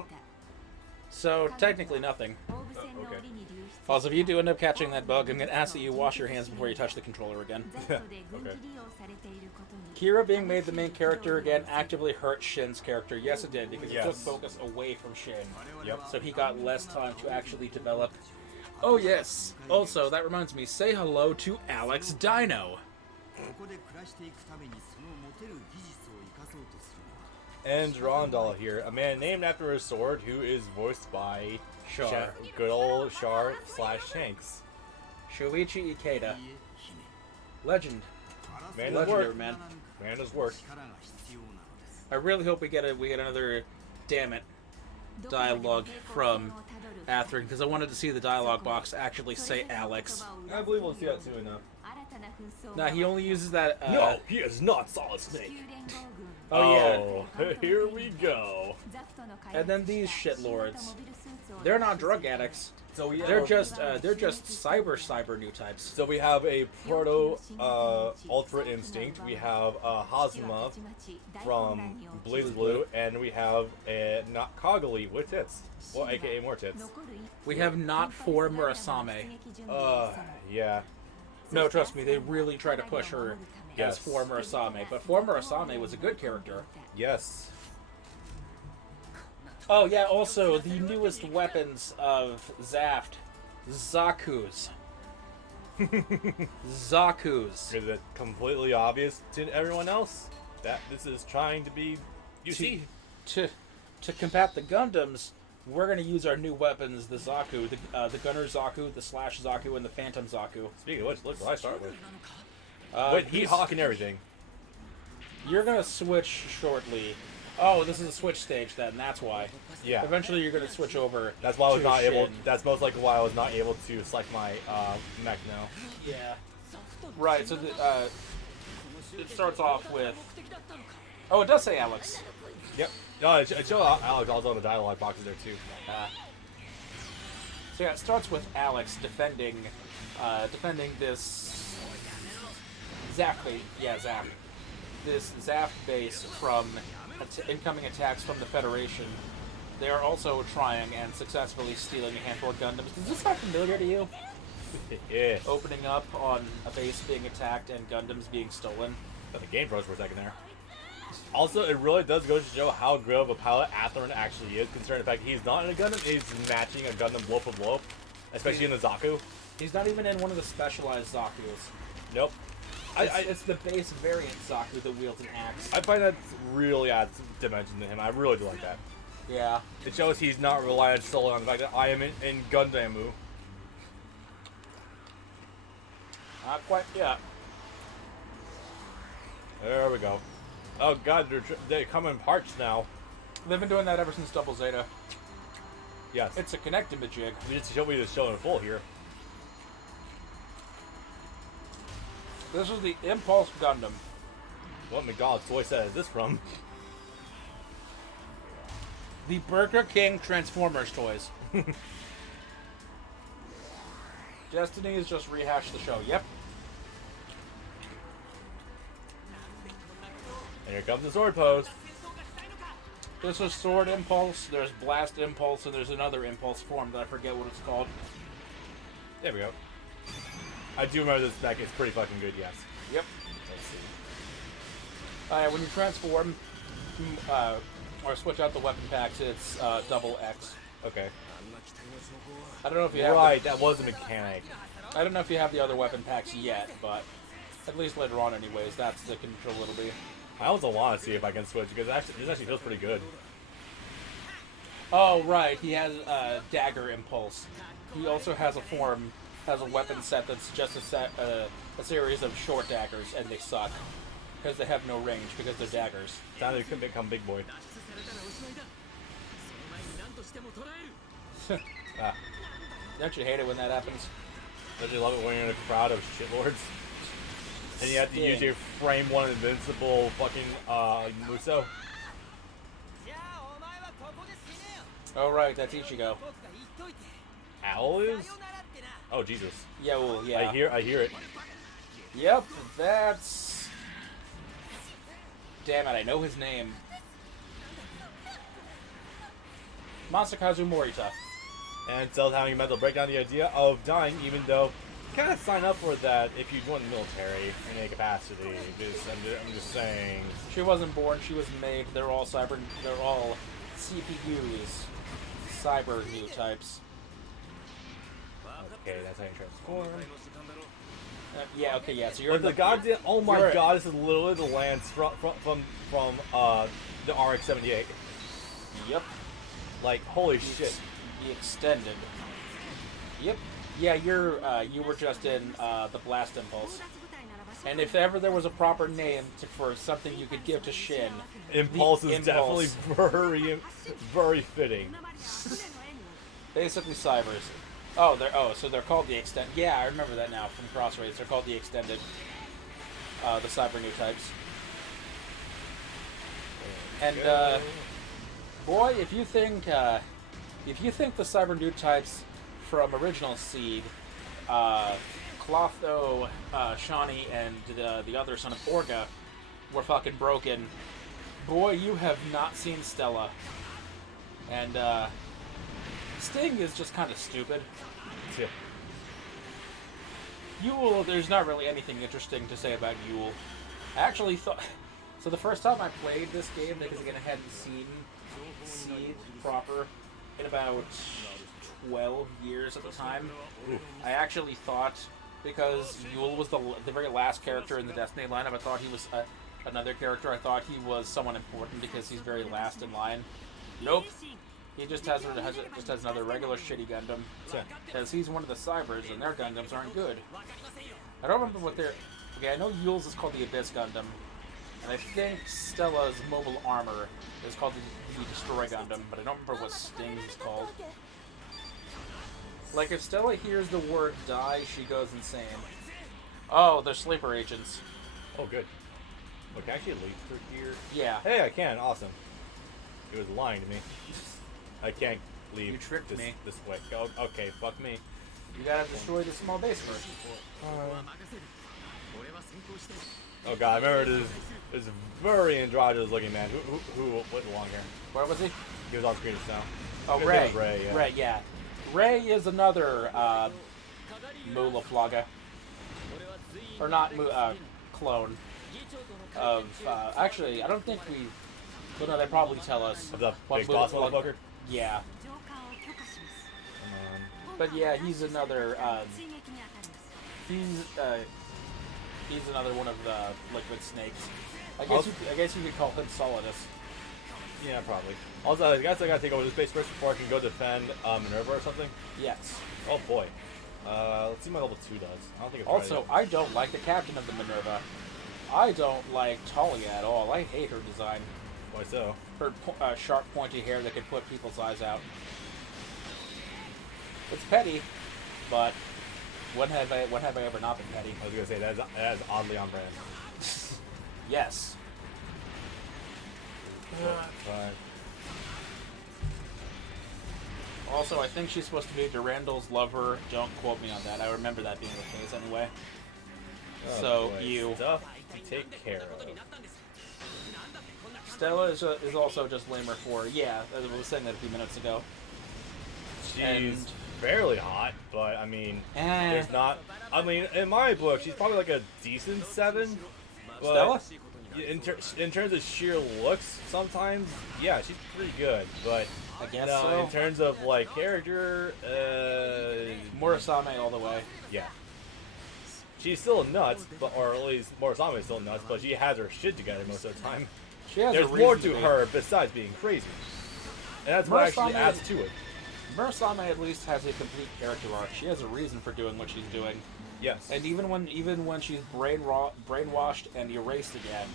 So, technically nothing. Okay. Also, if you do end up catching that bug, I'm going to ask that you wash your hands before you touch the controller again. Okay. Kira being made the main character again actively hurt Shin's character. Yes, it did, because it took Yes. focus away from Shin. Yep. So he got less time to actually develop. Oh, yes. Also, that reminds me, say hello to Alex Dino. And Rondal here, a man named after a sword who is voiced by Char. Good old Char / Shanks. Shuichi Ikeda. Legend. Man does Legendary, work. man. Man does work. I really hope we get another, damn it, dialogue from Atherin, because I wanted to see the dialogue box actually say Alex. I believe we'll see that soon enough. Nah, he only uses that. No, he is not Solid Snake. Oh, yeah. Here we go. And then these shitlords. They're not drug addicts. So we They're just cyber new types. So we have a proto Ultra Instinct. We have Hazuma from Blaze Blue, and we have a not Kaguli with tits, well, aka more tits. We have not for Murasame. Yeah. No, trust me, they really try to push her Yes. as for Murasame, but for Murasame was a good character. Yes. Oh yeah, also the newest weapons of Zaft, Zaku's. Zaku's. Is it completely obvious to everyone else that this is trying to be? You see, To combat the Gundams, we're gonna use our new weapons, the Zaku, the Gunner Zaku, the Slash Zaku, and the Phantom Zaku. speaking of which, look what I start with. These- With Heat Hawk and everything. You're gonna switch shortly. Oh, this is a switch stage then. That's why. Yeah. Eventually, you're gonna switch over. That's why I was to not able. Shin. That's most likely why I was not able to select my mech now. Yeah. Right. So it starts off with. Oh, it does say Alex. Yep. No, it showed Alex also on the dialogue boxes there too. So yeah, it starts with Alex defending this Zaft base. Yeah, Zaft. This Zaft base from incoming attacks from the Federation. They are also trying and successfully stealing a handful of Gundams. Does this sound familiar to you? Yeah. Opening up on a base being attacked and Gundams being stolen. But the game froze for a second there. Also, it really does go to show how good of a pilot Atherin actually is, considering the fact he's not in a Gundam, he's matching a Gundam blow for blow, especially in the Zaku. He's not even in one of the specialized Zakus. Nope. It's the base variant Zaku that wields an axe. I find that really adds dimension to him. I really do like that. Yeah. It shows he's not reliant solely on the fact that I am in Gundam. Not quite yet. There we go. Oh god, they come in parts now. They've been doing that ever since Double Zeta. Yes. It's a connect-a-majig. We just show in full here. This is the Impulse Gundam. What McDonald's toy set is this from? The Burger King Transformers toys. Destiny has just rehashed the show. Yep. And here comes the sword pose. This is Sword Impulse, there's Blast Impulse, and there's another Impulse form that I forget what it's called. There we go. I do remember this spec. It's pretty fucking good, yes. Yep. Let's see. When you transform, or switch out the weapon packs, it's double X. Okay. I don't know if you have Right, that was a mechanic. I don't know if you have the other weapon packs yet, but at least later on anyways, that's the control it'll be. I also want to see if I can switch, because this actually feels pretty good. Oh, right, he has Dagger Impulse. He also has a weapon set that's just a series of short daggers, and they suck. Because they have no range, because they're daggers. Time to become big boy. Don't you hate it when that happens? Don't you love it when you're in a crowd of shitlords? And you have to use your frame one invincible fucking Muso? Oh, right, that's Ichigo. Owl is? Oh, Jesus. Yeah, well, yeah. I hear it. Yep, that's... Damn it, I know his name. Masakazu Morita. And tells having a mental breakdown the idea of dying, even though you kind of sign up for that if you join the military in any capacity. I'm just saying. She wasn't born, she was made. They're all CPUs. Cyber new types. Okay, that's how you transform. Yeah, okay, yeah, so you're But the goddamn, oh my god, this is literally the lance from the RX-78. Yep. Like, holy shit. The extended. Yep. Yeah, you were just in the Blast Impulse. And if ever there was a proper name for something you could give to Shin, Impulse is definitely very, very fitting. Basically cybers. So they're called the extend. Yeah, I remember that now from Crossrays. They're called the extended. The cyber new types. And boy, if you think the cyber new types from original Seed, Clotho, Shawnee, and the other son of Orga were fucking broken, boy, you have not seen Stella. And Sting is just kind of stupid. Yeah. Yule, there's not really anything interesting to say about Yule. I actually thought... So the first time I played this game, because again I hadn't seen Seed proper in about 12 years at the time, I actually thought, because Yule was the very last character in the Destiny lineup, I thought he was another character. I thought he was someone important because he's very last in line. Nope. He just has another regular shitty Gundam. Because he's one of the Cybers, and their Gundams aren't good. I don't remember what their... Okay, I know Yule's is called the Abyss Gundam. And I think Stella's mobile armor is called the Destroy Gundam, but I don't remember what Sting's is called. Like, if Stella hears the word die, she goes insane. Oh, they're sleeper agents. Oh, good. Look, can I actually leave through here? Yeah. Hey, I can. Awesome. He was lying to me. I can't leave. You tricked me. This way. Oh, okay, fuck me. You gotta destroy the small base first. Oh god, I remember this very androgynous looking man. Who went long hair? Where was he? He was on screen just now. Oh, Ray. Ray, yeah. Ray is another Mula Flaga. Or not clone of... actually, I don't think we... But no, they probably tell us. Of the what big boss motherfucker? Yeah. But yeah, he's another... He's another one of the liquid snakes. I guess you could call him Solidus. Yeah, probably. Also, I guess I gotta take over this base first before I can go defend Minerva or something. Yes. Oh boy. Let's see what my level 2 does. I don't think it's also, I don't like the captain of the Minerva. I don't like Talia at all. I hate her design. Why so? Her sharp, pointy hair that can put people's eyes out. It's petty, but when have I ever not been petty? I was gonna say that is oddly on brand. Yes. But also, I think she's supposed to be Durandal's lover. Don't quote me on that. I remember that being the case anyway. So boy, you. stuff to take care of. Stella is also just lamer for, yeah, I was saying that a few minutes ago. She's fairly hot, but I mean, there's not. I mean, in my book, she's probably like a decent 7. Stella? In terms of sheer looks, sometimes, yeah, she's pretty good. But I guess no, so. in terms of like character, Murasame all the way. yeah. She's still nuts, or at least Murasame is still nuts, but she has her shit together most of the time. She has There's a more reason to be. her besides being crazy. And that's what actually Murasame- adds to it. Murasame at least has a complete character arc. She has a reason for doing what she's doing. Yes. And even when she's brainwashed and erased again,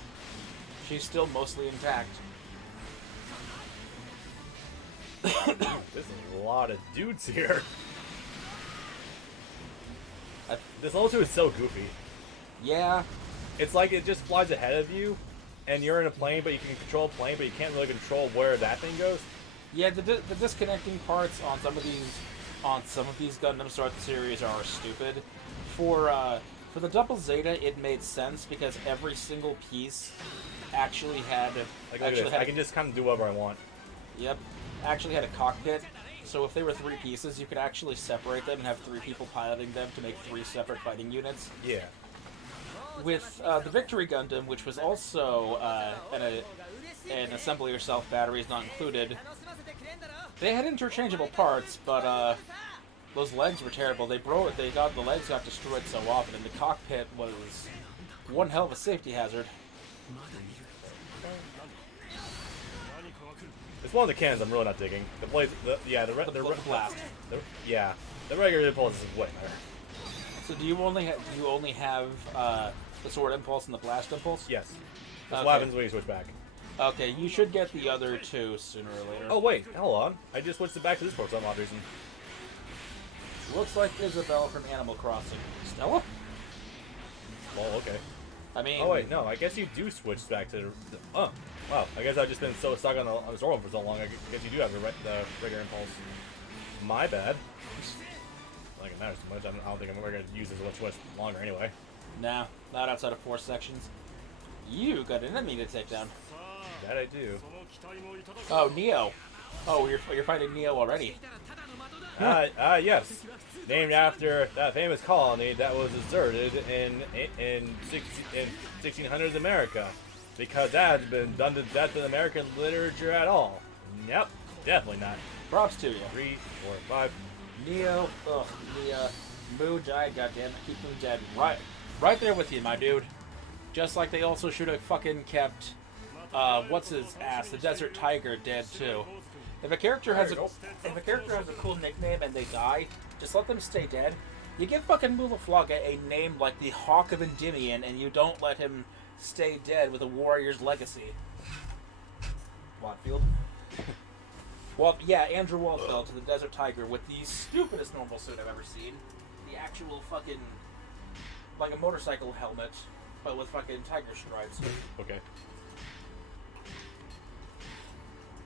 she's still mostly intact. There's a lot of dudes here. This level 2 is so goofy. Yeah. It's like it just flies ahead of you, and you're in a plane, but you can control a plane, but you can't really control where that thing goes. Yeah, the disconnecting parts on some of these Gundams throughout the series are stupid. For the Double Zeta, it made sense because every single piece actually had Like, look at this. I can just kind of do whatever I want. Yep, actually had a cockpit. So if they were 3 pieces, you could actually separate them and have 3 people piloting them to make 3 separate fighting units. Yeah. With the Victory Gundam, which was also an assembly yourself batteries not included, they had interchangeable parts, but those legs were terrible. The legs got destroyed so often, and the cockpit was one hell of a safety hazard. It's one of the cannons I'm really not digging. The blades, the blast. The regular impulse is way better. So do you only have the sword impulse and the blast impulse? Yes. That's Okay. what happens when you switch back. Okay, you should get the other 2 sooner or later. Oh wait, hold on. I just switched it back to this for some odd reason. Looks like Isabelle from Animal Crossing. Stella? Well, okay. I mean... Oh wait, no. I guess you do switch back to the wow. I guess I've just been so stuck on the Zoro for so long. I guess you do have the regular impulse. My bad. I don't think it matters too much. I don't think I'm ever going to use this much longer anyway. Nah, not outside of 4 sections. You got an enemy to take down. That I do. Oh, Neo. Oh, you're fighting Neo already. Yes. Named after that famous colony that was deserted in 1600s America. Because that has been done to death in American literature at all. Yep, definitely not. Props to you. 3, 4, 5. Neo, Moo died, goddammit. Keep Moo dead. Right there with you, my dude. Just like they also should have fucking kept, what's his ass, the Desert Tiger, dead too. If a character has a cool nickname and they die, just let them stay dead. You give fucking Mulaflaga a name like the Hawk of Endymion, and you don't let him stay dead with a warrior's legacy. Watfield? Well, yeah, Andrew Walfeld to the Desert Tiger with the stupidest normal suit I've ever seen. The actual fucking, like a motorcycle helmet, but with fucking tiger stripes. Okay.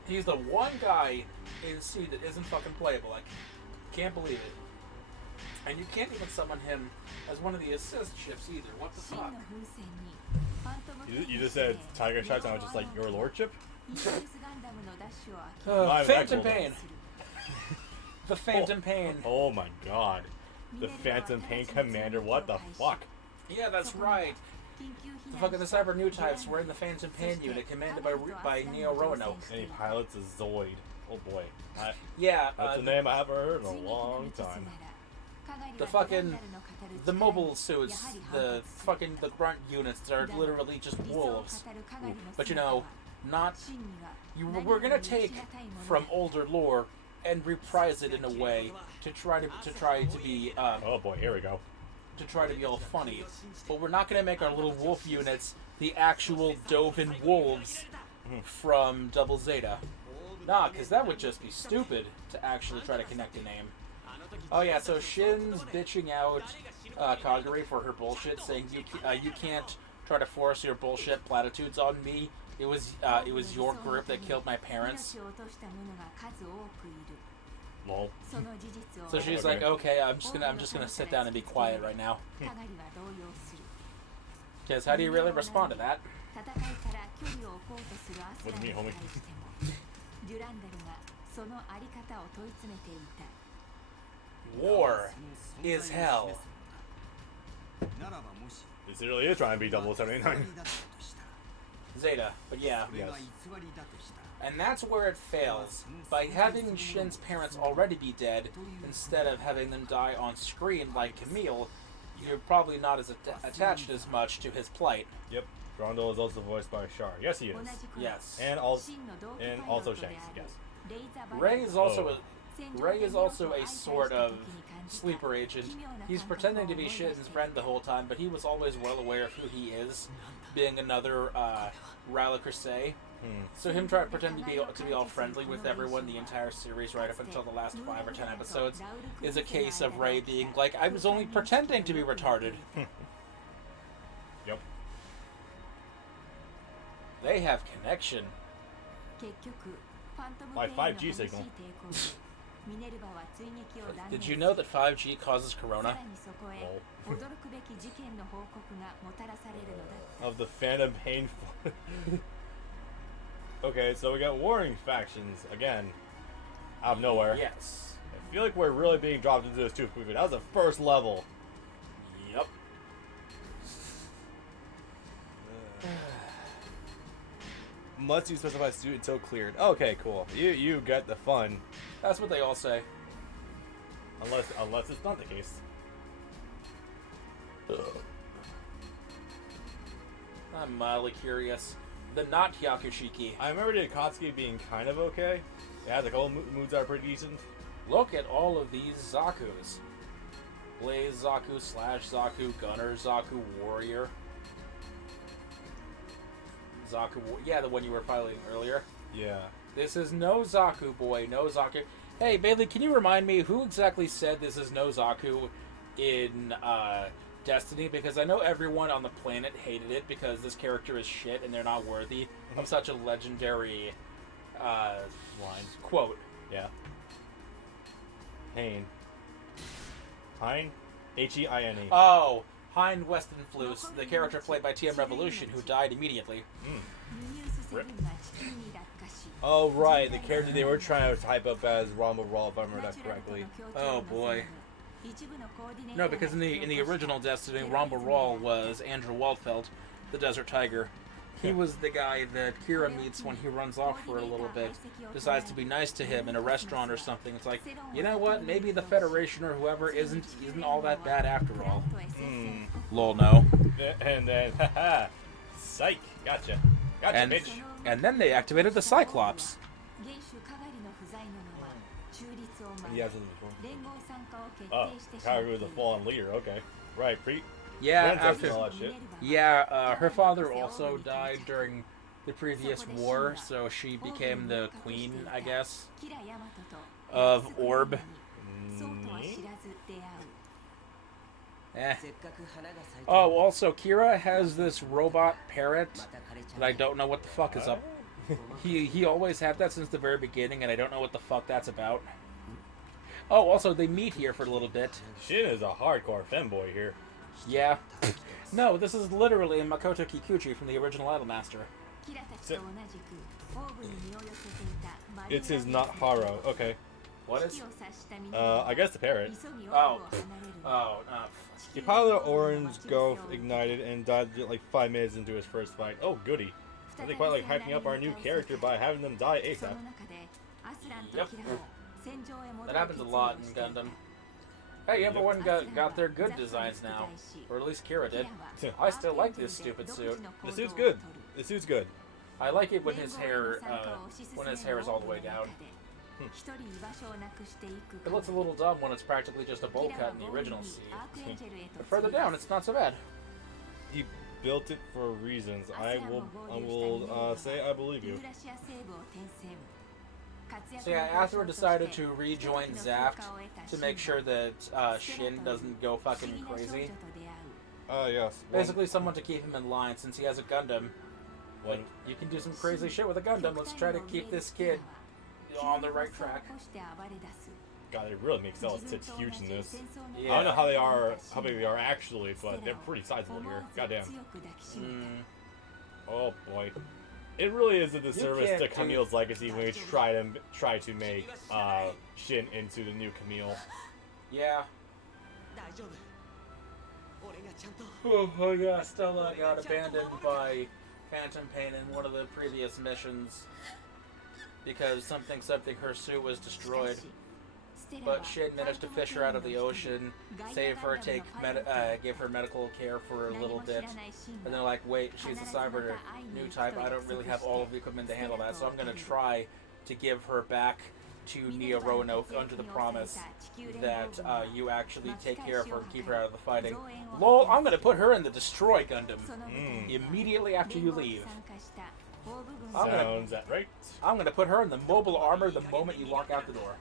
He's the one guy in C that isn't fucking playable. I can't believe it. And you can't even summon him as one of the assist ships either. What the fuck? You just said Tiger Stripes, and I was just like, your lordship? Phantom Pain! The Phantom Pain. Oh my god. The Phantom Pain Commander, what the fuck? Yeah, that's right. The fucking the Cyber New Types were in the Phantom Pain unit commanded by Neo Roanoke. And he pilots a Zoid. Oh boy. Yeah, That's a name I haven't heard in a long time. The mobile suits, the grunt units are literally just wolves. But you know, we're gonna take from older lore and reprise it in a way to try to be oh boy, here we go. to try to be all funny. But we're not gonna make our little wolf units the actual Dovin wolves from Double Zeta. Nah, because that would just be stupid to actually try to connect a name. Oh yeah, so Shin's bitching out Kagure for her bullshit, saying you can't try to force your bullshit platitudes on me. It was your group that killed my parents. Lol. So she's like, okay, I'm just gonna sit down and be quiet right now. Because how do you really respond to that? What do you mean, homie? War is hell. This really is trying to be 0079. Zeta, but yeah. Yes. And that's where it fails. By having Shin's parents already be dead, instead of having them die on screen like Camille, you're probably not as attached as much to his plight. Yep. Grondel is also voiced by Char. Yes, he is. Yes. And also Shanks. Yes. Ray is also a sort of sleeper agent. He's pretending to be Shin's friend the whole time, but he was always well aware of who he is, being another Rala Crusade. So him trying to pretend to be all friendly with everyone the entire series right up until the last 5 or 10 episodes is a case of Ray being like, I was only pretending to be retarded. Yep. They have connection. My 5G signal. Did you know that 5G causes corona? Of the Phantom Painful. Okay, so we got warring factions again, out of nowhere. Yes. I feel like we're really being dropped into this too quickly. That was the first level. Yep. Must you specify student until cleared? Okay, cool. You get the fun. That's what they all say. Unless it's not the case. I'm mildly curious. The not Hyakushiki. I remember the Akatsuki being kind of okay. It has a couple moods that are pretty decent. Look at all of these Zakus. Blaze Zaku, Slash Zaku, Gunner Zaku, Warrior. Zaku, yeah, the one you were fighting earlier. Yeah. This is no Zaku, boy, no Zaku. Hey, Bailey, can you remind me who exactly said this is no Zaku in Destiny? Because I know everyone on the planet hated it because this character is shit and they're not worthy of such a legendary line quote. Yeah. Hein. H-E-I-N-E. Oh, Hein Westenflus, the character played by TM Revolution, who died immediately. Rip. Oh, right, the character they were trying to type up as Rumble Raw, if I remember that correctly. Oh boy. No, because in the original Destiny, Rumble Raw was Andrew Waldfeld, the Desert Tiger. He was the guy that Kira meets when he runs off for a little bit, decides to be nice to him in a restaurant or something. It's like, you know what? Maybe the Federation or whoever isn't all that bad after all. Lol, no. And then, haha, psych, gotcha, bitch. And then they activated the Cyclops. Yeah, oh, Kagure was a fallen leader. Okay, right. Yeah, after all that shit. Yeah, her father also died during the previous war, so she became the queen, I guess, of Orb. Oh, also, Kira has this robot parrot that I don't know what the fuck is up. He always had that since the very beginning, and I don't know what the fuck that's about. Oh, also, they meet here for a little bit. Shin is a hardcore femboy here. Yeah. No, this is literally Makoto Kikuchi from the original Idolmaster. It's his not Haro. Okay. What is? I guess the parrot. Oh. He piloted Orange Gulf ignited and died like 5 minutes into his first fight. Oh, goody. I think quite like hyping up our new character by having them die ASAP. Yep. That happens a lot in Gundam. Hey, everyone got their good designs now. Or at least Kira did. I still like this stupid suit. The suit's good. The suit's good. I like it when his hair is all the way down. It looks a little dumb when it's practically just a bowl cut in the original scene. But further down, it's not so bad. He built it for reasons. I will say I believe you. So yeah, Athor decided to rejoin Zaft to make sure that Shin doesn't go fucking crazy. Yes. Basically, someone to keep him in line since he has a Gundam. Like, you can do some crazy shit with a Gundam. Let's try to keep this kid on the right track. God, it really makes Zealous tits huge in this. Yeah. I don't know how they are, how big they are actually, but they're pretty sizable here. Goddamn. Oh boy. It really is a disservice to Camille's legacy when we try to make Shin into the new Camille. Yeah. Oh yeah, Stella got abandoned by Phantom Pain in one of the previous missions because something her suit was destroyed. But Shin managed to fish her out of the ocean, save her, give her medical care for a little bit, and they're like, wait, she's a cyber new type, I don't really have all of the equipment to handle that, so I'm gonna try to give her back to Nia Roanoke under the promise that you actually take care of her and keep her out of the fighting. Lol, I'm gonna put her in the Destroy Gundam immediately after you leave. Sounds that right? I'm gonna put her in the mobile armor the moment you walk out the door.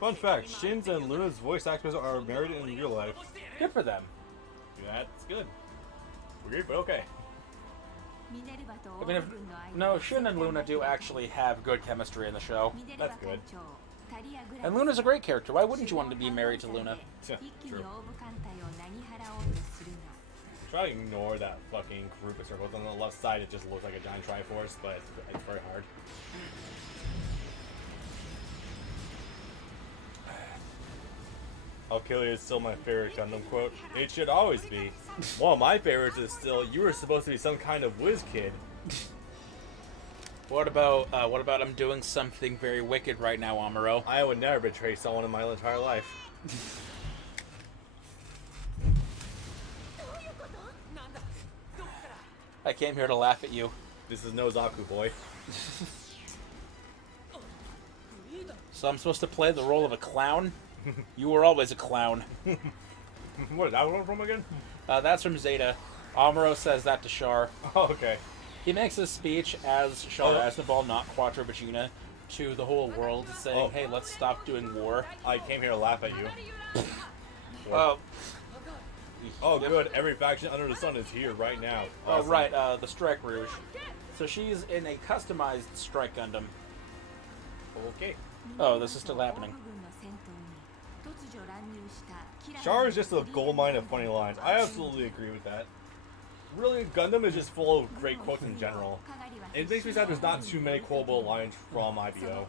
Fun fact, Shin's and Luna's voice actors are married in real life. Good for them. That's good. Weird, but okay. I mean, no, Shin and Luna do actually have good chemistry in the show. That's good. And Luna's a great character. Why wouldn't you want to be married to Luna? Yeah, true. Try to ignore that fucking group of circles on the left side. It just looks like a giant Triforce, but it's very hard. Alkilia is still my favorite Gundam quote. It should always be. One of my favorites is still, you were supposed to be some kind of whiz kid. What about I'm doing something very wicked right now, Amuro? I would never betray someone in my entire life. I came here to laugh at you. This is no Zaku, boy. So I'm supposed to play the role of a clown? You were always a clown. What is that one from again? That's from Zeta. Amuro says that to Char. Oh, okay. He makes a speech as Char Aznavour, not Quattro Vagina, to the whole world, saying, hey, let's stop doing war. I came here to laugh at you. Oh, good. Every faction under the sun is here right now. Awesome. Oh, right. The Strike Rouge. So she's in a customized Strike Gundam. Okay. Oh, this is still happening. Char is just a goldmine of funny lines. I absolutely agree with that. Really, Gundam is just full of great quotes in general. It makes me sad there's not too many quotable lines from IBO.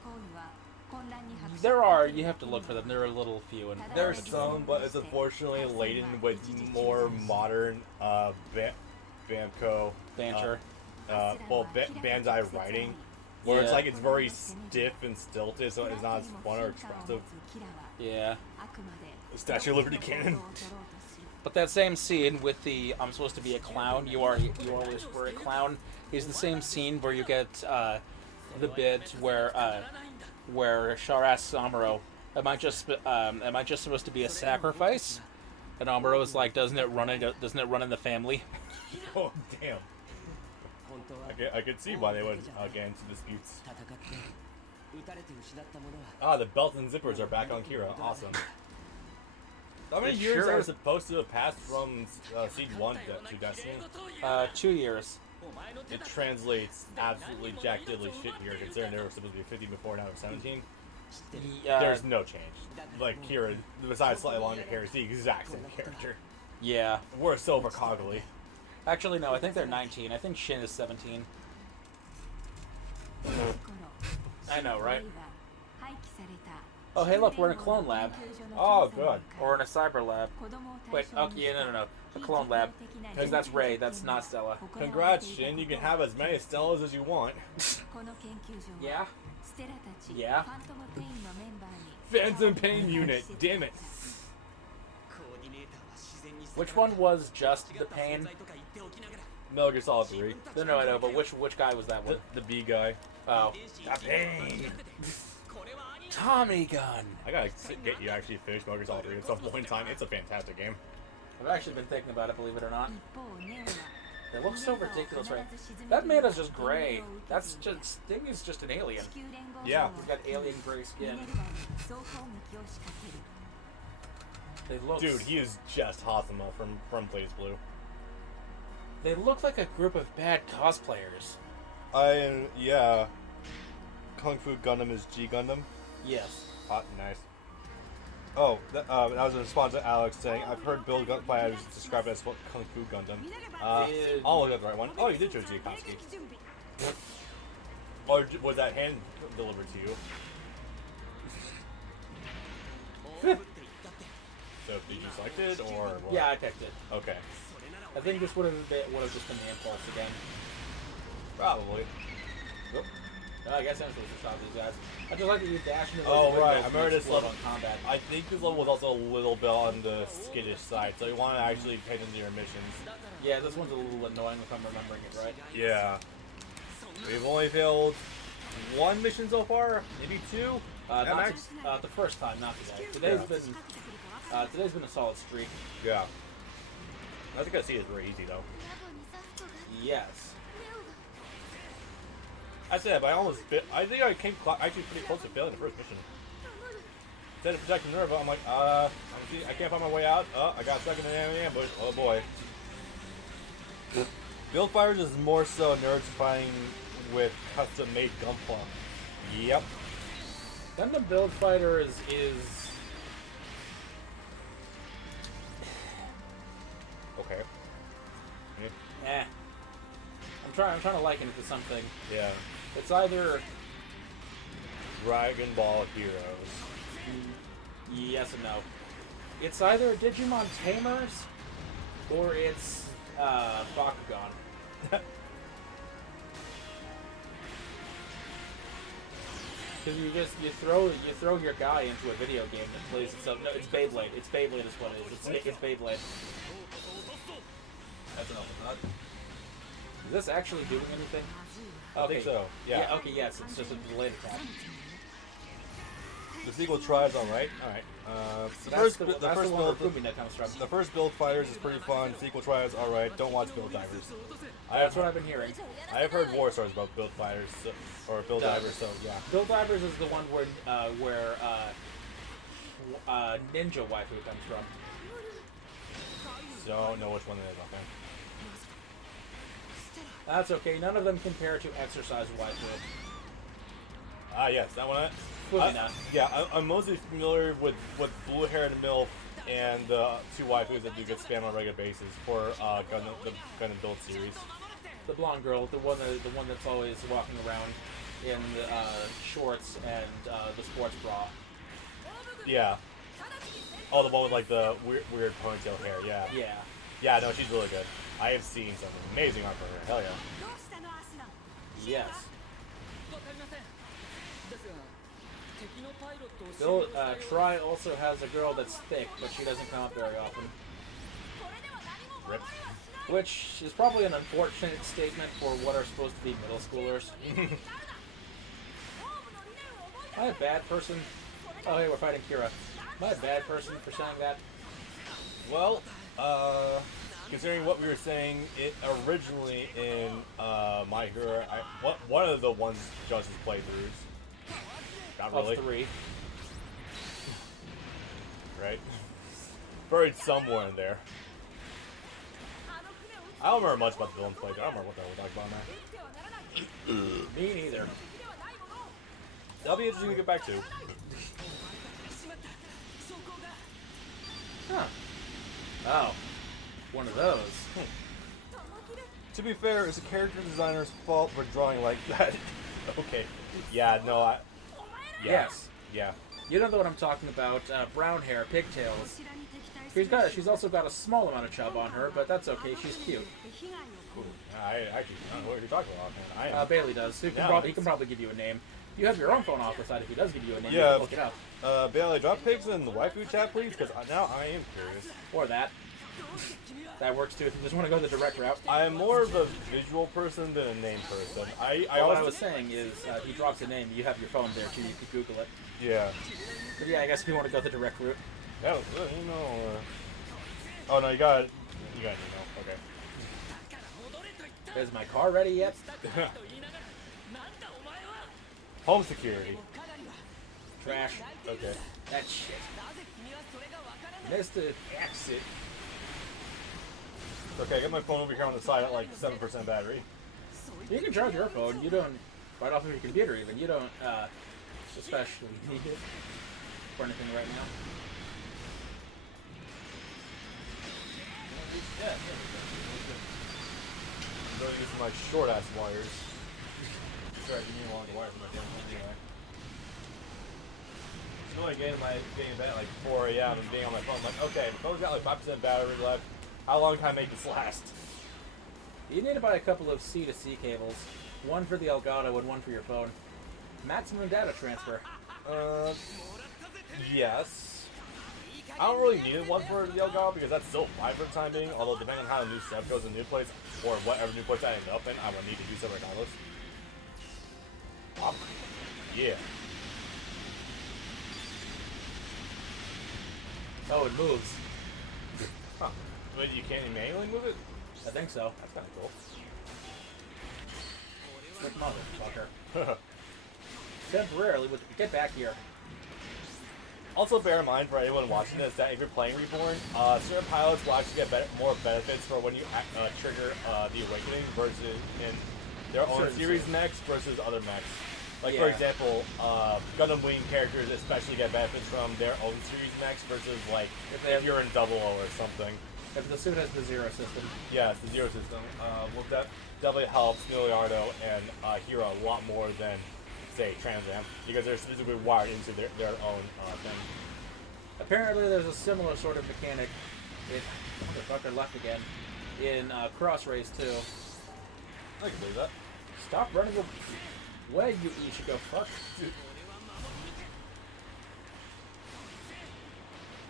There are, you have to look for them. There are a little few. There's some, but it's unfortunately laden with more modern BAMKO banter. Bandai writing, where it's like it's very stiff and stilted, so it's not as fun or expressive. Yeah. Statue of Liberty canon. But that same scene with the I'm supposed to be a clown, you always were a clown, is the same scene where you get the bit where Char asks Amuro, am I just supposed to be a sacrifice? And Amuro is like, doesn't it run in the family? Oh damn. I could see why they would get into disputes. Ah, the belts and zippers are back on Kira. Awesome. How many years are supposed to have passed from Siege 1 to Destiny? 2 years. It translates absolutely jack diddly shit here, considering there was supposed to be 50 before, now it's 17. There's no change. Like, Kira, besides slightly longer hair, is the exact same character. Yeah. We're Silver Coggly. Actually, no, I think they're 19. I think Shin is 17. I know, right? Oh, hey, look, we're in a clone lab. Oh, good. Or in a cyber lab. Wait, okay, yeah, no. A clone lab. Because that's Rey, that's not Stella. Congrats, Shin. You can have as many Stellas as you want. Yeah? Yeah? Phantom Pain Unit, damn it. Which one was just the Pain? Metal Gear Solid 3. No, I know, but which guy was that one? The B guy. Oh. The Pain! Tommy gun! I gotta get you actually finish Metal Gear Solid 3 at some point in time. It's a fantastic game. I've actually been thinking about it, believe it or not. They look so ridiculous, right? That Meta's just gray. That's just... Sting is just an alien. Yeah. He's got alien gray skin. They look... Dude, he is just Hasamo from Blaze Blue. They look like a group of bad cosplayers. Yeah. Kung Fu Gundam is G Gundam? Yes. Hot, nice. Oh, that was a response to Alex saying, I've heard Bill Gunfire described as Kung Fu Gundam. I'll look at the right one. Oh, you did show Gikoski. Or was that hand delivered to you? So did you select it, or what? Yeah, I picked it. Okay. I think this would have just been the impulse again. Probably. Oop. I guess I'm supposed to stop these guys. I just like that you dash into those Oh, windows right. I and remember this explode level. on combat. I think this level was also a little bit on the skittish side, so you want to actually pay attention to your missions. Yeah, this one's a little annoying if I'm remembering it right. Yeah. We've only failed one mission so far, maybe two. The first time, not today. Today's been a solid streak. Yeah. I think I see it's very easy though. Yes. I said, but I think I came actually pretty close to failing the first mission. Instead of protecting Nerva, I'm like, I can't find my way out. I got stuck in an ambush. Oh boy. Build Fighters is more so nerds fighting with custom-made gunpla. Yep. Gundam Build Fighter is okay. eh. I'm trying to liken it to something. Yeah. It's either Dragon Ball Heroes. yes and no. It's either Digimon Tamers or it's Bakugan. Because you throw your guy into a video game that plays itself. No, it's Beyblade. It's Beyblade is what it is. It's Beyblade. That's enough. Is this actually doing anything? I think so. Yeah. Okay. Yes. It's just a delayed attack. The sequel tries alright. Alright. The first Build Fighters is pretty fun. Sequel tries alright. Don't watch Build Divers. That's what I've been hearing. I have heard war stories about Build Fighters or Build Divers, so yeah. Build Divers is the one where Ninja Waifu comes from. Don't know which one it is, okay. That's okay. None of them compare to Exercise Waifu. Yes, that one. Yeah, I'm mostly familiar with blue-haired MILF and the two waifus that do get spammed on a regular basis for the Gundam Build series. The blonde girl, the one that's always walking around in the shorts and the sports bra. Yeah. Oh, the one with like the weird ponytail hair. Yeah. Yeah. Yeah. No, she's really good. I have seen some amazing art for her. Hell yeah. Yes. Try also has a girl that's thick, but she doesn't come up very often. Rip. Which is probably an unfortunate statement for what are supposed to be middle schoolers. Am I a bad person? Oh, hey, we're fighting Kira. Am I a bad person for saying that? Well, considering what we were saying, it originally in My Hero, one of the ones Justice playthroughs. Not really. Of 3. Right? Buried somewhere in there. I don't remember much about the villain playthrough. I don't remember what the hell we're talking about now. Me neither. That'll be interesting to get back to. Huh. Oh. One of those. To be fair, it's a character designer's fault for drawing like that. Okay. Yeah, no, yeah. Yes. Yeah. You know what I'm talking about. Brown hair, pigtails. She's also got a small amount of chub on her, but that's okay. She's cute. I actually don't know what you're talking about. Bailey does. He can probably give you a name. You have your own phone off the side. If he does give you a name, yeah, you can look it up. Bailey, drop pics in the waifu chat, please, because now I am curious. Or that. That works too. If you just want to go the direct route. I am more of a visual person than a name person. What I was saying is, if he drops a name, you have your phone there too. You can Google it. Yeah. But yeah, I guess if you want to go the direct route. Yeah, you know. Oh no, you got an email. Okay. Is my car ready yet? Home security. Trash. Okay. That shit. Missed an exit. Okay, I got my phone over here on the side at like 7% battery. You can charge your phone. You don't, right off of your computer even. You don't, especially need it for anything right now. Yeah. I'm going to use my short ass wires. Sorry, give me a long wire for my damn phone anyway. So like getting in bed at like 4 a.m. and being on my phone, I'm like, okay, the phone's got like 5% battery left. How long can I make this last? You need to buy a couple of C-to-C cables. One for the Elgato and one for your phone. Maximum data transfer. Yes. I don't really need one for the Elgato because that's still fine for the time being, although depending on how the new stuff goes in new place, or whatever new place I end up in, I will need to do separate combos. Yeah. Oh, it moves. Huh. Wait, you can't manually move it? I think so. That's kind of cool. Slick motherfucker. Temporarily, get back here. Also, bear in mind for anyone watching this that if you're playing Reborn, certain pilots will actually get more benefits for when you trigger the Awakening versus in their own series mechs versus other mechs. Like, for example, Gundam Wing characters especially get benefits from their own series mechs versus, like, if you're in Double O or something. If the suit has the Zero system. Yes, the Zero system. Well, that definitely helps Miliardo and Hero a lot more than, say, Trans Am, because they're specifically wired into their own thing. Apparently there's a similar sort of mechanic in... Motherfucker left again. In Cross Race 2. I can believe that. Stop running away, you Ichigo fuck.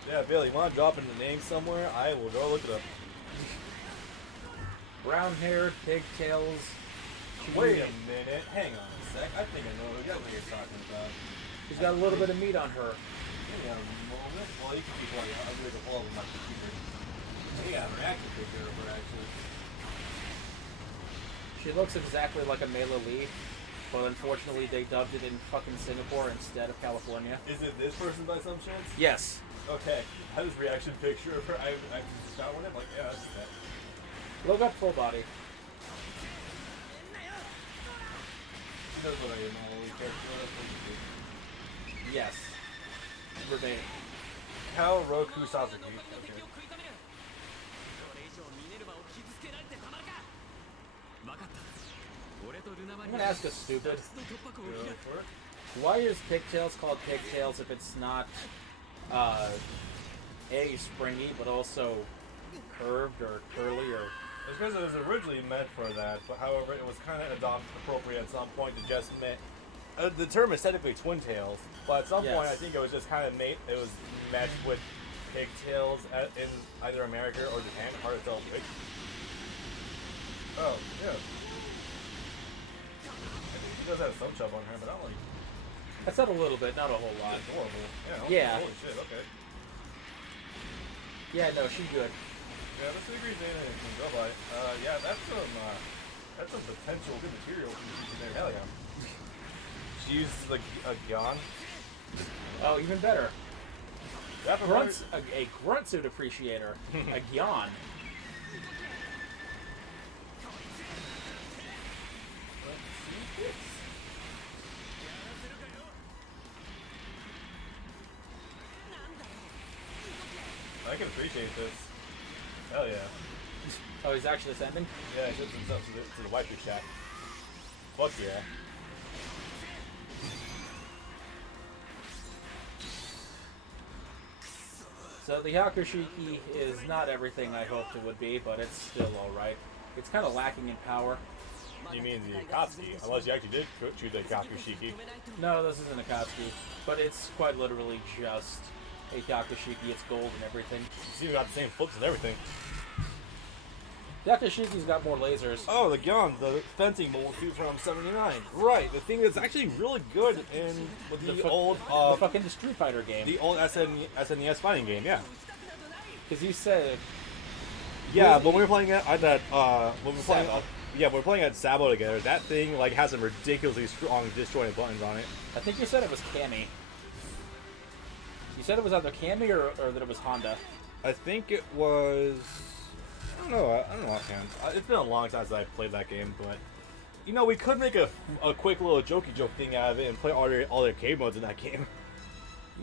Yeah, Billy, you want to drop in the name somewhere? I will go look it up. Brown hair, pigtails. Wait a minute. Hang on a sec. I think I know what you're talking about. She's got a little bit of meat on her. Hang on a moment. Well, you can keep playing. I'll do the whole of my computer. I got a reaction picture of her, actually. She looks exactly like a Mela Lee, but unfortunately they dubbed it in fucking Singapore instead of California. Is it this person by some chance? Yes. Okay. I have this reaction picture of her. I shot one. I'm like, yeah, that's that. Look up full body. She knows what I am. Yes. Verbatim. Cal Roku Sasuke. Okay. I'm gonna ask a stupid. Go for it. Why is pigtails called pigtails if it's not A, springy, but also curved or curly or... It's because it was originally meant for that, but however, it was kind of appropriate at some point to just the term is technically twin tails, but at some point I think it was just kind of it was matched with pigtails in either America or Japan. Hard to tell which. Oh, yeah. She does have some chub on her, but not like... I said a little bit, not a whole lot. Adorable. Yeah. Holy shit, okay. Yeah, no, she's good. Yeah, this agrees Dana can go by. Yeah, that's some potential good material for the there. Hell yeah. She uses a Gyan. Oh, even better. That A grunt suit appreciator. A Gyan. I can appreciate this. Hell yeah. Oh, he's actually sending? Yeah, he ships himself to the waifu shack. Fuck yeah. So the Yakushiki is not everything I hoped it would be, but it's still alright. It's kind of lacking in power. You mean the Akatsuki, unless you actually did choose the Yakushiki. No, this isn't a Akatsuki, but it's quite literally just a Yakushiki. It's gold and everything. You see, we got the same flips and everything. Yakushiki's got more lasers. Oh, the Gyan, the fencing mobile suit from 79. Right, the thing that's actually really good with the old... the fucking Street Fighter game. The old SNES fighting game, yeah. Because you said... Yeah, but when we were playing it at that, when we were playing, we're playing at Sabo together. That thing like has some ridiculously strong disjointed buttons on it. I think you said it was Cammy. You said it was either Cammy or that it was Honda. I think it was. I don't know offhand. It's been a long time since I played that game, but you know we could make a quick little jokey joke thing out of it and play all the arcade modes in that game.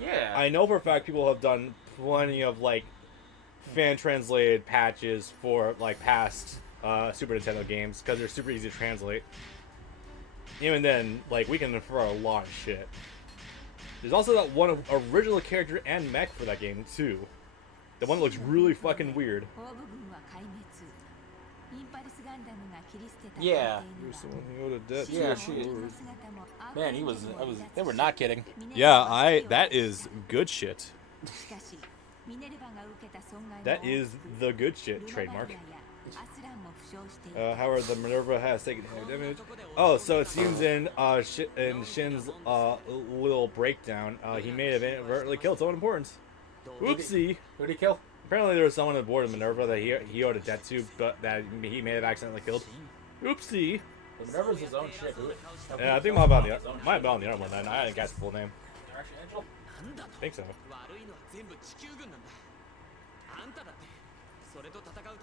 Yeah. I know for a fact people have done plenty of like fan translated patches for like past Super Nintendo games because they're super easy to translate. Even then, like we can infer a lot of shit. There's also that one original character and mech for that game too. The one that looks really fucking weird. Yeah. Yeah, Man, they were not kidding. Yeah, that is good shit. That is the good shit trademark. However, the Minerva has taken damage. Oh, so it seems in Shin's little breakdown, he may have inadvertently killed someone important. Oopsie. Who'd he kill? Apparently there was someone aboard of Minerva that he owed a debt to, but that he may have accidentally killed. Oopsie. The Minerva's his own shit. Yeah, I think might have been on the other one then. I didn't catch the full name. I think so.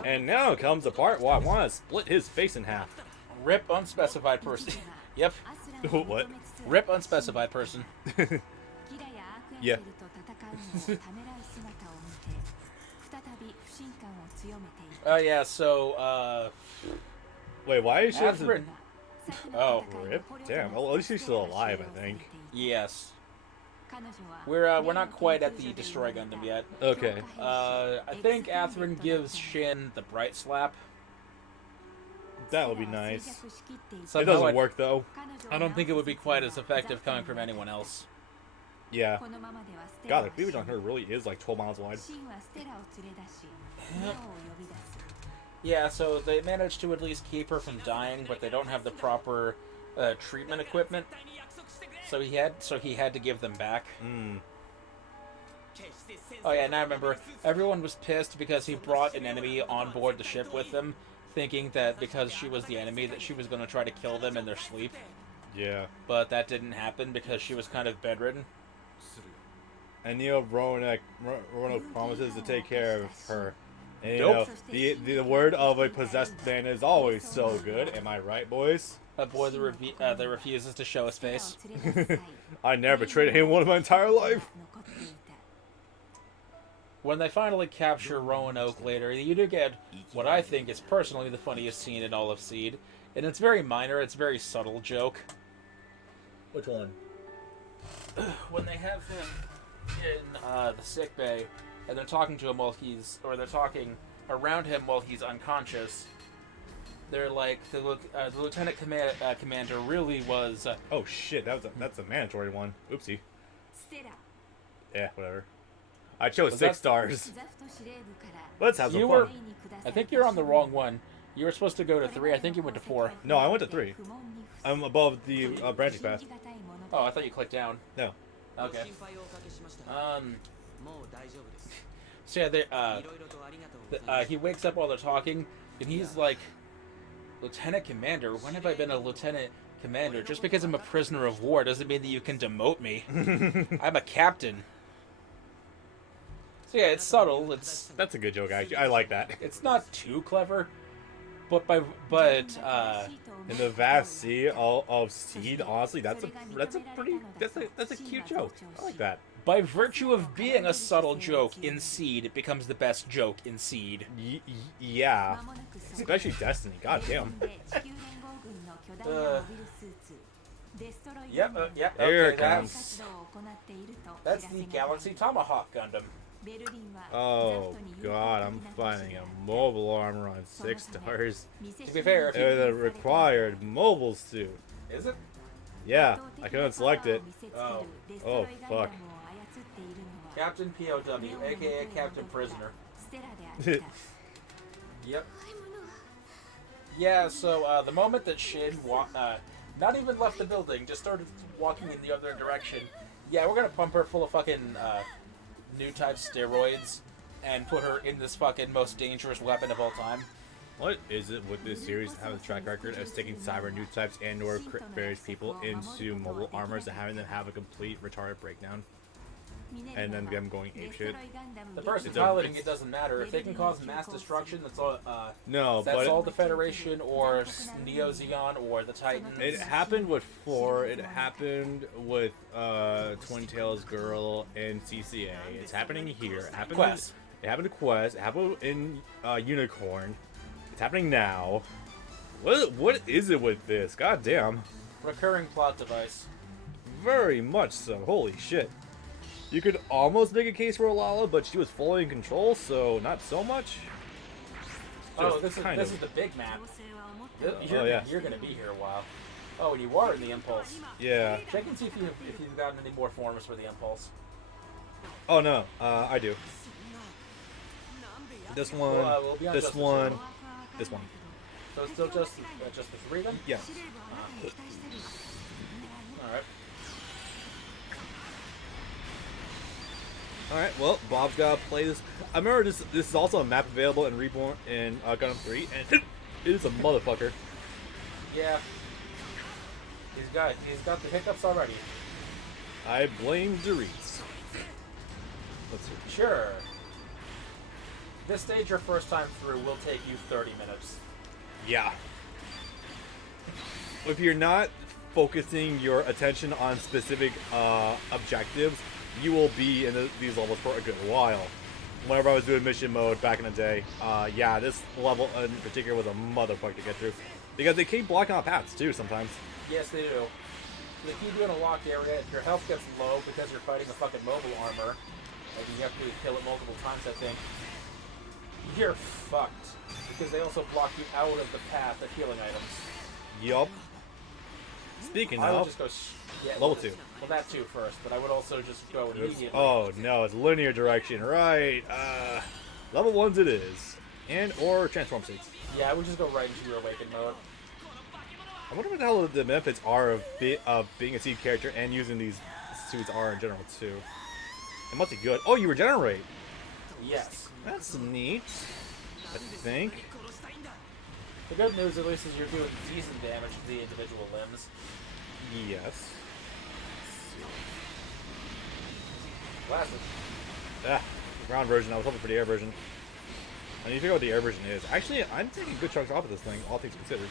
And now comes the part where I want to split his face in half. Rip unspecified person. Yep. What? Rip unspecified person. Yeah. Oh yeah, so wait, why is she Catherine. Oh, rip? Damn. Well, at least she's still alive, I think. Yes. We're not quite at the Destroy Gundam yet. Okay. I think Athrun gives Shin the Bright Slap. That would be nice. Somehow It doesn't work though. I don't think it would be quite as effective coming from anyone else. Yeah. God, the cleavage on her really is like 12 miles wide. Yeah, so they managed to at least keep her from dying, but they don't have the proper treatment equipment. So he had to give them back. Mm. Oh yeah, and I remember everyone was pissed because he brought an enemy on board the ship with them, thinking that because she was the enemy that she was going to try to kill them in their sleep. Yeah. But that didn't happen because she was kind of bedridden. And Roanoke promises to take care of her. And, Nope. The word of a possessed man is always so good. Am I right, boys? A boy that refuses to show his face. I never betrayed anyone in my entire life. When they finally capture Roanoke later, you do get what I think is personally the funniest scene in all of Seed. And it's very minor, it's a very subtle joke. Which one? When they have him in the sick bay, and they're talking to him they're talking around him while he's unconscious. They're like, the lieutenant commander really was... oh shit, that's a mandatory one. Oopsie. Yeah, whatever. I chose 6 stars. Let's have some fun. I think you're on the wrong one. You were supposed to go to 3. I think you went to 4. No, I went to 3. I'm above the branching path. Oh, I thought you clicked down. No. Okay. So yeah, he wakes up while they're talking, and he's like, Lieutenant Commander? When have I been a Lieutenant Commander? Just because I'm a prisoner of war doesn't mean that you can demote me. I'm a captain. So yeah, it's subtle. That's a good joke, actually. I like that. It's not too clever, but in the vast sea of Seed, honestly, that's a cute joke. I like that. By virtue of being a subtle joke in Seed, it becomes the best joke in Seed. Yeah. Especially Destiny, goddamn. Yep, Here okay, it comes. That's the Galaxy Tomahawk Gundam. Oh god, I'm finding a mobile armor on 6 stars. To be fair, if It's a required mobile suit. Is it? Yeah, I couldn't select it. Oh, fuck. Captain POW, aka Captain Prisoner. Yep. Yeah, so the moment that Shin not even left the building, just started walking in the other direction. Yeah, we're gonna pump her full of fucking new type steroids. and put her in this fucking most dangerous weapon of all time. What is it with this series having a track record of sticking cyber new types and/or various people into mobile armors and having them have a complete retarded breakdown? And then them going apeshit. The person piloting it doesn't matter. If they can cause mass destruction, that's all. That's all the Federation or Neo Zeon or the Titans. It happened with 4. It happened with Twin Tails Girl and CCA. It's happening here. It happened Quest. It happened to Quest. It happened in Unicorn. It's happening now. What is it with this? God damn. Recurring plot device. Very much so. Holy shit. You could almost make a case for Olala, but she was fully in control, so not so much. Oh, this is the big map. You're gonna be here a while. Oh, and you are in the Impulse. Yeah. Check and see if you've gotten any more forms for the Impulse. Oh no, I do. This one, we'll be on this just one, this one. So it's still just the 3 then? Yes. Alright. Alright, well, Bob's gotta play this. I remember this is also a map available in Reborn in Gundam 3, and it is a motherfucker. Yeah. He's got the hiccups already. I blame Dorit's. Let's see. Sure. This stage, your first time through, will take you 30 minutes. Yeah. If you're not focusing your attention on specific objectives, you will be in these levels for a good while. Whenever I was doing mission mode back in the day, yeah, this level in particular was a motherfucker to get through. Because they keep blocking out paths too sometimes. Yes, they do. If you do in a locked area, if your health gets low because you're fighting a fucking mobile armor, and you have to kill it multiple times, I think, you're fucked. Because they also block you out of the path of healing items. Yup. Speaking I would of, just go level 2. Well, that too first, but I would also just go immediately. Oh no, it's linear direction, right? Level 1s it is, or transform states. Yeah, I would just go right into your awakened mode. I wonder what the hell the benefits are of being a seed character and using these suits are in general too. It must be good. Oh, you regenerate. Yes. That's neat. I think. The good news, at least, is you're doing decent damage to the individual limbs. Yes. Blasted. Ah, the ground version. I was hoping for the air version. I need to figure out what the air version is. Actually, I'm taking good chunks off of this thing, all things considered.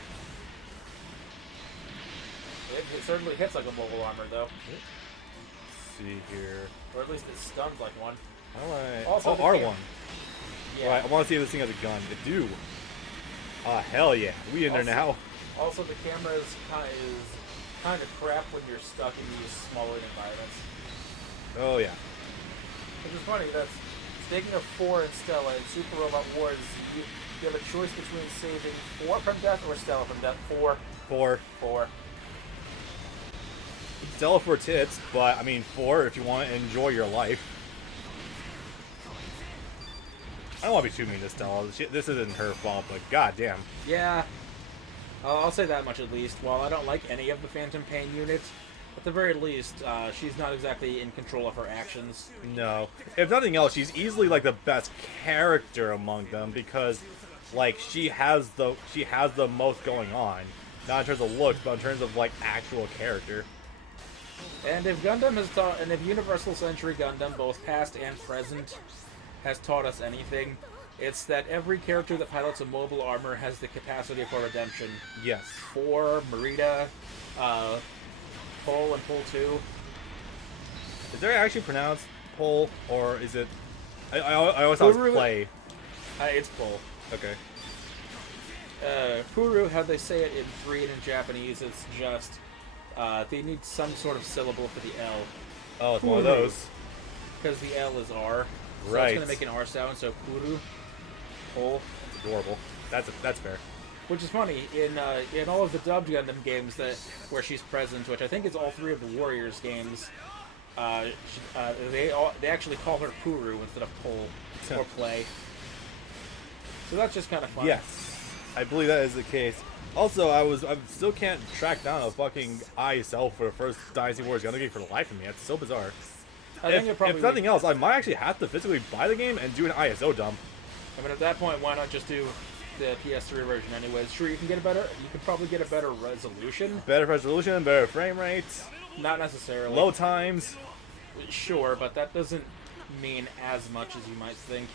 It certainly hits like a mobile armor, though. Let's see here. Or at least it stuns like one. Alright. Also, oh, R1. Yeah. Right, I want to see if this thing has a gun. It do. Hell yeah. We in there now. Also, the camera is kind of crap when you're stuck in these smaller environments. Oh yeah. Which is funny, that's speaking of 4 and Stella in Super Robot Wars, you have a choice between saving 4 from death or Stella from death. 4. 4. Stella for tits, but I mean 4 if you want to enjoy your life. I don't want to be too mean to Stella. This isn't her fault, but goddamn. Yeah. I'll say that much at least. While I don't like any of the Phantom Pain units, at the very least, she's not exactly in control of her actions. No. If nothing else, she's easily like the best character among them because, like, she has the most going on. Not in terms of looks, but in terms of like actual character. And if Gundam has taught, and if Universal Century Gundam, both past and present, has taught us anything, it's that every character that pilots a mobile armor has the capacity for redemption. Yes. 4, Merida, Pole and Pole 2. Is there actually pronounced Pole, or is it... I always thought it was play. It's Pole. Okay. Puru, how they say it in 3 and in Japanese, it's just... they need some sort of syllable for the L. Oh, it's Puru. One of those. Because the L is R. So right. it's going to make an R sound, so Puru. Pole. That's adorable. That's fair. Which is funny, in all of the dubbed Gundam games where she's present, which I think is all 3 of the Warriors games, they actually call her Puru instead of Pole or Play. So that's just kind of fun. Yes, I believe that is the case. Also, I still can't track down a fucking ISL for the first Dynasty Warriors Gundam game for the life of me. That's so bizarre. if nothing else, I might actually have to physically buy the game and do an ISO dump. I mean, at that point, why not just do the PS3 version anyways? Sure, you can probably get a better resolution. Better resolution, better frame rates. Not necessarily. Low times. Sure, but that doesn't mean as much as you might think.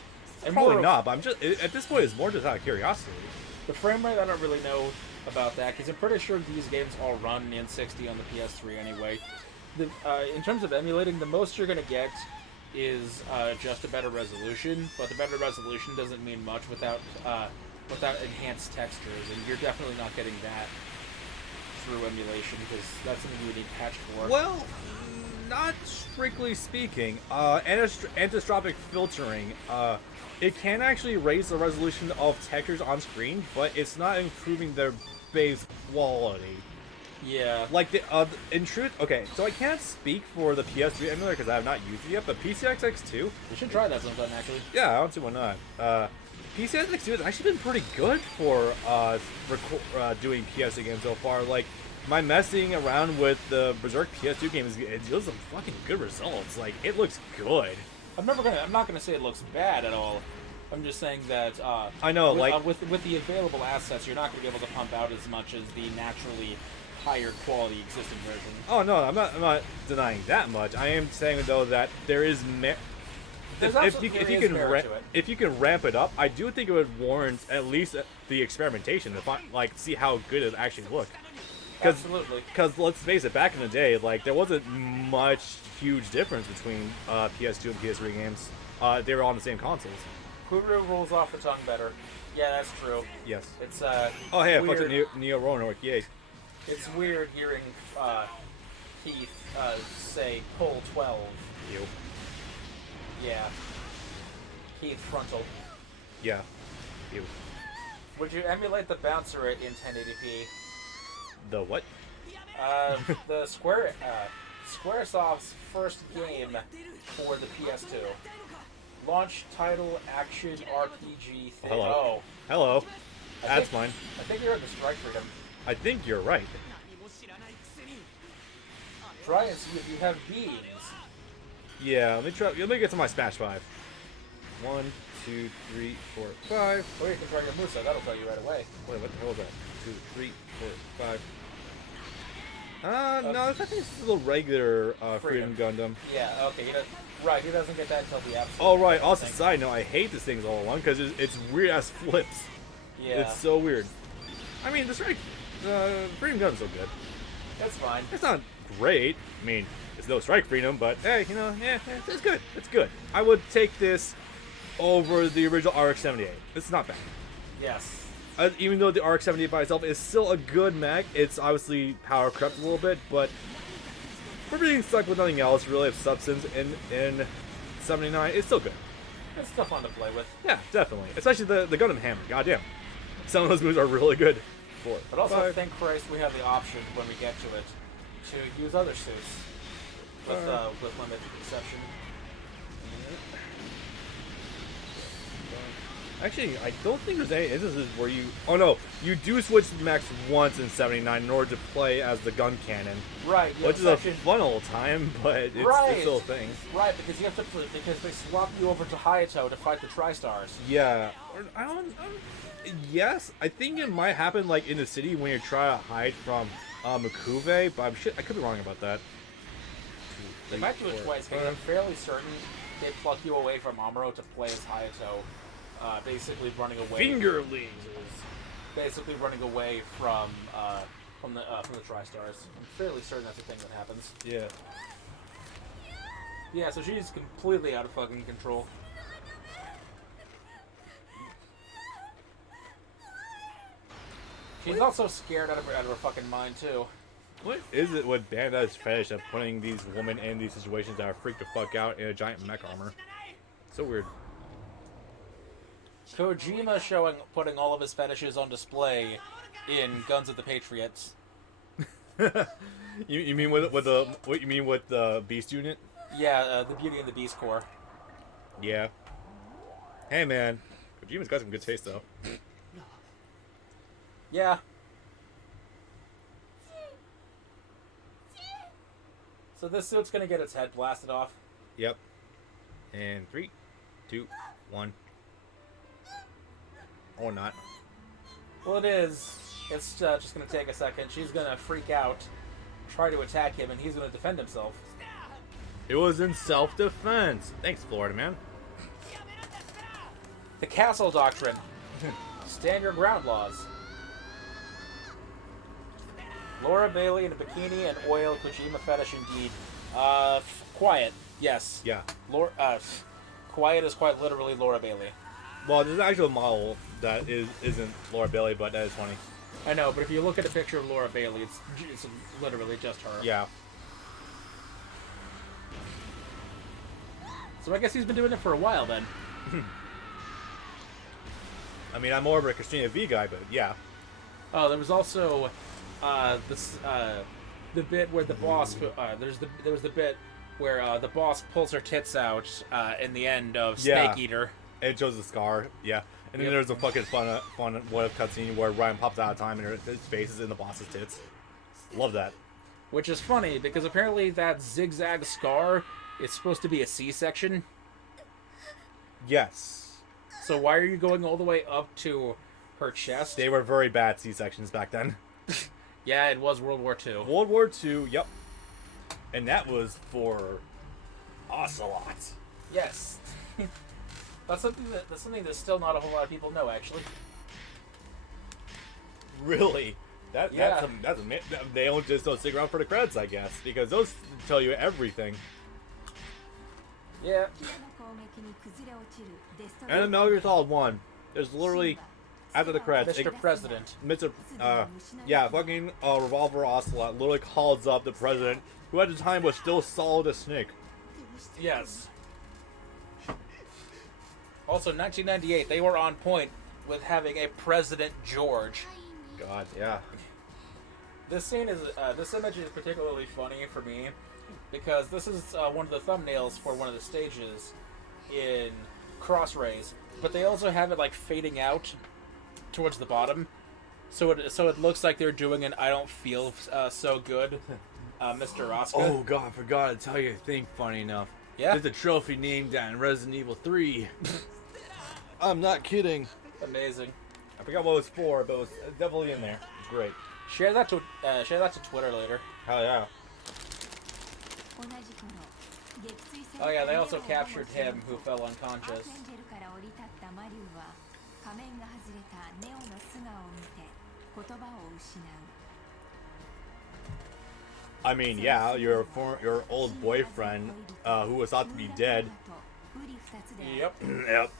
And Probably not, but I'm just at this point, it's more just out of curiosity. The frame rate, I don't really know about that, because I'm pretty sure these games all run in 60 on the PS3 anyway. In terms of emulating, the most you're going to get is just a better resolution, but the better resolution doesn't mean much without enhanced textures, and you're definitely not getting that through emulation, because that's something you would need patch for. Well, not strictly speaking. Anisotropic filtering, it can actually raise the resolution of textures on screen, but it's not improving their base quality. Yeah. Like, in truth, okay, so I can't speak for the PS3 emulator because I have not used it yet, but PCXX2... You should try that sometime, actually. Yeah, I don't see why not. PCXX2 has actually been pretty good for doing PS2 games so far. Like, my messing around with the Berserk PS2 game, it yields some fucking good results. Like, it looks good. I'm not gonna say it looks bad at all. I'm just saying that I know, with the available assets, you're not gonna be able to pump out as much as the naturally higher quality existing version. Oh no, I'm not denying that much. I am saying though that there is if you can ramp it up, I do think it would warrant at least the experimentation to see how good it actually look. Absolutely. Because let's face it, back in the day, like there wasn't much huge difference between PS2 and PS3 games. They were on the same consoles. Kuru rolls off the tongue better. Yeah, that's true. Yes. It's oh hey, weird. I fucked Neo Roanoke. Yay. It's weird hearing Keith say pull 12. You. Yeah. Keith frontal. Yeah. You. Would you emulate the bouncer rate in 1080p? The what? The Squaresoft's first game for the PS2. Launch title action RPG thing. Hello. Hello. That's fine. I think you're in the Strike Freedom. I think you're right. Try and see if you have beans. Yeah, let me get to my Smash 5. 1, 2, 3, 4, 5. Or you can try your Musa, that'll tell you right away. Wait, what the hell is that? 2, 3, 4, 5. No, I think it's still regular Freedom Gundam. Yeah, okay. He doesn't get that until the absolute. Oh, right. Also, side note, I hate this thing's all in one because it's weird as flips. Yeah. It's so weird. I mean, the Freedom Gundam's so good. That's fine. It's not great. I mean, it's no Strike Freedom, but hey, it's good. It's good. I would take this over the original RX-78. It's not bad. Yes. Even though the RX-78 by itself is still a good mech, it's obviously power crept a little bit, but for being stuck with nothing else really of substance in 79, it's still good. It's still fun to play with. Yeah, definitely. Especially the Gundam Hammer. Goddamn. Some of those moves are really good for it. But also, thank Christ we have the option when we get to it to use other suits with limited exception. Actually, I don't think there's any instances where you... Oh no, you do switch mechs once in 79 in order to play as the gun cannon. Right. Which is a fun old time, but it's still a thing. Right, because you have to because they swap you over to Hayato to fight the TriStars. Yeah. Yes, I think it might happen like in the city when you're trying to hide from Mikuve, but I could be wrong about that. They might do it twice, because I'm fairly certain they pluck you away from Amuro to play as Hayato. Basically running away. Finger lasers. Basically running away from the TriStars. I'm fairly certain that's a thing that happens. Yeah. Yeah, so she's completely out of fucking control. She's also scared out of her fucking mind too. What is it with Bandai's fetish of putting these women in these situations that are freaked the fuck out in a giant mech armor? So weird. Kojima putting all of his fetishes on display in Guns of the Patriots. you mean with the Beast unit? Yeah, the Beauty and the Beast Corps. Yeah. Hey man, Kojima's got some good taste though. Yeah. So this suit's gonna get its head blasted off. Yep. And 3, 2, 1. Or not. Well, it is. It's just going to take a second. She's going to freak out, try to attack him, and he's going to defend himself. It was in self-defense. Thanks, Florida man. The castle doctrine. Stand your ground laws. Laura Bailey in a bikini and oil Kojima fetish indeed. Quiet. Yes. Yeah. Quiet is quite literally Laura Bailey. Well, there's an actual model that isn't Laura Bailey, but that is funny. I know, but if you look at a picture of Laura Bailey, it's literally just her. Yeah. So I guess he's been doing it for a while then. I mean, I'm more of a Christina V guy, but yeah. Oh, there was also the bit where the boss. There was the bit where the boss pulls her tits out in the end of Snake Eater. It shows the scar, yeah. And then there's a fucking fun what-if cutscene where Ryan pops out of time and his face is in the boss's tits. Love that. Which is funny because apparently that zigzag scar is supposed to be a C-section. Yes. So why are you going all the way up to her chest? They were very bad C-sections back then. Yeah, it was World War II. World War II, yep. And that was for Ocelot. Yes. That's something that still not a whole lot of people know, actually. Really? That's they don't stick around for the credits, I guess, because those tell you everything. Yeah. And in Metal Gear Solid 1, there's literally after the credits, Mr. President. Fucking Revolver Ocelot literally calls up the president, who at the time was still solid as Snake. Yes. Also, 1998, they were on point with having a President George. God, yeah. This image is particularly funny for me because this is one of the thumbnails for one of the stages in Crossrays, but they also have it like fading out towards the bottom, so it looks like they're doing an "I don't feel so good," Mr. Oscar. Oh God, I forgot to tell you a thing. Funny enough, yeah, there's a trophy named that in Resident Evil 3. I'm not kidding. Amazing. I forgot what it was for, but it was definitely in there. It's great. Share that to Twitter later. Hell yeah. Oh yeah, they also captured him who fell unconscious. I mean, yeah, your old boyfriend, who was thought to be dead. Yep. Yep.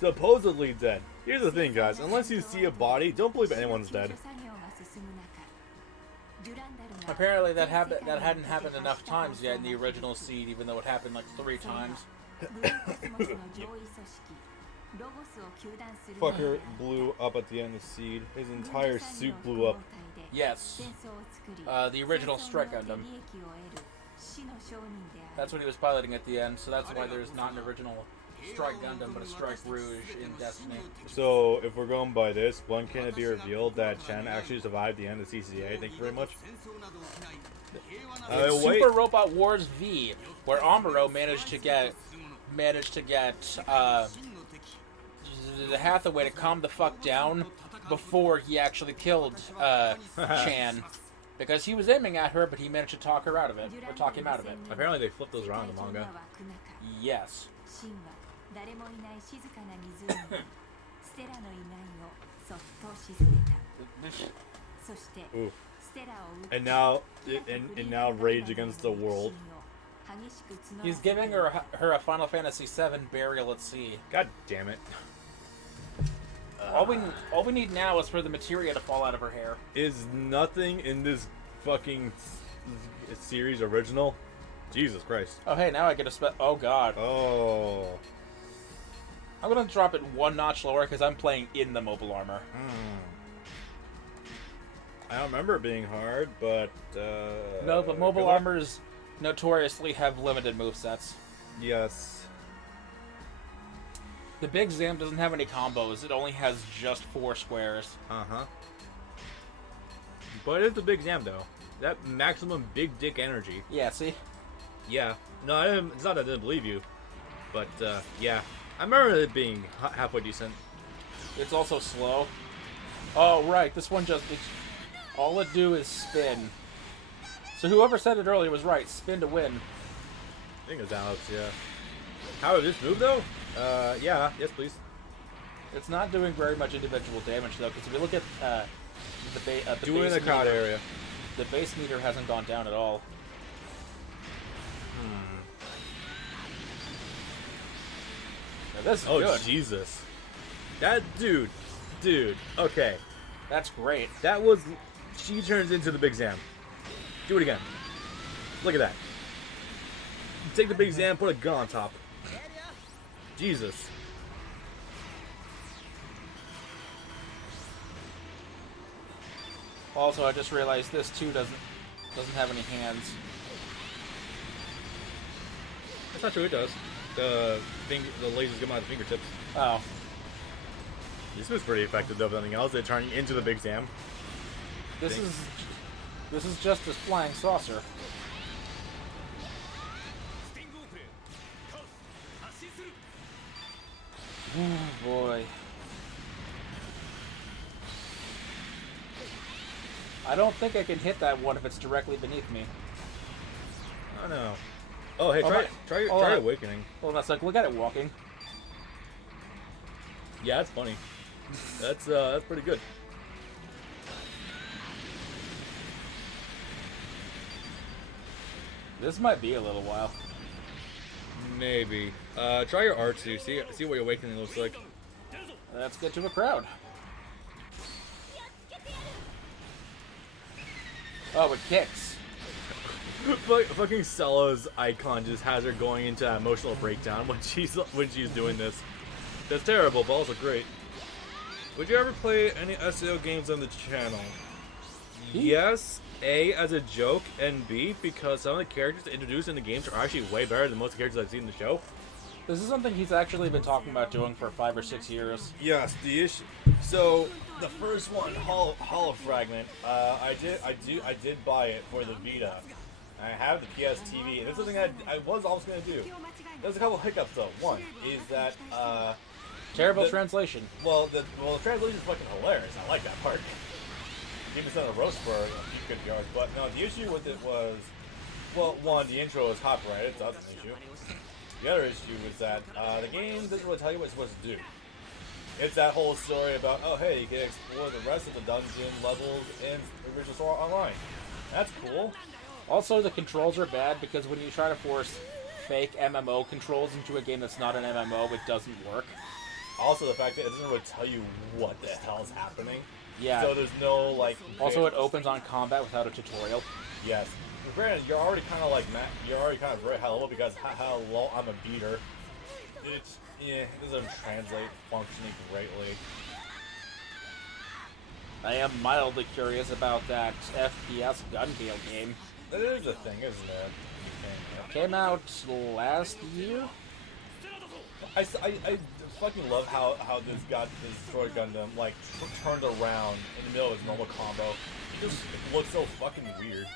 Supposedly dead. Here's the thing, guys. Unless you see a body, don't believe anyone's dead. Apparently that hadn't happened enough times yet in the original Seed, even though it happened like 3 times. Fucker blew up at the end of Seed. His entire suit blew up. Yes. The original Strike Gundam. That's what he was piloting at the end, so that's why there's not an original Strike Gundam, but a Strike Rouge in Destiny. So, if we're going by this, when can it be revealed that Chen actually survived the end of CCA? Thank you very much. Super Robot Wars V, where Amuro managed to get Hathaway to calm the fuck down before he actually killed Chan. Because he was aiming at her, but he managed to talk her out of it, or talk him out of it. Apparently they flipped those around in the manga. Yes. Oof. And now rage against the world. He's giving her a Final Fantasy VII burial at sea. God damn it. All we need now is for the materia to fall out of her hair. Is nothing in this fucking series original? Jesus Christ. Oh hey, now I get a oh god. Oh. I'm gonna drop it 1 notch lower because I'm playing in the mobile armor. I don't remember it being hard, but no, but mobile armors notoriously have limited movesets. Yes. The Big Zam doesn't have any combos. It only has just 4 squares. Uh-huh. But it's a Big Zam, though. That maximum big dick energy. Yeah, see? Yeah. No, I didn't, it's not that I didn't believe you. But, yeah. I remember it being halfway decent. It's also slow. Oh, right. This one just... all it do is spin. So whoever said it earlier was right. Spin to win. I think it was Alex, yeah. How did this move, though? Yeah. Yes, please. It's not doing very much individual damage, though, because if you look at the do it in the crowd area. The base meter hasn't gone down at all. Now, this is good. Oh, Jesus. That dude. Okay. That's great. That was... She turns into the Big Zam. Do it again. Look at that. Take the Big Zam, put a gun on top. Jesus. Also, I just realized this too doesn't have any hands. That's not true. It does. The lasers come out of the fingertips. Oh. This was pretty effective though. If nothing else, they're turning into the Big Zam. This is just a flying saucer. Oh boy. I don't think I can hit that one if it's directly beneath me. I don't know. Oh, hey, try Awakening. Well, that's like, look at it walking. Yeah, that's funny. That's pretty good. This might be a little while. Maybe. Try your R2. See what your Awakening looks like. Let's get to a crowd. Oh, it kicks. Fucking Cella's icon just has her going into an emotional breakdown when she's doing this. That's terrible, but also great. Would you ever play any SEO games on the channel? Yes, A, as a joke, and B, because some of the characters introduced in the games are actually way better than most of the characters I've seen in the show. This is something he's actually been talking about doing for 5 or 6 years. Yes, the issue. So the first one, Hollow Fragment, I did buy it for the Vita. I have the PS TV, and it's something I was always gonna do. There's a couple hiccups though. One is that terrible translation. Well, the translation is fucking hilarious. I like that part. Give me some of the roast for a few good yards, but no, the issue with it was, well, one, the intro is copyrighted, so that's an issue. The other issue is that the game doesn't really tell you what it's supposed to do. It's that whole story about, oh hey, you can explore the rest of the dungeon levels in the original story online. That's cool. Also, the controls are bad because when you try to force fake MMO controls into a game that's not an MMO, it doesn't work. Also, the fact that it doesn't really tell you what the hell is happening. Yeah. So there's no, like... Also, it opens on combat without a tutorial. Yes. Granted, you're already kind of like, you're already kind of very high level because how low I'm a beater. It doesn't translate functioning greatly. I am mildly curious about that FPS Gundam game. That is a thing, isn't it? Came out last year? I fucking love how this destroyed Gundam like turned around in the middle of his normal combo. It just looks so fucking weird.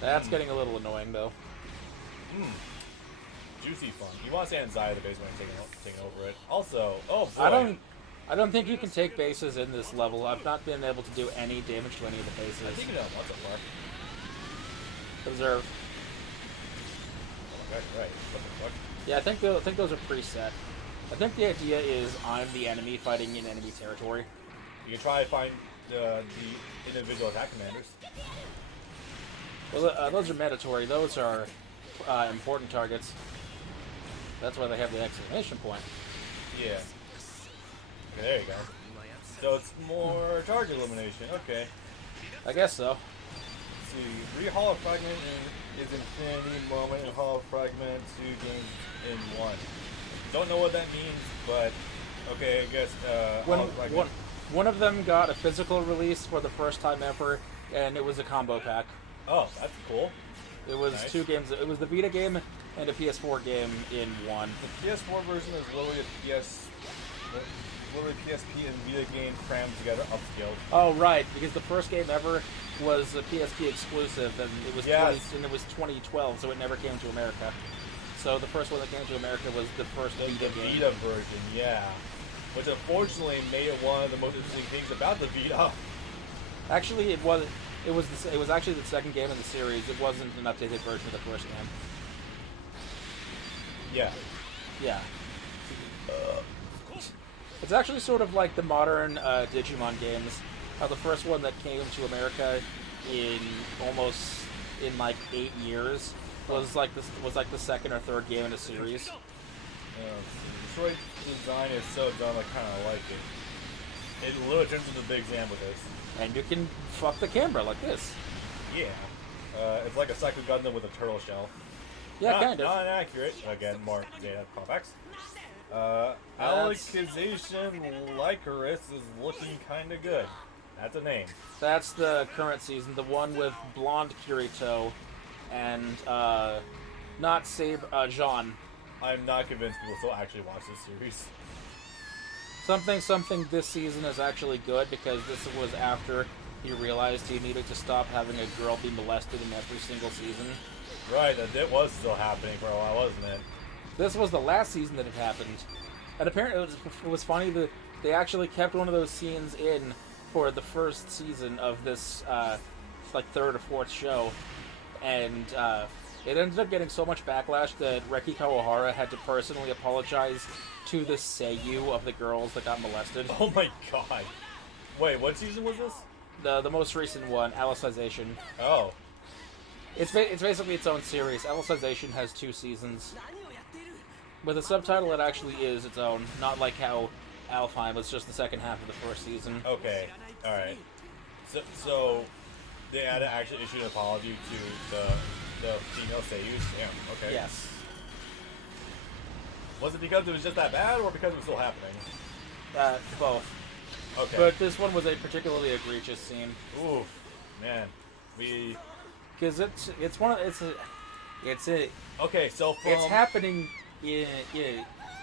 That's getting a little annoying though. Juicy fun. You want to stay inside the base when taking over it. Also, oh boy. I don't think you can take bases in this level. I've not been able to do any damage to any of the bases. I think you know once so far. Observe. Oh my god, right. What the fuck? Yeah, I think those are preset. I think the idea is I'm the enemy fighting in enemy territory. You can try to find the individual attack commanders. Well, those are mandatory. Those are important targets. That's why they have the exclamation point. Yeah. Okay, there you go. So it's more target elimination. Okay. I guess so. Let's see. Hollow Fragment is Infinity Moment and Hollow Fragment 2 games in 1. Don't know what that means, but okay, I guess one of them got a physical release for the first time ever, and it was a combo pack. Oh, that's cool. It was nice. 2 games. It was the Vita game and a PS4 game in one. The PS4 version is literally a PS. literally PSP and Vita game crammed together, upscaled. Oh right, because the first game ever was a PSP exclusive, and it was 2012, so it never came to America. So the first one that came to America was the first Vita game. Vita version, yeah. Which unfortunately made it one of the most interesting things about the Vita. Actually, it was actually the second game in the series. It wasn't an updated version of the first game. Yeah. Yeah. It's actually sort of like the modern Digimon games. How the first one that came to America in like 8 years was like the second or third game in a series. Detroit design is so dumb, I kind of like it. It literally turns into a big Zam with this. And you can fuck the camera like this. Yeah. It's like a Psycho Gundam with a turtle shell. Yeah, kind of. Not inaccurate. Again, more data callbacks. Alicization Lycoris is looking kind of good. That's a name. That's the current season, the one with blonde Kirito and not Jean. I'm not convinced people still actually watch this series. Something this season is actually good because this was after he realized he needed to stop having a girl be molested in every single season. Right, that was still happening for a while, wasn't it? This was the last season that it happened. And apparently it was funny that they actually kept one of those scenes in for the first season of this like third or fourth show. And it ended up getting so much backlash that Reki Kawahara had to personally apologize to the seiyuu of the girls that got molested. Oh my god. Wait, what season was this? The most recent one, Alicization. Oh. It's basically its own series. Alicization has 2 seasons. With a subtitle, it actually is its own. Not like how Alfheim was just the second half of the first season. Okay, alright. So they had to actually issue an apology to the female seiyus? Damn, okay. Yes. Was it because it was just that bad, or because it was still happening? Both. Okay. But this one was a particularly egregious scene. Ooh, man. Because it's happening in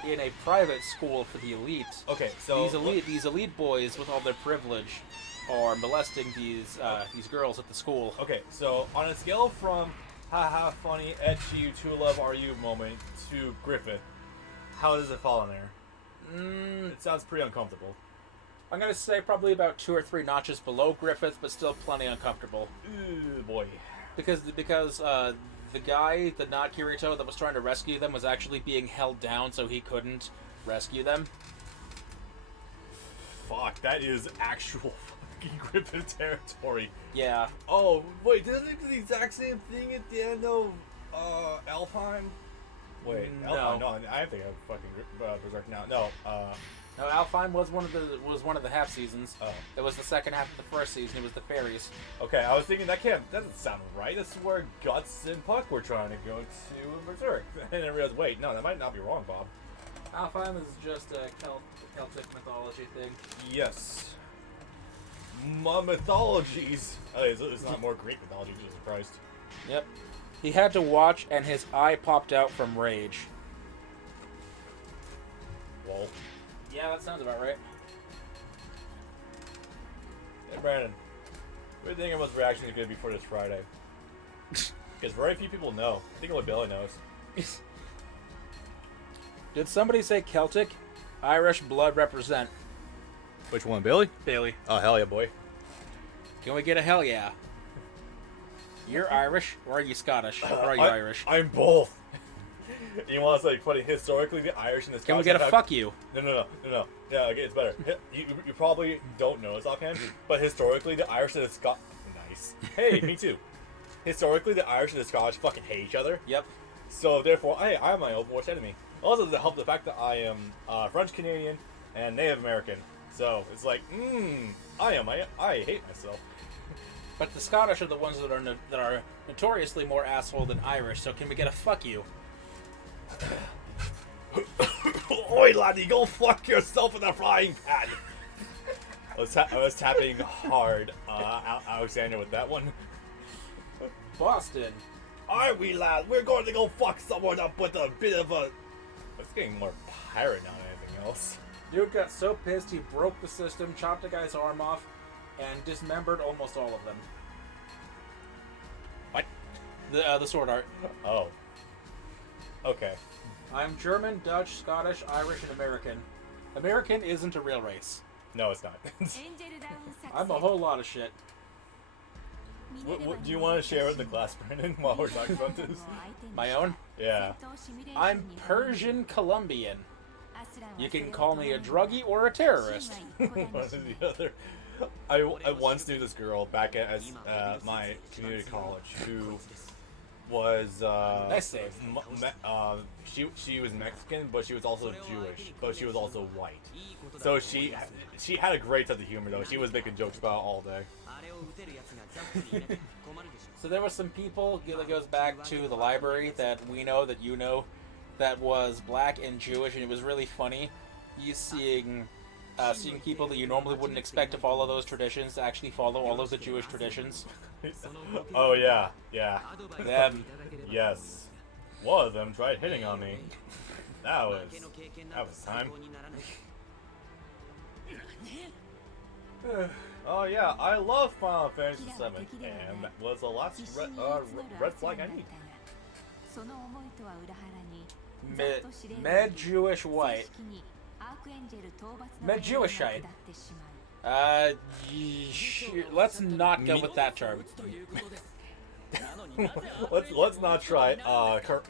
a private school for the elite. Okay, so these elite boys with all their privilege are molesting these girls at the school. Okay, so on a scale from haha funny ecchi to love are you moment to Griffith, how does it fall in there? It sounds pretty uncomfortable. I'm gonna say probably about 2 or 3 notches below Griffith, but still plenty uncomfortable. Ooh, boy. Because the guy, the not Kirito, that was trying to rescue them was actually being held down so he couldn't rescue them. Fuck, that is actual fucking Griffith territory. Yeah. Oh, wait, doesn't it do the exact same thing at the end of Alfheim? Wait, no. Alfheim, no, I think I'm fucking Berserk now. No, No, Alfheim was one of the half seasons. Oh. It was the second half of the first season. It was the fairies. Okay, I was thinking that doesn't sound right. This is where Guts and Puck were trying to go to in Berserk. And I realized, wait, no, that might not be wrong, Bob. Alfheim is just a Celtic mythology thing. Yes. Mythologies. Oh, it's not more Greek mythology, Jesus Christ. Yep. He had to watch, and his eye popped out from rage. Whoa. Yeah, that sounds about right. Hey, Brandon. What do you think everyone's reaction is going to be for this Friday? Because very few people know. I think only Billy knows. Did somebody say Celtic? Irish blood represent. Which one, Billy? Bailey. Oh, hell yeah, boy. Can we get a hell yeah? You're Irish, or are you Scottish? Or are you Irish? I'm both. You want us like putting historically the Irish and the Scottish? Can we get a fuck you? No. Yeah, okay, it's better. You probably don't know this offhand, but historically the Irish and the Scottish. Nice. Hey, me too. Historically, the Irish and the Scottish fucking hate each other. Yep. So therefore, I'm my own worst enemy. Also, to help the fact that I am French Canadian and Native American. So it's like, I hate myself. But the Scottish are the ones that are notoriously more asshole than Irish. So can we get a fuck you? Oi, laddie, go fuck yourself in the frying pan. I was tapping hard, Alexander, with that one. Boston. Are we, lad? We're going to go fuck someone up with a bit of a... It's getting more pirate now than anything else. Dude got so pissed he broke the system, chopped a guy's arm off, and dismembered almost all of them. What? The sword art. Oh. Okay. I'm German, Dutch, Scottish, Irish, and American. American isn't a real race. No, it's not. I'm a whole lot of shit. Do you want to share it in the class, Brandon, while we're talking about this? My own? Yeah. I'm Persian Colombian. You can call me a druggie or a terrorist. One or the other. I once knew this girl back at my community college who was Nice save. She was Mexican, but she was also Jewish, but she was also white. So she had a great sense of humor though. She was making jokes about it all day. So there was some people that goes back to the library that we know, that you know, that was black and Jewish, and it was really funny. You seeing people that you normally wouldn't expect to follow those traditions to actually follow all of the Jewish traditions. Oh yeah, yeah. Them. Yes. One of them tried hitting on me. That was time. Oh yeah, I love Final Fantasy VII, and that was the last red flag I need. Med Jewish white. Med Jewishite. Let's not go with that term. let's not try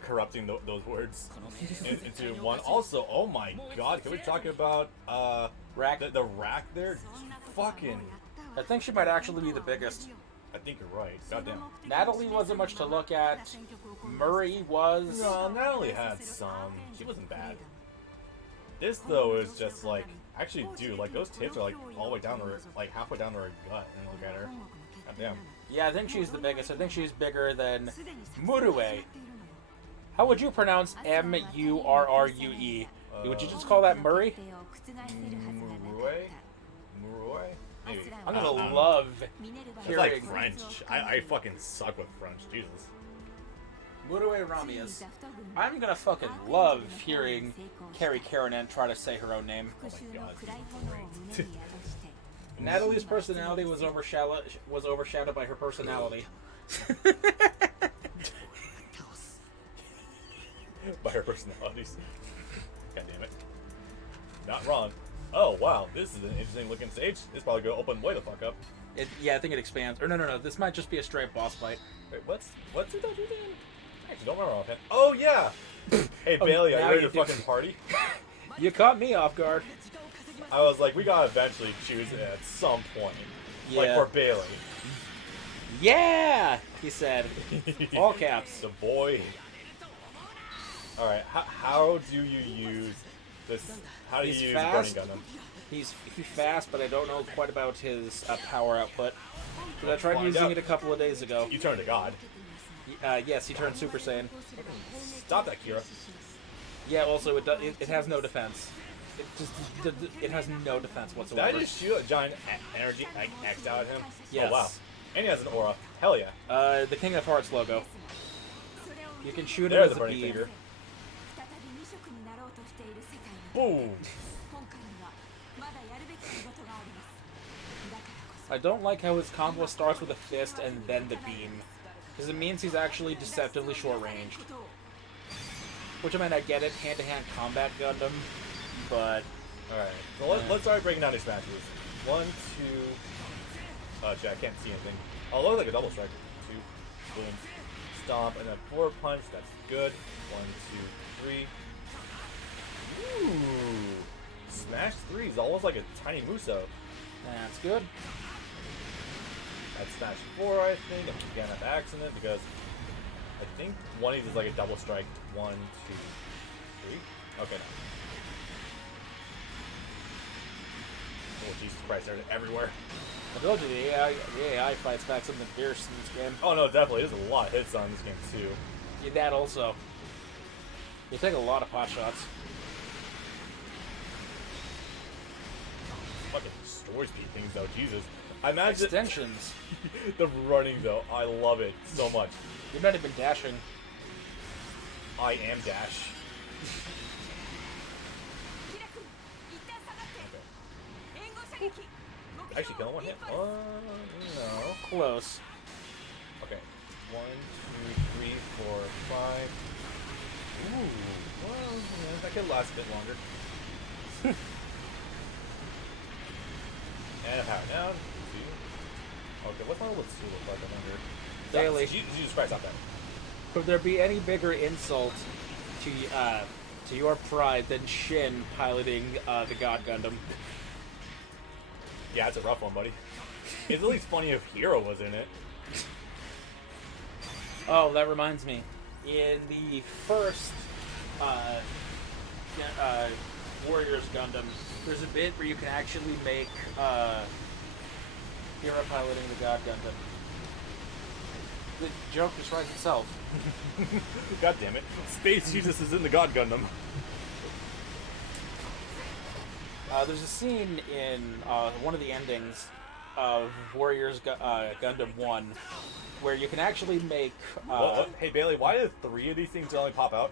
corrupting those words into one. Also, oh my god, can we talk about Rack? The rack there? Fucking. I think she might actually be the biggest. I think you're right. Goddamn. Natalie wasn't much to look at. Murray was. No, Natalie had some. She wasn't bad. This though is just like, actually, dude, like those tips are like all the way down to her, like halfway down to her gut, and look at her. Goddamn. Yeah, I think she's the biggest. I think she's bigger than Murue. How would you pronounce Murrue? Would you just call that Murray? Murue? Murue? Maybe. I'm gonna love It's hearing like French. I fucking suck with French. Jesus. Murue Ramias. I'm gonna fucking love hearing Carrie Karanen try to say her own name. Oh my god. Great. Natalie's personality was overshadowed by her personality. By her personalities. God damn it. Not wrong. Oh wow, this is an interesting looking stage. It's probably gonna open way the fuck up. Yeah, I think it expands. Or no. This might just be a straight boss fight. Wait, what's it that you did? I actually don't remember offhand. Oh yeah! Hey Bailey, are you ready to fucking party? You caught me off guard. I was like, we gotta eventually choose it at some point. Yeah. Like for Bailey. Yeah! He said. All caps. The boy. Alright, how do you use this? How do you use Burning Gundam? He's fast, but I don't know quite about his power output. Because I tried using it a couple of days ago. You turned to God. Yes, he turned Super Saiyan. Stop that, Kira. Yeah, also, it has no defense. It has no defense whatsoever. Did I just shoot a giant energy X out at him? Yes. Oh, wow. And he has an aura. Hell yeah. The King of Hearts logo. You can shoot him There's as the a burning beam. finger. Boom. I don't like how his combo starts with a fist and then the beam. Because it means he's actually deceptively short-ranged. Which, I mean, I get it, hand-to-hand combat Gundam, but... Alright, so let's start breaking down these matches. 1, 2... Oh, shit, I can't see anything. Oh, it looks like a double strike. 2, boom, stomp, and then forward punch, that's good. 1, 2, 3. Ooh! Smash 3 is almost like a tiny Muso. That's good. That's Smash 4, I think. I'm getting that by accident because I think one of these is like a double strike. 1, 2, 3. Okay, no. Oh, Jesus Christ, they're everywhere. I told you, the AI fights back something fierce in this game. Oh, no, definitely. There's a lot of hits on this game, too. Yeah, that also. You take a lot of pot shots. Fucking destroys these things, though. Jesus. I imagine Extensions. the running, though. I love it so much. You've not even dashing. I am Dash. Actually, kill him one hit. No. Close. Okay. 1, 2, 3, 4, 5. Ooh. Well, yeah, that could last a bit longer. And a power down. 2. Okay, what's my little 2 look like? I wonder. Daily. Jesus Christ, not that. Could there be any bigger insult to your pride than Shin piloting the God Gundam? Yeah, it's a rough one, buddy. It's at least funny if Hero was in it. Oh, that reminds me. In the first Warriors Gundam, there's a bit where you can actually make Hero piloting the God Gundam. The joke just writes itself. God damn it. Space Jesus is in the God Gundam. There's a scene in one of the endings of Warriors Gundam 1 where you can actually make... Hey Bailey, why did 3 of these things only pop out?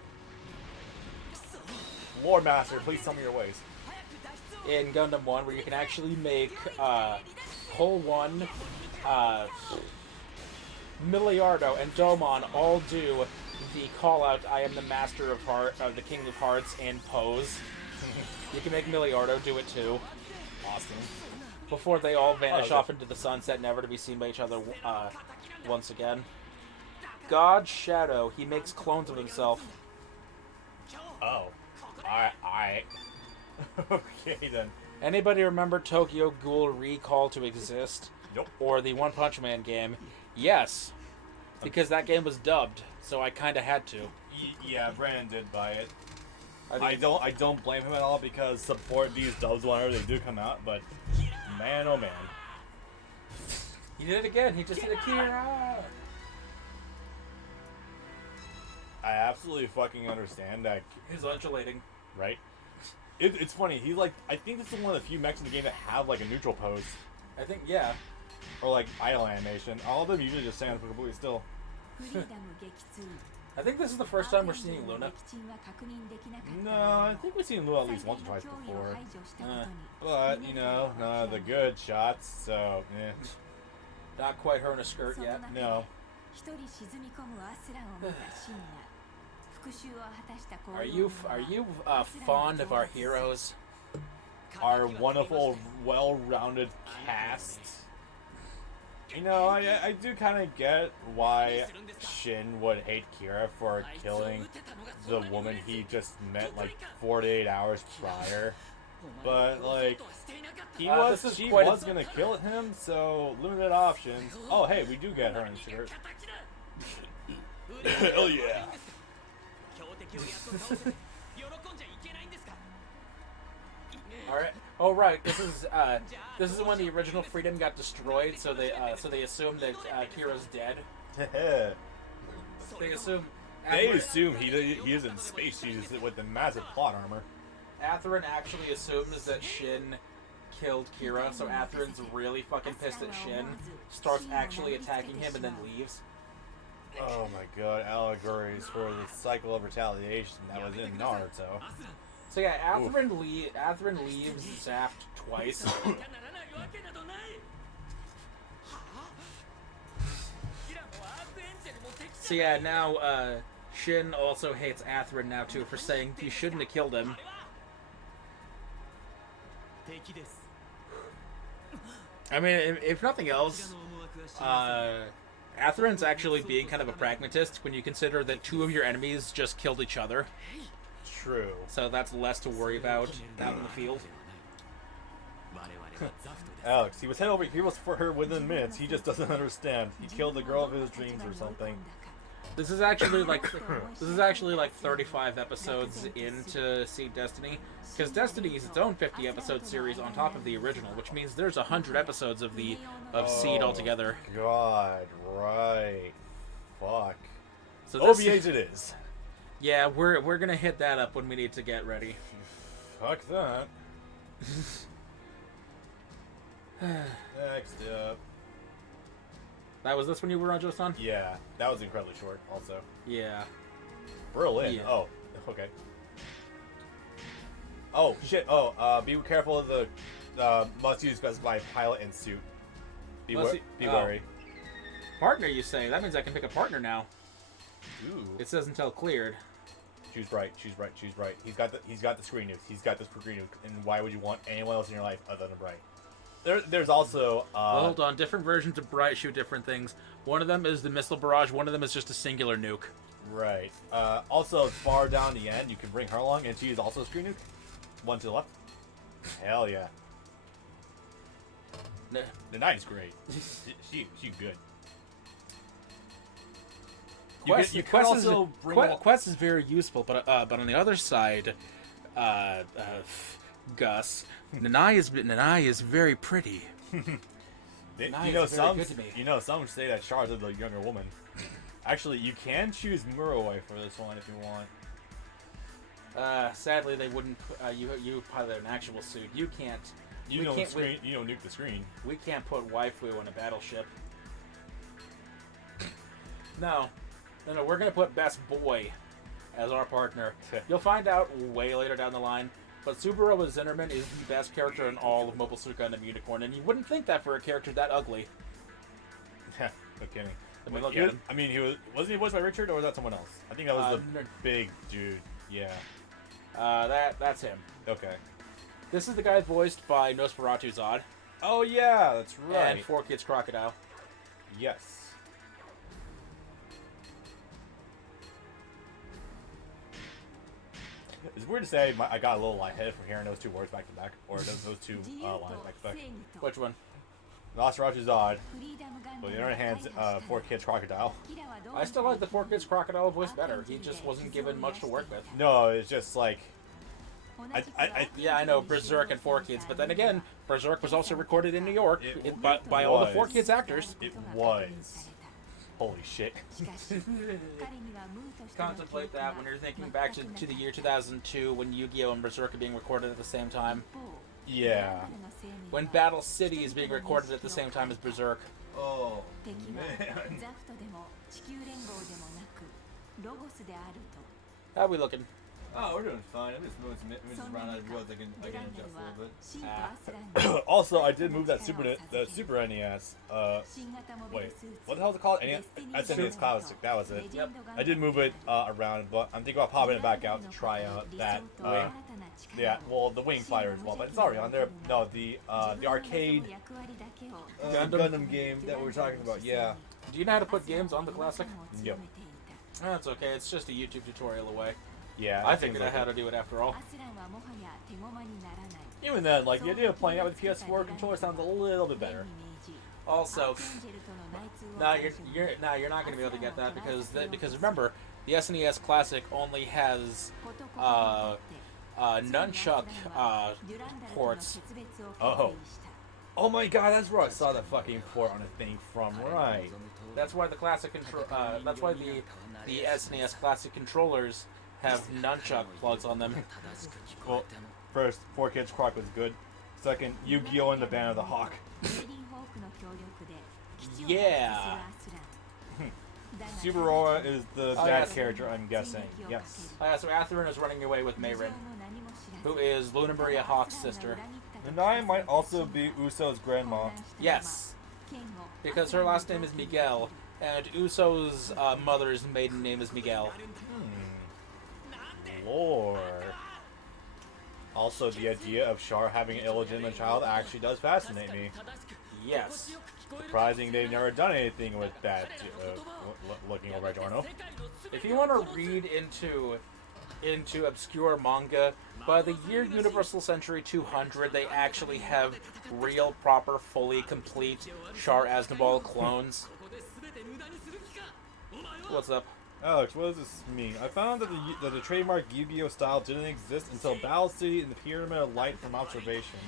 Lord Master, please tell me your ways. In Gundam 1 where you can actually make Cole 1, Miliardo, and Domon all do the call-out, I am the master of the King of Hearts, and pose. You can make Miliardo do it too. Awesome. Before they all vanish off into the sunset, never to be seen by each other once again. God Shadow, he makes clones of himself. Oh. Alright. Okay then. Anybody remember Tokyo Ghoul Recall to Exist? Nope. Or the One Punch Man game? Yes. Because that game was dubbed, so I kinda had to. Yeah, Brandon did buy it. I mean, I don't blame him at all because support these dubs whenever they do come out, but man oh man. he did it again, he just did Akira! I absolutely fucking understand that. He's undulating. Right? It's funny, he's like, I think this is one of the few mechs in the game that have like a neutral pose. I think, yeah. Or like idle animation. All of them usually just stand completely still. I think this is the first time we're seeing Luna. No, I think we've seen Luna at least once or twice before. But, you know, none of the good shots, so, eh. Not quite her in a skirt yet. No. Are you fond of our heroes? Our wonderful, well-rounded cast. You know, I do kind of get why Shin would hate Kira for killing the woman he just met like 48 hours prior. But, like, she was gonna kill him, so limited options. Oh, hey, we do get her in the shirt. Hell yeah. Alright. Oh right, this is when the original Freedom got destroyed, so they assumed that Kira's dead. They assume he is in space Jesus with the massive plot armor. Atherin actually assumes that Shin killed Kira, so Atherin's really fucking pissed at Shin, starts actually attacking him, and then leaves. Oh my god, allegories for the cycle of retaliation that was in Naruto. So yeah, Atherin leaves Zaft twice. So yeah, now Shin also hates Atherin now too for saying you shouldn't have killed him. I mean, if nothing else, Atherin's actually being kind of a pragmatist when you consider that 2 of your enemies just killed each other. True. So that's less to worry about out in the field. Alex, he was head over heels for her within minutes. He just doesn't understand. He killed the girl of his dreams or something. This is actually like 35 episodes into Seed Destiny, because Destiny is its own 50-episode series on top of the original, which means there's 100 episodes of Seed altogether. God, right? Fuck. So OVAs it is. Yeah, we're gonna hit that up when we need to get ready. Fuck that. Next up. That was this one you were on, just on? Yeah, that was incredibly short, also. Yeah. Berlin. Yeah. Oh, okay. Oh shit. Oh, be careful of the Must use specify pilot and suit. Be Must wary. Partner, you say? That means I can pick a partner now. Ooh. It says until cleared. Choose bright. Choose bright. Choose bright. He's got the screen nuke. He's got this green nuke. And why would you want anyone else in your life other than bright? There's also. Well, hold on. Different versions of bright shoot different things. One of them is the missile barrage. One of them is just a singular nuke. Right. Also, far down the end, you can bring her along, and she is also a screen nuke. One to the left. Hell yeah. The night's great. She's good. Quest is very useful, but on the other side, Gus, Nanai is very pretty. Some say that Char's is the younger woman. Actually, you can choose Muraway for this one if you want. Sadly, they wouldn't. You pilot an actual suit. You can't. You don't nuke the screen. We can't put waifu in a battleship. No, we're gonna put best boy as our partner. You'll find out way later down the line. But Subaru Zinnerman is the best character in all of Mobile Suit Gundam Unicorn, and you wouldn't think that for a character that ugly. No kidding. Wasn't he voiced by Richard, or was that someone else? I think that was the big dude. Yeah. That's him. Okay. This is the guy voiced by Nosferatu Zod. Oh yeah, that's right. And 4Kids Crocodile. Yes. It's weird to say I got a little lightheaded from hearing those two words back to back, or those two lines back to back. Which one? Nosferatu Zod. On the other hand, 4Kids Crocodile. I still like the 4Kids Crocodile voice better. He just wasn't given much to work with. No, it's just like... Yeah, I know, Berserk and 4Kids, but then again, Berserk was also recorded in New York by all the 4Kids actors. It was. Holy shit. Contemplate that when you're thinking back to the year 2002 when Yu-Gi-Oh! And Berserk are being recorded at the same time. Yeah. When Battle City is being recorded at the same time as Berserk. Oh, man. How are we looking? Oh, we're doing fine. I'm just moving some images around. I realize I can adjust a little bit. Also, I did move that Super NES. Wait, what the hell is it called? SNES Classic. That was it. Yep. I did move it around, but I'm thinking about popping it back out to try out that. Yeah, well, the Wing Fighter as well, but it's already on there. No, the arcade Gundam game that we were talking about. Yeah. Do you know how to put games on the Classic? Yep. That's okay. It's just a YouTube tutorial away. Yeah, I figured out how to do it after all. Even then, like, the idea of playing out with PS4 controller sounds a little bit better. Also, you're not going to be able to get that because remember, the SNES Classic only has nunchuck ports. Oh my god, that's where I saw that fucking port on a thing from, right? That's why the classic that's why the SNES Classic controllers have nunchuck plugs on them. Well, first, 4Kids Croc was good. Second, Yu-Gi-Oh! And the Band of the Hawk. Yeah. Subaru is the bad character, I'm guessing. Yes. So Atherin is running away with Mayrin, who is Luna Maria Hawk's sister. Nanai might also be Uso's grandma. Yes. Because her last name is Miguel, and Uso's mother's maiden name is Miguel. Lore. Also, the idea of Char having an illegitimate child actually does fascinate me. Yes. Surprising they've never done anything with that. Looking over at Jorno. If you want to read into obscure manga, by the year Universal Century 200, they actually have real, proper, fully complete Char Aznavour clones. What's up? Alex, what does this mean? I found that the trademark Yu-Gi-Oh! Style didn't exist until Battle City and the Pyramid of Light from observation.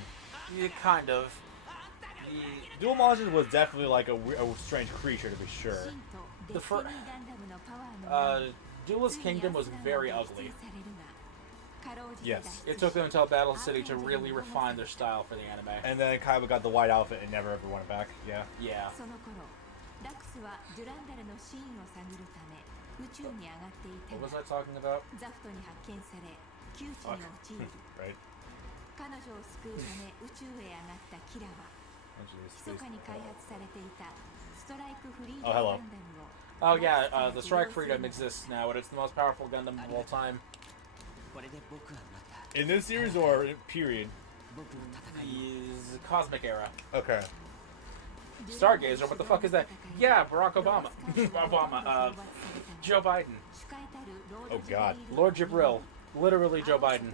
Yeah, kind of. Dual Monsters was definitely like a strange creature, to be sure. Duelist Kingdom was very ugly. Yes. It took them until Battle City to really refine their style for the anime. And then Kaiba got the white outfit and never ever went back. Yeah. Yeah. What was I talking about? Right. 彼女を救うため宇宙へ上がったキラは密かに開発されていたストライクフリーダーガンダムを Oh yeah, the Strike Freedom exists now, and it's the most powerful Gundam of all time. これで僕はまた In this series or period? 僕の戦い Is Cosmic Era. Okay. Stargazer, what the fuck is that? Yeah, Barack Obama. Joe Biden. Oh God. Lord Jibril. Literally Joe Biden.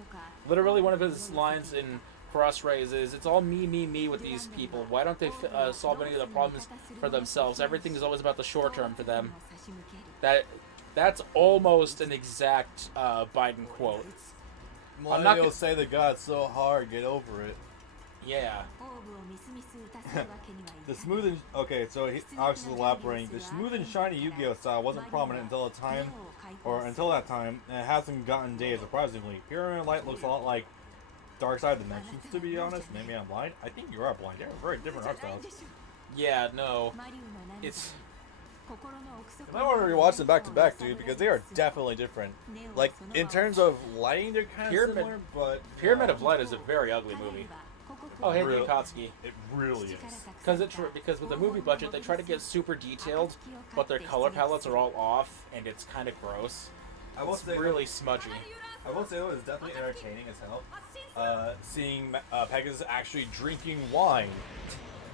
Literally one of his lines in Crossrays is, it's all me, me, me with these people. Why don't they solve any of the problems for themselves? Everything is always about the short term for them. That's almost an exact Biden quote. I'm not gonna say the God so hard, get over it. Yeah. The smooth and okay, so Alex is elaborating. The smooth and shiny Yu-Gi-Oh style wasn't prominent until that time, and it hasn't gotten days surprisingly. Pyramid Light looks a lot like Dark Side Dimensions, to be honest. Maybe I'm blind. I think you are blind. They're very different art styles. Yeah, no. It's. I might want to rewatch them back to back, dude, because they are definitely different. Like in terms of lighting, they're kind of similar, but Pyramid of Light is a very ugly movie. Oh, hey, Really? Akatsuki. it really is. Because with the movie budget, they try to get super detailed, but their color palettes are all off, and it's kind of gross. I will It's say really smudgy. I will say it was definitely entertaining as hell. Seeing Pegasus actually drinking wine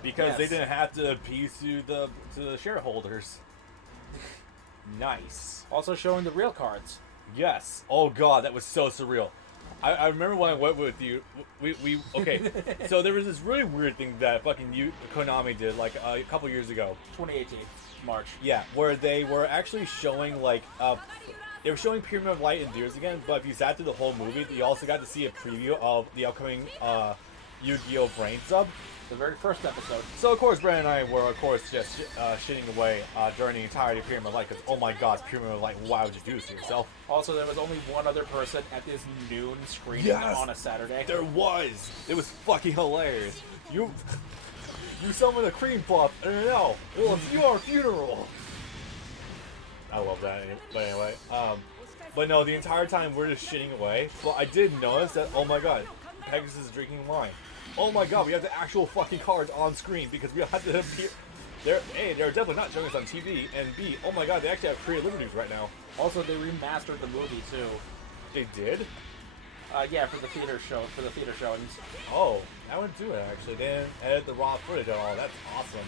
because they Yes. didn't have to appease to the shareholders. Nice. Also showing the real cards. Yes. Oh God, that was so surreal. I remember when I went with you. We okay. So there was this really weird thing that fucking Konami did like a couple years ago. 2018, March. Yeah, where they were actually showing like they were showing Pyramid of Light and Deers again, but if you sat through the whole movie, you also got to see a preview of the upcoming Yu-Gi-Oh! Brain sub. The very first episode. So of course, Brandon and I were of course just shitting away during the entirety of Pyramid of Light because oh my God, Pyramid of Light, why would you do this to yourself? Also, there was only one other person at this noon screening Yes! on a Saturday. There was. It was fucking hilarious. You summoned a cream puff, and no, it was your funeral. I love that. But anyway, but no, the entire time we're just shitting away. But I did notice that, oh my God, Pegasus is drinking wine. Oh my God, we have the actual fucking cards on screen because we have to appear. They're definitely not showing us on TV, and B, oh my God, they actually have creative liberties right now. Also, they remastered the movie too. They did? Yeah, for the theater showings. Oh, I wouldn't do it actually. They didn't edit the raw footage at all. That's awesome.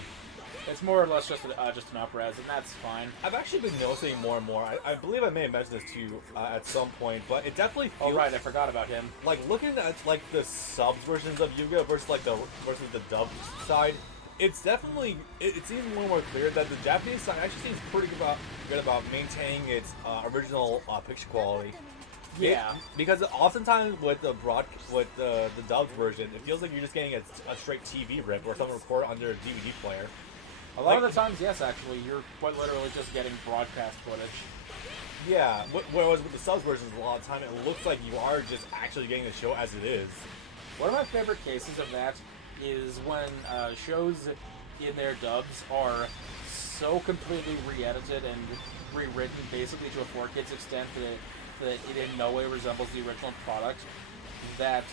It's more or less just an up-res, and that's fine. I've actually been noticing more and more. I believe I may have mentioned this to you at some point, but it definitely feels Oh right, I forgot about him. like looking at like the subs versions of Yu-Gi-Oh versus like the dub side. It's definitely it seems more and more clear that the Japanese side actually seems pretty good about maintaining its original picture quality. Yeah. Because oftentimes with the dubbed version, it feels like you're just getting a straight TV rip or something recorded on their DVD player. A lot of the times, yes, actually, you're quite literally just getting broadcast footage. Yeah, whereas with the subs versions, a lot of time it looks like you are just actually getting the show as it is. One of my favorite cases of that is when shows in their dubs are so completely re-edited and rewritten basically to a 4Kids extent that it in no way resembles the original product, that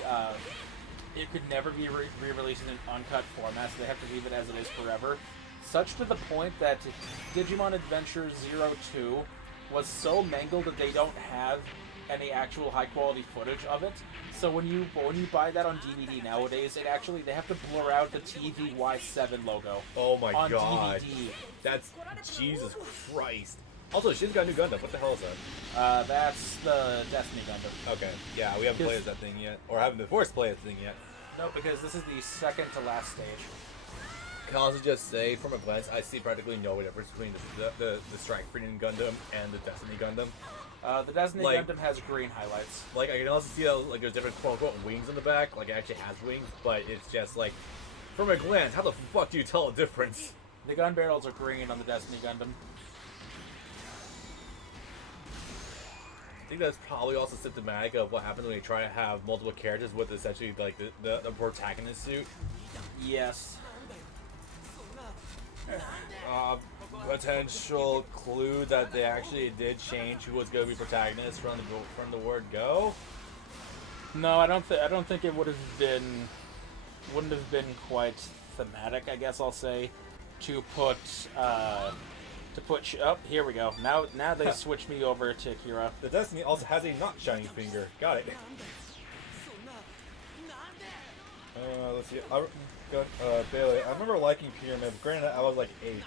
it could never be re-released in an uncut format, so they have to leave it as it is forever. Such to the point that Digimon Adventure 02 was so mangled that they don't have any actual high-quality footage of it. So when you buy that on DVD nowadays, they have to blur out the TVY7 logo. Oh my on God, DVD. that's Jesus Christ. Also, she's got a new Gundam. What the hell is that? That's the Destiny Gundam. Okay, yeah, we haven't played as that thing yet, or haven't been forced to play as that thing yet. No, because this is the second to last stage. Can I also just say, from a glance, I see practically no difference between the Strike Freedom Gundam and the Destiny Gundam. The Destiny Gundam has green highlights. Like, I can also see that like there's different quote-unquote wings on the back. Like, it actually has wings, but it's just like, from a glance, how the fuck do you tell the difference? The gun barrels are green on the Destiny Gundam. I think that's probably also symptomatic of what happens when you try to have multiple characters with essentially like the protagonist suit. Yes. Potential clue that they actually did change who was going to be protagonist from the word go. No, I don't think it wouldn't have been quite thematic, I guess I'll say, to put oh, here we go. Now they switched me over to Kira. The Destiny also has a not shining finger. Got it. Let's see. Bailey, I remember liking Pyramid. Granted, I was like 8.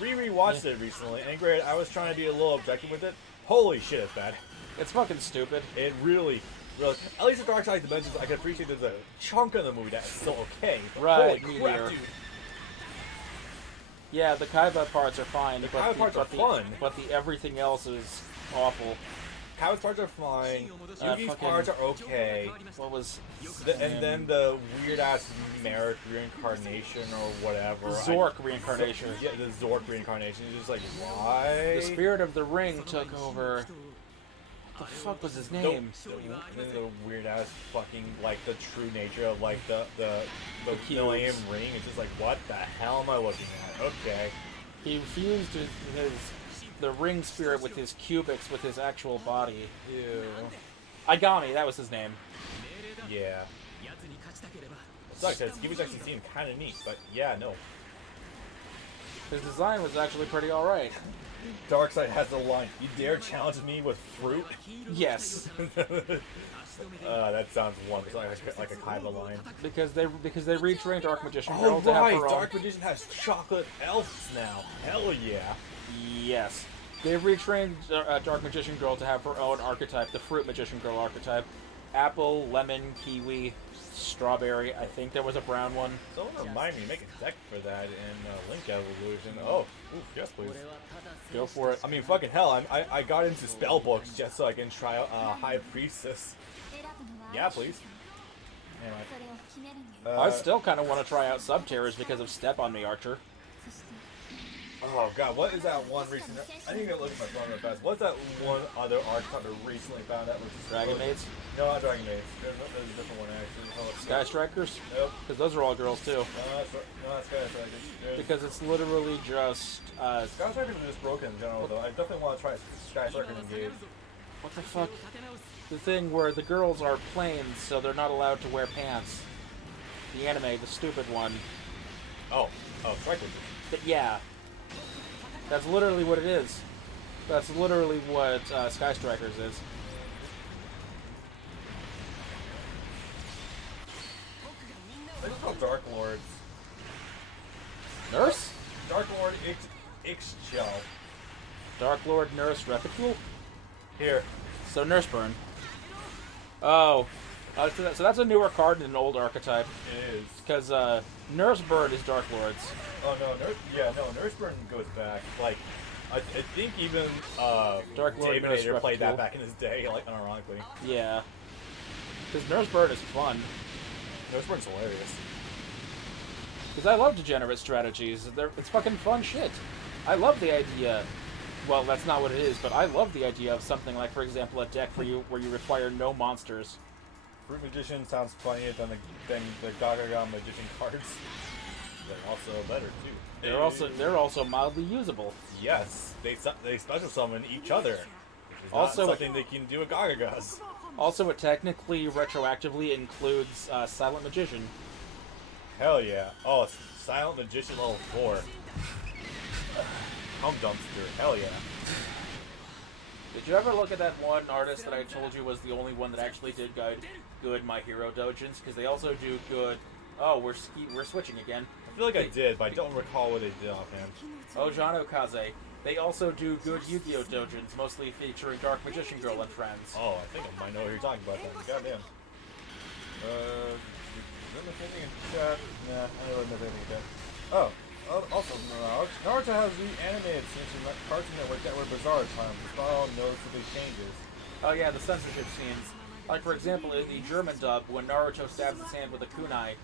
Rewatched it recently, and granted, I was trying to be a little objective with it. Holy shit, it's bad. It's fucking stupid. It really. At least the Dark Side Dimensions, I can appreciate there's a chunk of the movie that's still okay. Right, holy crap, dude. Yeah, the Kaiba parts are fine. The Kaiba parts are fun. But the everything else is awful. Kaiba's parts are fine. Yugi's parts are okay. What was... and then the weird-ass Merrick reincarnation or whatever. Zork reincarnation. Yeah, the Zork reincarnation. You're just like, why? The Spirit of the Ring took over... What the fuck was his name? The weird-ass fucking, like, the true nature of, like, the Millennium Ring. It's just like, what the hell am I looking at? Okay. He fused the ring spirit with his cubics with his actual body. Ew. Aigami, that was his name. Yeah. It sucks, because Kibi's actually seemed kind of neat, but yeah, no. His design was actually pretty alright. Darkseid has the line, "You dare challenge me with fruit?" Yes. That sounds wonderful. Like a Kaiba line. Because they retrained Dark Magician Oh, Girl to have her own... Dark Magician has chocolate elves now. Hell yeah. Yes. They've retrained Dark Magician Girl to have her own archetype, the Fruit Magician Girl archetype. Apple, lemon, kiwi, strawberry. I think there was a brown one. Someone remind me to make a deck for that in Link Evolution. Oh, ooh, yes please. Go for it. I mean, fucking hell, I got into spell books just so I can try out High Priestess. Yeah, please. Anyway. I still kind of want to try out Subterrors because of Step on Me, Archer. Oh god, what is that one recent... I need to look at my phone real fast. What's that one other archetype I recently found out? Which is Dragon Maids? No, not Dragon Maids. There's a different one actually. Sky Strikers? Nope. Because those are all girls too. No, that's Sky Strikers. Because it's literally just... Sky Strikers are just broken in general though. I definitely want to try Sky Strikers Engage. What the fuck? The thing where the girls are plains, so they're not allowed to wear pants. The anime, the stupid one. Oh, Strikers. But yeah. That's literally what it is. That's literally what Sky Strikers is. They're called Dark Lords. Nurse? Dark Lord Ixchel. Dark Lord Nurse Reticule? Here. So Nurse Burn. Oh. So that's a newer card in an old archetype. It is. Because Nurse Burn is Dark Lords. Oh no, Nurse Burn goes back. Like, I think even Dark Lord David played that back in his day, like unironically. Yeah. Because Nurse Burn is fun. Nurse Burn's hilarious. Because I love degenerate strategies. It's fucking fun shit. I love the idea. Well, that's not what it is, but I love the idea of something like, for example, a deck where you require no monsters. Fruit Magician sounds funnier than the Gagaga Magician cards. They're also better too. They're also mildly usable. Yes, they special summon each other. Which is also, not something they can do with Gagagas. Also, it technically retroactively includes Silent Magician. Hell yeah! Oh, it's Silent Magician level 4. Home dumpster. Hell yeah. Did you ever look at that one artist that I told you was the only one that actually did good My Hero Dojins? Because they also do good... Oh, we're switching again. I feel like I did, but I don't recall what they did offhand. Ojano Kaze. They also do good Yu-Gi-Oh! Dojins, mostly featuring Dark Magician Girl and friends. Oh, I think I might know what you're talking about then. Goddamn. Anything in chat? Nah, I don't remember anything in chat. Oh, also, Naruto has re-animated scenes from Cartoon Network that were bizarre at times. It's not all noticeably changes. Oh yeah, the censorship scenes. Like, for example, in the German dub, when Naruto stabs his hand with a kunai,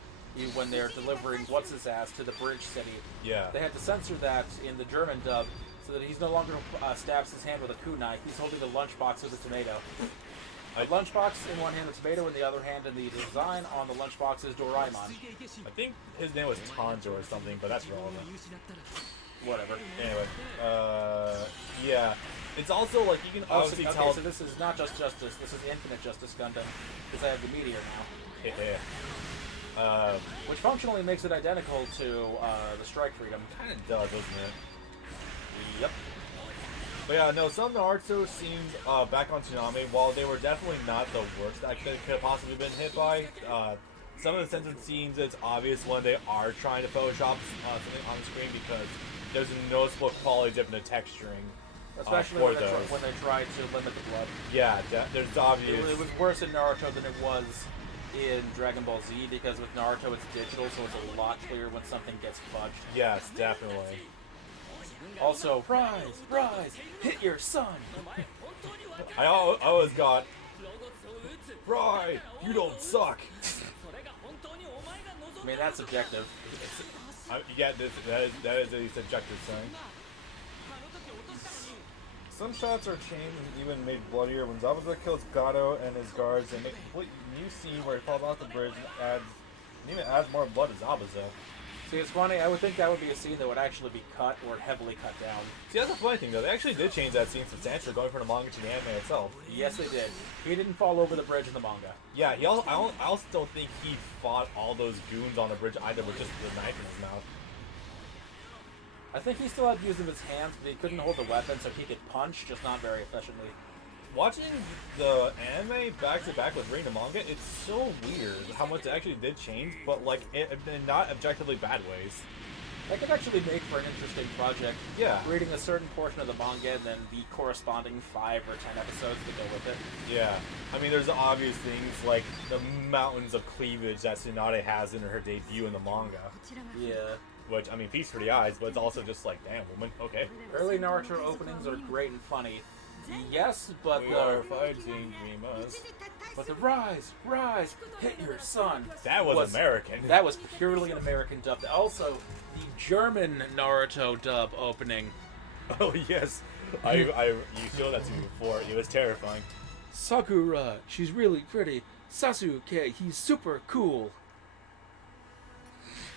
when they're delivering what's-his-ass to the bridge city. Yeah. They had to censor that in the German dub, so that he's no longer stabs his hand with a kunai. He's holding a lunchbox with a tomato. A lunchbox in one hand, the tomato in the other hand, and the design on the lunchbox is Doraemon. I think his name was Tanjo or something, but that's relevant. Whatever. Anyway, yeah. It's also like you can obviously tell. So this is not just Justice. This is Infinite Justice Gundam because I have the Meteor now. Yeah. Which functionally makes it identical to the Strike Freedom. Kind of does, doesn't it? Yep. But yeah, no, some Naruto scenes back on Tsunami, while they were definitely not the worst that could have possibly been hit by, some of the censored scenes, it's obvious when they are trying to Photoshop something on the screen because there's a noticeable quality dip in the texturing. Especially when they try to limit the blood. Yeah, there's obvious. It was worse in Naruto than it was in Dragon Ball Z because with Naruto it's digital, so it's a lot clearer when something gets fudged. Yes, definitely. Also, rise, hit your son. I always got, Rai, you don't suck. I mean, that's subjective. Yeah, that is a subjective thing. Some shots are changed and even made bloodier. When Zabuza kills Gato and his guards, they make a complete new scene where he falls off the bridge and even adds more blood to Zabuza. See, it's funny, I would think that would be a scene that would actually be cut or heavily cut down. See, that's the funny thing though, they actually did change that scene substantially going from the manga to the anime itself. Yes, they did. He didn't fall over the bridge in the manga. Yeah, I also don't think he fought all those goons on the bridge either with just the knife in his mouth. I think he still had use of his hands, but he couldn't hold the weapon, so he could punch, just not very efficiently. Watching the anime back to back with reading the manga, it's so weird how much it actually did change, but like in not objectively bad ways. That could actually make for an interesting project. Yeah. Reading a certain portion of the manga and then the corresponding 5 or 10 episodes to go with it. Yeah. I mean, there's obvious things like the mountains of cleavage that Tsunade has in her debut in the manga. Yeah. Which, I mean, feast for the eyes, but it's also just like, damn, woman, okay. Early Naruto openings are great and funny. Yes, but we are fighting, we must. But the rise, hit your son. That was American. That was purely an American dub. Also, the German Naruto dub opening. Oh yes, you showed that to me before. It was terrifying. Sakura, she's really pretty. Sasuke, he's super cool.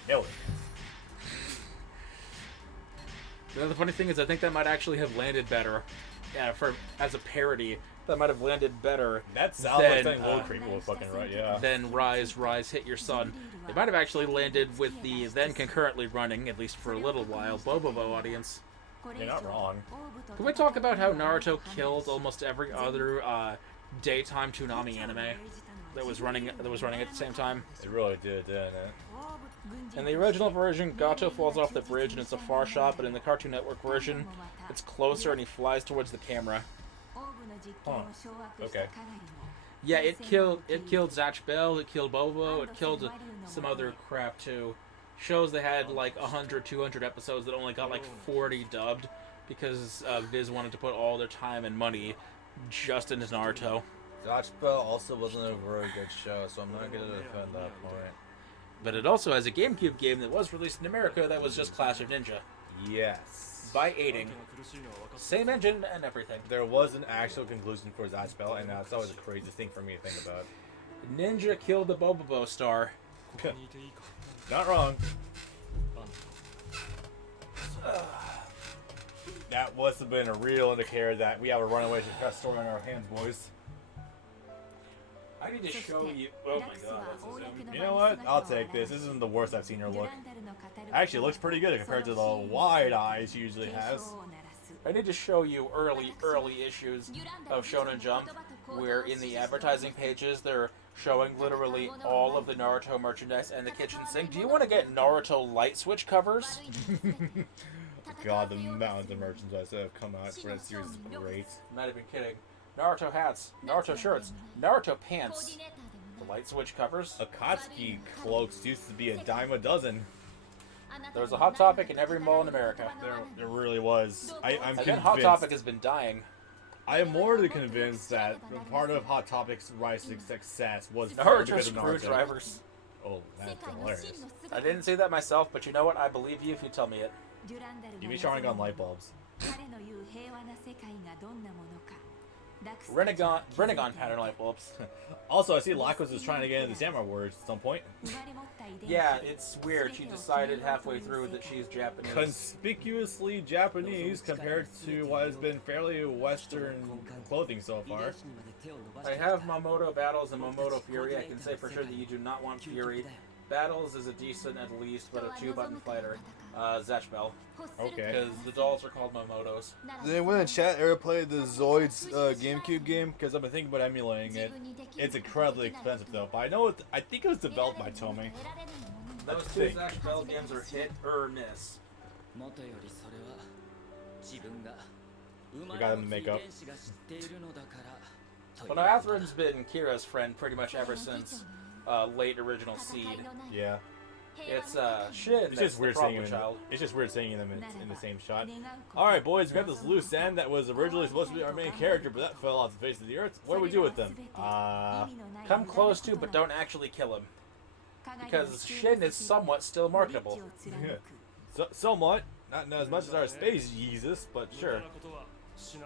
Nailed it. You know, the funny thing is, I think that might actually have landed better. Yeah, as a parody, that might have landed better. That sounds like something Will Creeper was fucking right, yeah. Then rise, hit your son. It might have actually landed with the then concurrently running, at least for a little while, Bobobo audience. You're not wrong. Can we talk about how Naruto killed almost every other daytime Toonami anime that was running at the same time? It really did, didn't it? In the original version, Gato falls off the bridge and it's a far shot, but in the Cartoon Network version, it's closer and he flies towards the camera. Huh. Okay. Yeah, it killed Zatch Bell, it killed Bobo, it killed some other crap too. Shows they had like 100, 200 episodes that only got like 40 dubbed because Viz wanted to put all their time and money just into Naruto. Zatch Bell also wasn't a very good show, so I'm not going to defend that point. But it also has a GameCube game that was released in America that was just Clash of Ninja. Yes. By aiding. Same engine and everything. There was an actual conclusion for Zatch Bell, and that's always a crazy thing for me to think about. Ninja killed the Bobobo star. Not wrong. That must have been a real indicator that we have a runaway success story on our hands, boys. I need to show you. Oh my god, that's a zoom. You know what? I'll take this. This isn't the worst I've seen her look. Actually, it looks pretty good compared to the wide eyes she usually has. I need to show you early issues of Shonen Jump, where in the advertising pages they're showing literally all of the Naruto merchandise and the kitchen sink. Do you want to get Naruto light switch covers? God, the mountains of merchandise that have come out for this series is great. I'm not even kidding. Naruto hats, Naruto shirts, Naruto pants, the light switch covers. Akatsuki cloaks used to be a dime a dozen. There was a Hot Topic in every mall in America. There really was. I'm convinced. Hot Topic has been dying. I am more than convinced that part of Hot Topic's rise to success was Naruto screwdrivers. Oh, that's hilarious. I didn't say that myself, but you know what? I believe you if you tell me it. You be charring on light bulbs. Renegon pattern light bulbs. Also, I see Lacos is trying to get into the Samurai Warriors at some point. Yeah, it's weird. She decided halfway through that she's Japanese. Conspicuously Japanese compared to what has been fairly Western clothing so far. I have Mamoto Battles and Mamoto Fury. I can say for sure that you do not want Fury. Battles is a decent at least, but a 2-button fighter. Zechbel. Okay. Because the dolls are called Momotos. Did anyone in the chat ever play the Zoids GameCube game? Because I've been thinking about emulating it. It's incredibly expensive though, but I know I think it was developed by Tomy. Those two Zechbel games are hit or miss. We got him to make up. Well, now Atherin's been Kira's friend pretty much ever since late original Seed. Yeah. It's shit. It's just weird seeing them. It's just weird seeing them in the same shot. All right, boys, we got this loose end that was originally supposed to be our main character, but that fell off the face of the earth. What do we do with them? Come close to, but don't actually kill him, because Shin is somewhat still marketable. Yeah. Somewhat, not as much as our space Jesus, but sure.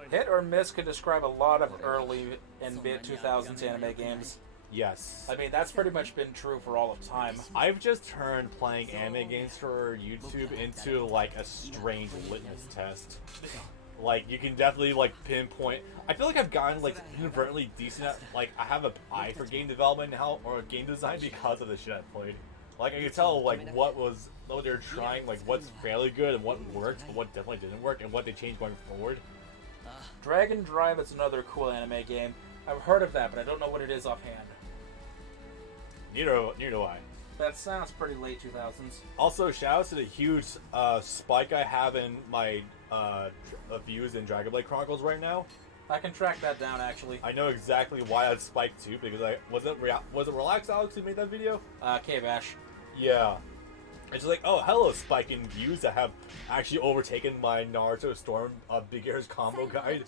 Hit or miss could describe a lot of early and mid 2000s anime games. Yes. I mean, that's pretty much been true for all of time. I've just turned playing anime games for YouTube into, like, a strange litmus test. Like, you can definitely, like, pinpoint... I feel like I've gotten, like, inadvertently decent at... Like, I have an eye for game development now, or game design, because of the shit I played. Like, I could tell, like, what they're trying, like, what's fairly good, and what worked, but what definitely didn't work, and what they changed going forward. Dragon Drive is another cool anime game. I've heard of that, but I don't know what it is offhand. Neither do I. That sounds pretty late 2000s. Also, shoutouts to the huge spike I have in my views in Dragon Blade Chronicles right now. I can track that down, actually. I know exactly why I spiked too, because was it Relax Alex who made that video? K-Bash. Yeah. It's like, oh, hello, spike in views that have actually overtaken my Naruto Storm Big Air's combo guide.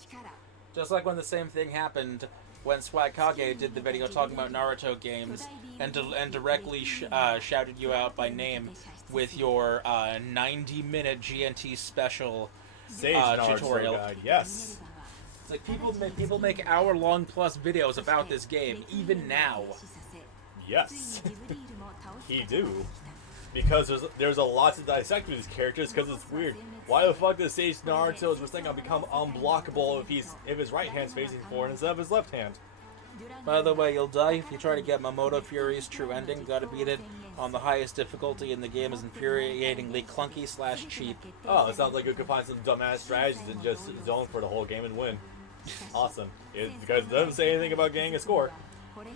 Just like when the same thing happened when Swag Kage did the video talking about Naruto games and directly shouted you out by name with your 90-minute GNT special Sage Naruto tutorial. Guide, yes. It's like people make hour-long plus videos about this game, even now. Yes. He do. Because there's a lot to dissect with these characters, because it's weird. Why the fuck does Sage Naruto's Rasengan become unblockable if his right hand's facing forward instead of his left hand? By the way, you'll die if you try to get Mamoto Fury's true ending. Gotta beat it on the highest difficulty, and the game is infuriatingly clunky/cheap. Oh, it sounds like you could find some dumbass strategies and just zone for the whole game and win. Awesome. Because it doesn't say anything about getting a score.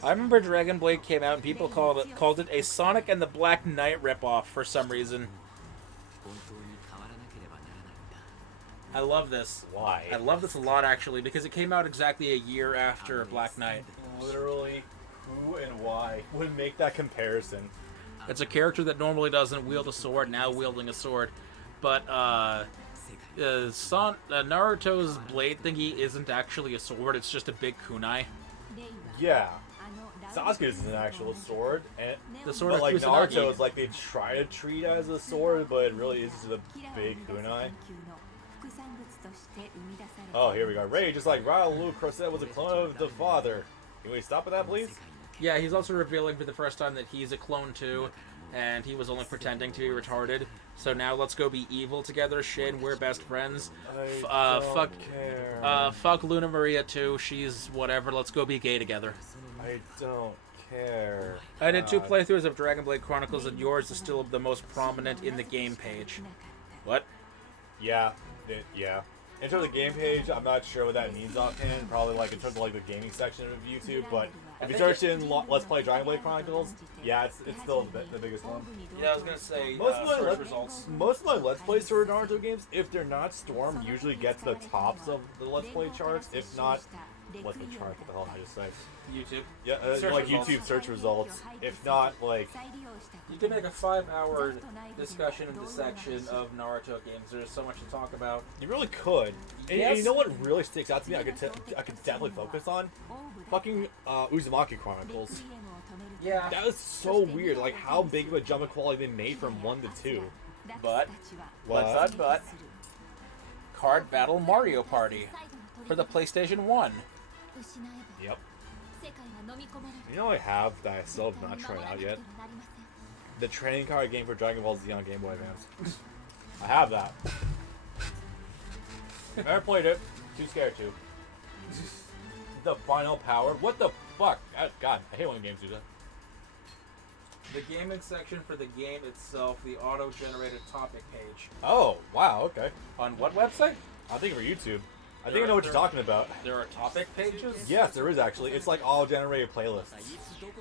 I remember Dragon Blade came out and people called it a Sonic and the Black Knight ripoff for some reason. I love this. Why? I love this a lot, actually, because it came out exactly a year after Black Knight. Literally, who and why would make that comparison? It's a character that normally doesn't wield a sword, now wielding a sword. But, Naruto's blade thingy isn't actually a sword, it's just a big kunai. Yeah. Sasuke's is an actual sword, and the sword but of like Kusanagi. Naruto's, like they try to treat it as a sword, but it really is just a big kunai. Oh, here we go. Ray, just like Raul Crosset was a clone of the father. Can we stop at that, please? Yeah, he's also revealing for the first time that he's a clone too, and he was only pretending to be retarded. So now let's go be evil together, Shin. We're best friends. Fuck Luna Maria too. She's whatever. Let's go be gay together. I don't care. I did 2 playthroughs of Dragon Blade Chronicles, and yours is still the most prominent in the game page. What? Yeah. Yeah. In terms of the game page, I'm not sure what that means offhand. Probably like in terms of like the gaming section of YouTube, but if you search in Let's Play Dragon Blade Chronicles, yeah, it's still the biggest one. Yeah, I was gonna say most of my Let's Plays for Naruto games, if they're not Storm, usually get to the tops of the Let's Play charts. If not, Let's Play charts, what the hell did I just say? YouTube. Yeah, like results. YouTube search results. If not, like... You can make a 5-hour discussion and dissection of Naruto games. There's so much to talk about. You really could. And, Yes. and you know what really sticks out to me? I could definitely focus on? Fucking Uzumaki Chronicles. Yeah. That was so weird. Like, how big of a jump in quality they made from 1 to 2. But, What? but, Card Battle Mario Party for the PlayStation 1. Yep. You know I have that I still have not tried out yet? The trading card game for Dragon Ball Z on Game Boy Advance. I have that. Never played it. Too scared to. The final power? What the fuck? God, I hate when games do that. The gaming section for the game itself, the auto-generated topic page. Oh, wow, okay. On what website? I think for YouTube. I think I know what you're talking about. There are topic pages? Yes, there is actually. It's like all-generated playlists.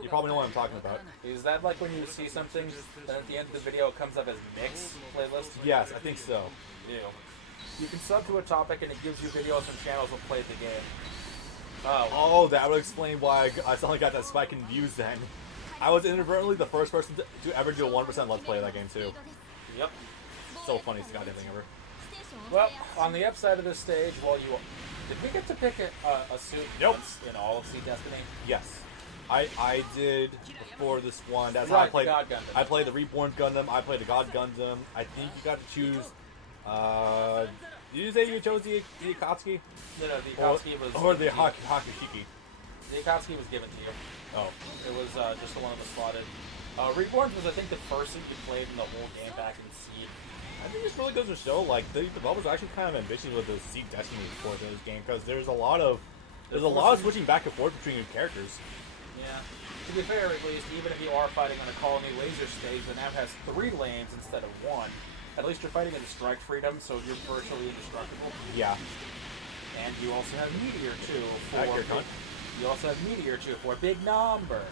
You probably know what I'm talking about. Is that like when you see something, and at the end of the video it comes up as mix playlist? Yes, I think so. Ew. You can sub to a topic and it gives you videos from channels that played the game. Oh, that would explain why I suddenly got that spike in views then. I was inadvertently the first person to ever do a 1% Let's Play of that game too. Yep. So funny, it's goddamn thing ever. Well, on the upside of this stage, did we get to pick a suit once in all of Sea Destiny? Yes. I did before this one. That's right, how I played. God Gundam. I played the Reborn Gundam. I played the God Gundam. I think you got to choose. Did you say you chose the Akatsuki? No, the Akatsuki was... Or the Hakushiki. The Akatsuki was given to you. Oh. It was just the one that was slotted. Reborn was, I think, the first suit you played in the whole game back in Seed. I think this really goes to show, like, the developers are actually kind of ambitious with the Seed Destiny for this game, because there's a lot of switching back and forth between your characters. Yeah. To be fair, at least, even if you are fighting on a colony laser stage that now has 3 lanes instead of 1, at least you're fighting in the strike freedom, so you're virtually indestructible. Yeah. And you also have Meteor, too, you also have Meteor, too, for a big number.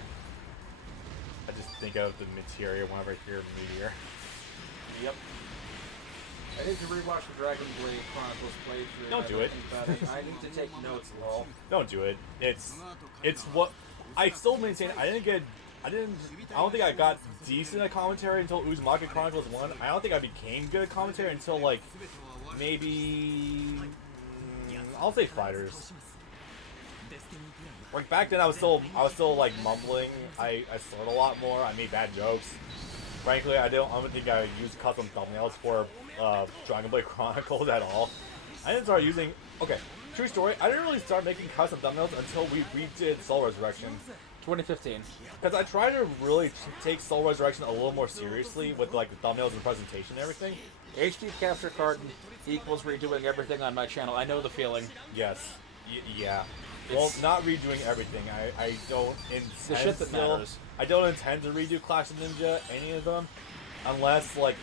I just think of the material whenever I hear Meteor. Yep. I need to rewatch the Dragon Blade Chronicles playthrough. Don't do it. I need to take notes, lol. Don't do it. It's what I still maintain. I don't think I got decent at commentary until Uzumaki Chronicles 1. I don't think I became good at commentary until like maybe I'll say Fighters. Like back then I was still like mumbling. I slurred a lot more. I made bad jokes. Frankly, I don't think I used custom thumbnails for Dragon Blade Chronicles at all. I didn't start using... Okay, true story, I didn't really start making custom thumbnails until we redid Soul Resurrection. 2015. Because I tried to really take Soul Resurrection a little more seriously with like the thumbnails and presentation and everything. HD capture card equals redoing everything on my channel. I know the feeling. Yes. Yeah. Well, not redoing everything. I don't intend the shit that matters. I don't intend to redo Clash of Ninja, any of them, unless like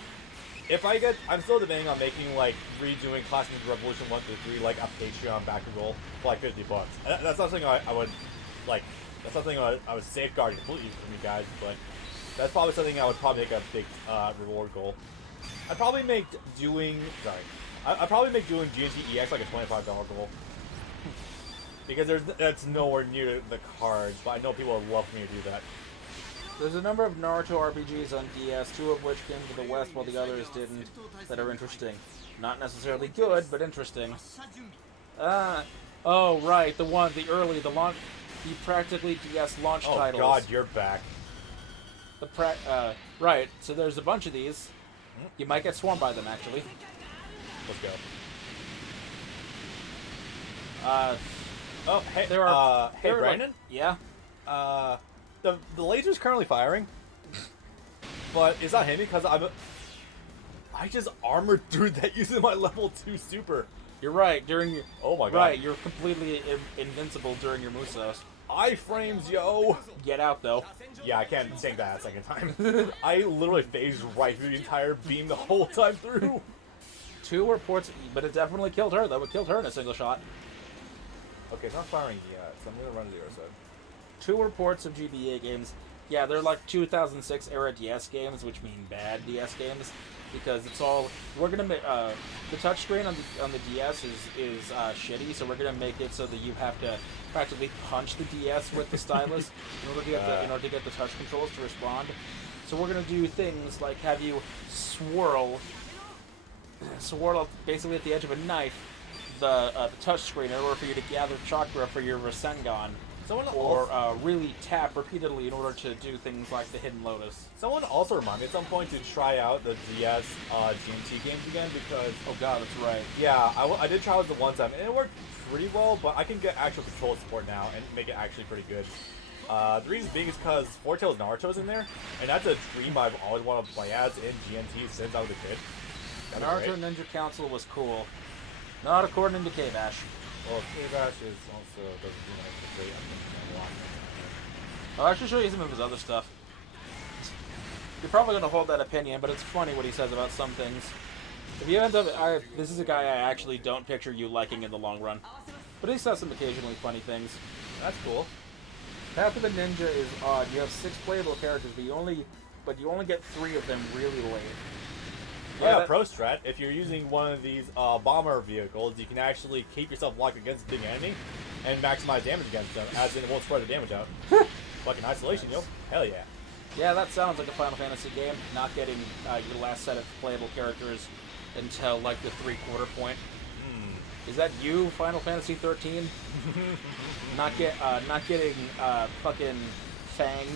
if I get. I'm still debating on making like redoing Clash of Ninja Revolution 1 through 3 like a Patreon back and roll for like $50. That's not something I would like. That's something I would safeguard completely from you guys, but that's probably something I would probably make a big reward goal. I'd probably make doing GNT EX like a $25 goal. Because that's nowhere near the cards, but I know people would love for me to do that. There's a number of Naruto RPGs on DS, 2 of which came to the West while the others didn't, that are interesting. Not necessarily good, but interesting. Oh right, the practically DS launch titles. Oh god, you're back. Right, so there's a bunch of these. You might get swarmed by them, actually. Let's go. Oh, hey, hey, Brandon? Yeah? The laser's currently firing, but it's not hitting me because I just armored through that using my level 2 super. You're right, during your... Oh my god. Right, you're completely invincible during your Musos. Iframes, yo! Get out, though. Yeah, I can't take that a second time. I literally phased right through the entire beam the whole time through. 2 reports, but it definitely killed her, though. It killed her in a single shot. Okay, it's not firing yet, so I'm gonna run 0 side. 2 reports of GBA games. Yeah, they're like 2006 era DS games, which mean bad DS games, because it's all we're gonna make. The touchscreen on the DS is shitty, so we're gonna make it so that you have to practically punch the DS with the stylus in order to get the touch controls to respond. So we're gonna do things like have you swirl basically at the edge of a knife the touchscreen in order for you to gather chakra for your Rasengan, or really tap repeatedly in order to do things like the Hidden Lotus. Someone also reminded me at some point to try out the DS GMT games again because... Oh god, that's right. Yeah, I did try it the one time, and it worked pretty well, but I can get actual control support now and make it actually pretty good. The reason being is because Four Tails Naruto's in there, and that's a dream I've always wanted to play as in GMT since I was a kid. Naruto Ninja Council was cool. Not according to K-Bash. Well, K-Bash is also doesn't do anything great. I'll actually show you some of his other stuff. You're probably going to hold that opinion, but it's funny what he says about some things. If you end up... this is a guy I actually don't picture you liking in the long run. But he says some occasionally funny things. That's cool. Path of the Ninja is odd. You have 6 playable characters, but you only get 3 of them really late. Yeah, Pro Strat, if you're using one of these bomber vehicles, you can actually keep yourself locked against the big enemy and maximize damage against them, as in it won't spread the damage out. Fucking isolation, yo. Hell yeah. Yeah, that sounds like a Final Fantasy game, not getting your last set of playable characters until, like, the 3/4 point. Is that you, Final Fantasy 13? not getting fucking Fang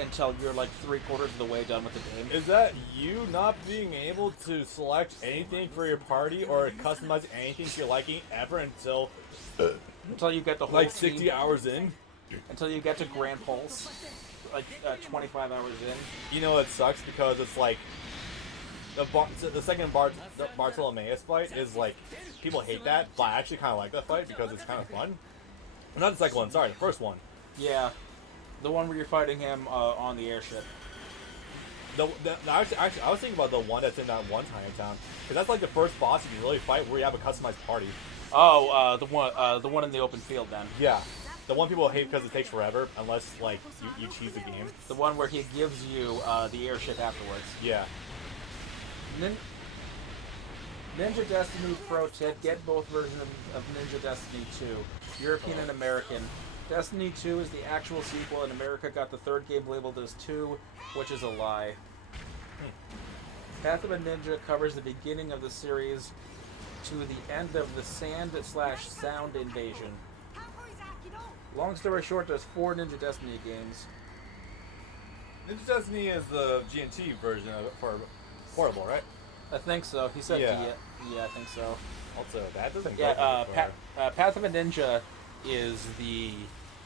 until you're like 3/4 of the way done with the game. Is that you not being able to select anything for your party or customize anything to your liking ever until you get the whole like 60 team, hours in? Until you get to Grand Pulse, like 25 hours in. You know it sucks because it's like the second Bartolomeus fight is like people hate that, but I actually kind of like that fight because it's kind of fun. Not the second one, sorry, the first one. Yeah. The one where you're fighting him on the airship. Actually, I was thinking about the one that's in that one tiny town, because that's like the first boss you can really fight where you have a customized party. Oh, the one in the open field then. Yeah, the one people hate because it takes forever unless like you cheese the game. The one where he gives you the airship afterwards. Yeah. Ninja Destiny Pro tip: get both versions of Ninja Destiny 2, European and American. Destiny 2 is the actual sequel, and America got the third game labeled as 2, which is a lie. Path of a Ninja covers the beginning of the series to the end of the Sand/Sound Invasion. Long story short, there's 4 Ninja Destiny games. Ninja Destiny is the GNT version of it for portable, right? I think so. He said, yeah, I think so. Also, that doesn't go Path of a Ninja is the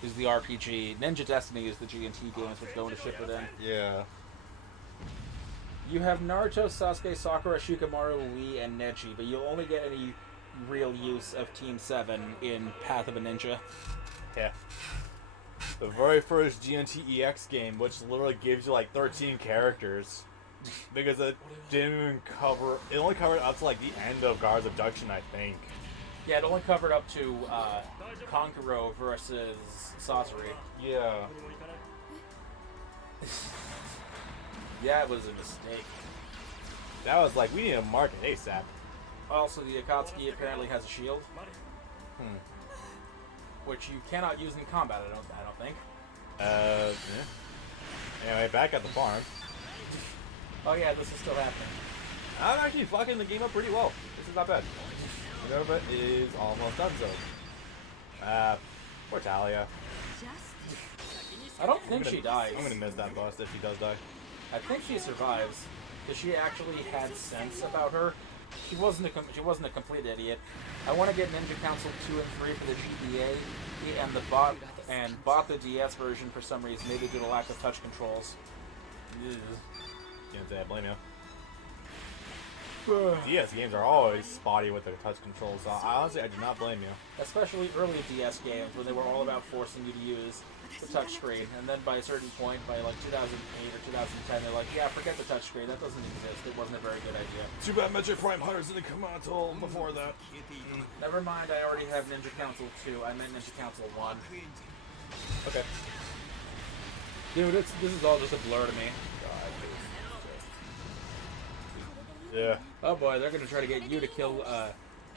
RPG. Ninja Destiny is the GNT games, which go into Shippuden. Yeah. You have Naruto, Sasuke, Sakura, Shikamaru, Lee, and Neji, but you'll only get any real use of Team 7 in Path of a Ninja. Yeah. The very first GNT EX game, which literally gives you like 13 characters. Because it didn't even cover... It only covered up to like the end of Guards of Junction, I think. Yeah, it only covered up to Konkuro versus Sasori. Yeah. Yeah, it was a mistake. That was like, we need to market ASAP. Also, the Akatsuki apparently has a shield. Which you cannot use in combat, I don't think. Yeah. Anyway, back at the farm. Oh yeah, this is still happening. I'm actually fucking the game up pretty well. This is not bad. Minerva is almost done so. Poor Talia. I don't think she dies. I'm gonna miss that boss if she does die. I think she survives, because she actually had sense about her. She wasn't a complete idiot. I want to get Ninja Council 2 and 3 for the GBA, and bought the DS version for some reason, maybe due to lack of touch controls. Can't say I blame you. DS games are always spotty with their touch controls, so honestly, I do not blame you. Especially early DS games, when they were all about forcing you to use the touchscreen, and then by a certain point, by like 2008 or 2010, they're like, yeah, forget the touchscreen, that doesn't exist, it wasn't a very good idea. Too bad Metroid Prime Hunters didn't come out until before that. Never mind, I already have Ninja Council 2, I meant Ninja Council 1. Okay. Dude, this is all just a blur to me. Yeah. Oh boy, they're gonna try to get you to kill,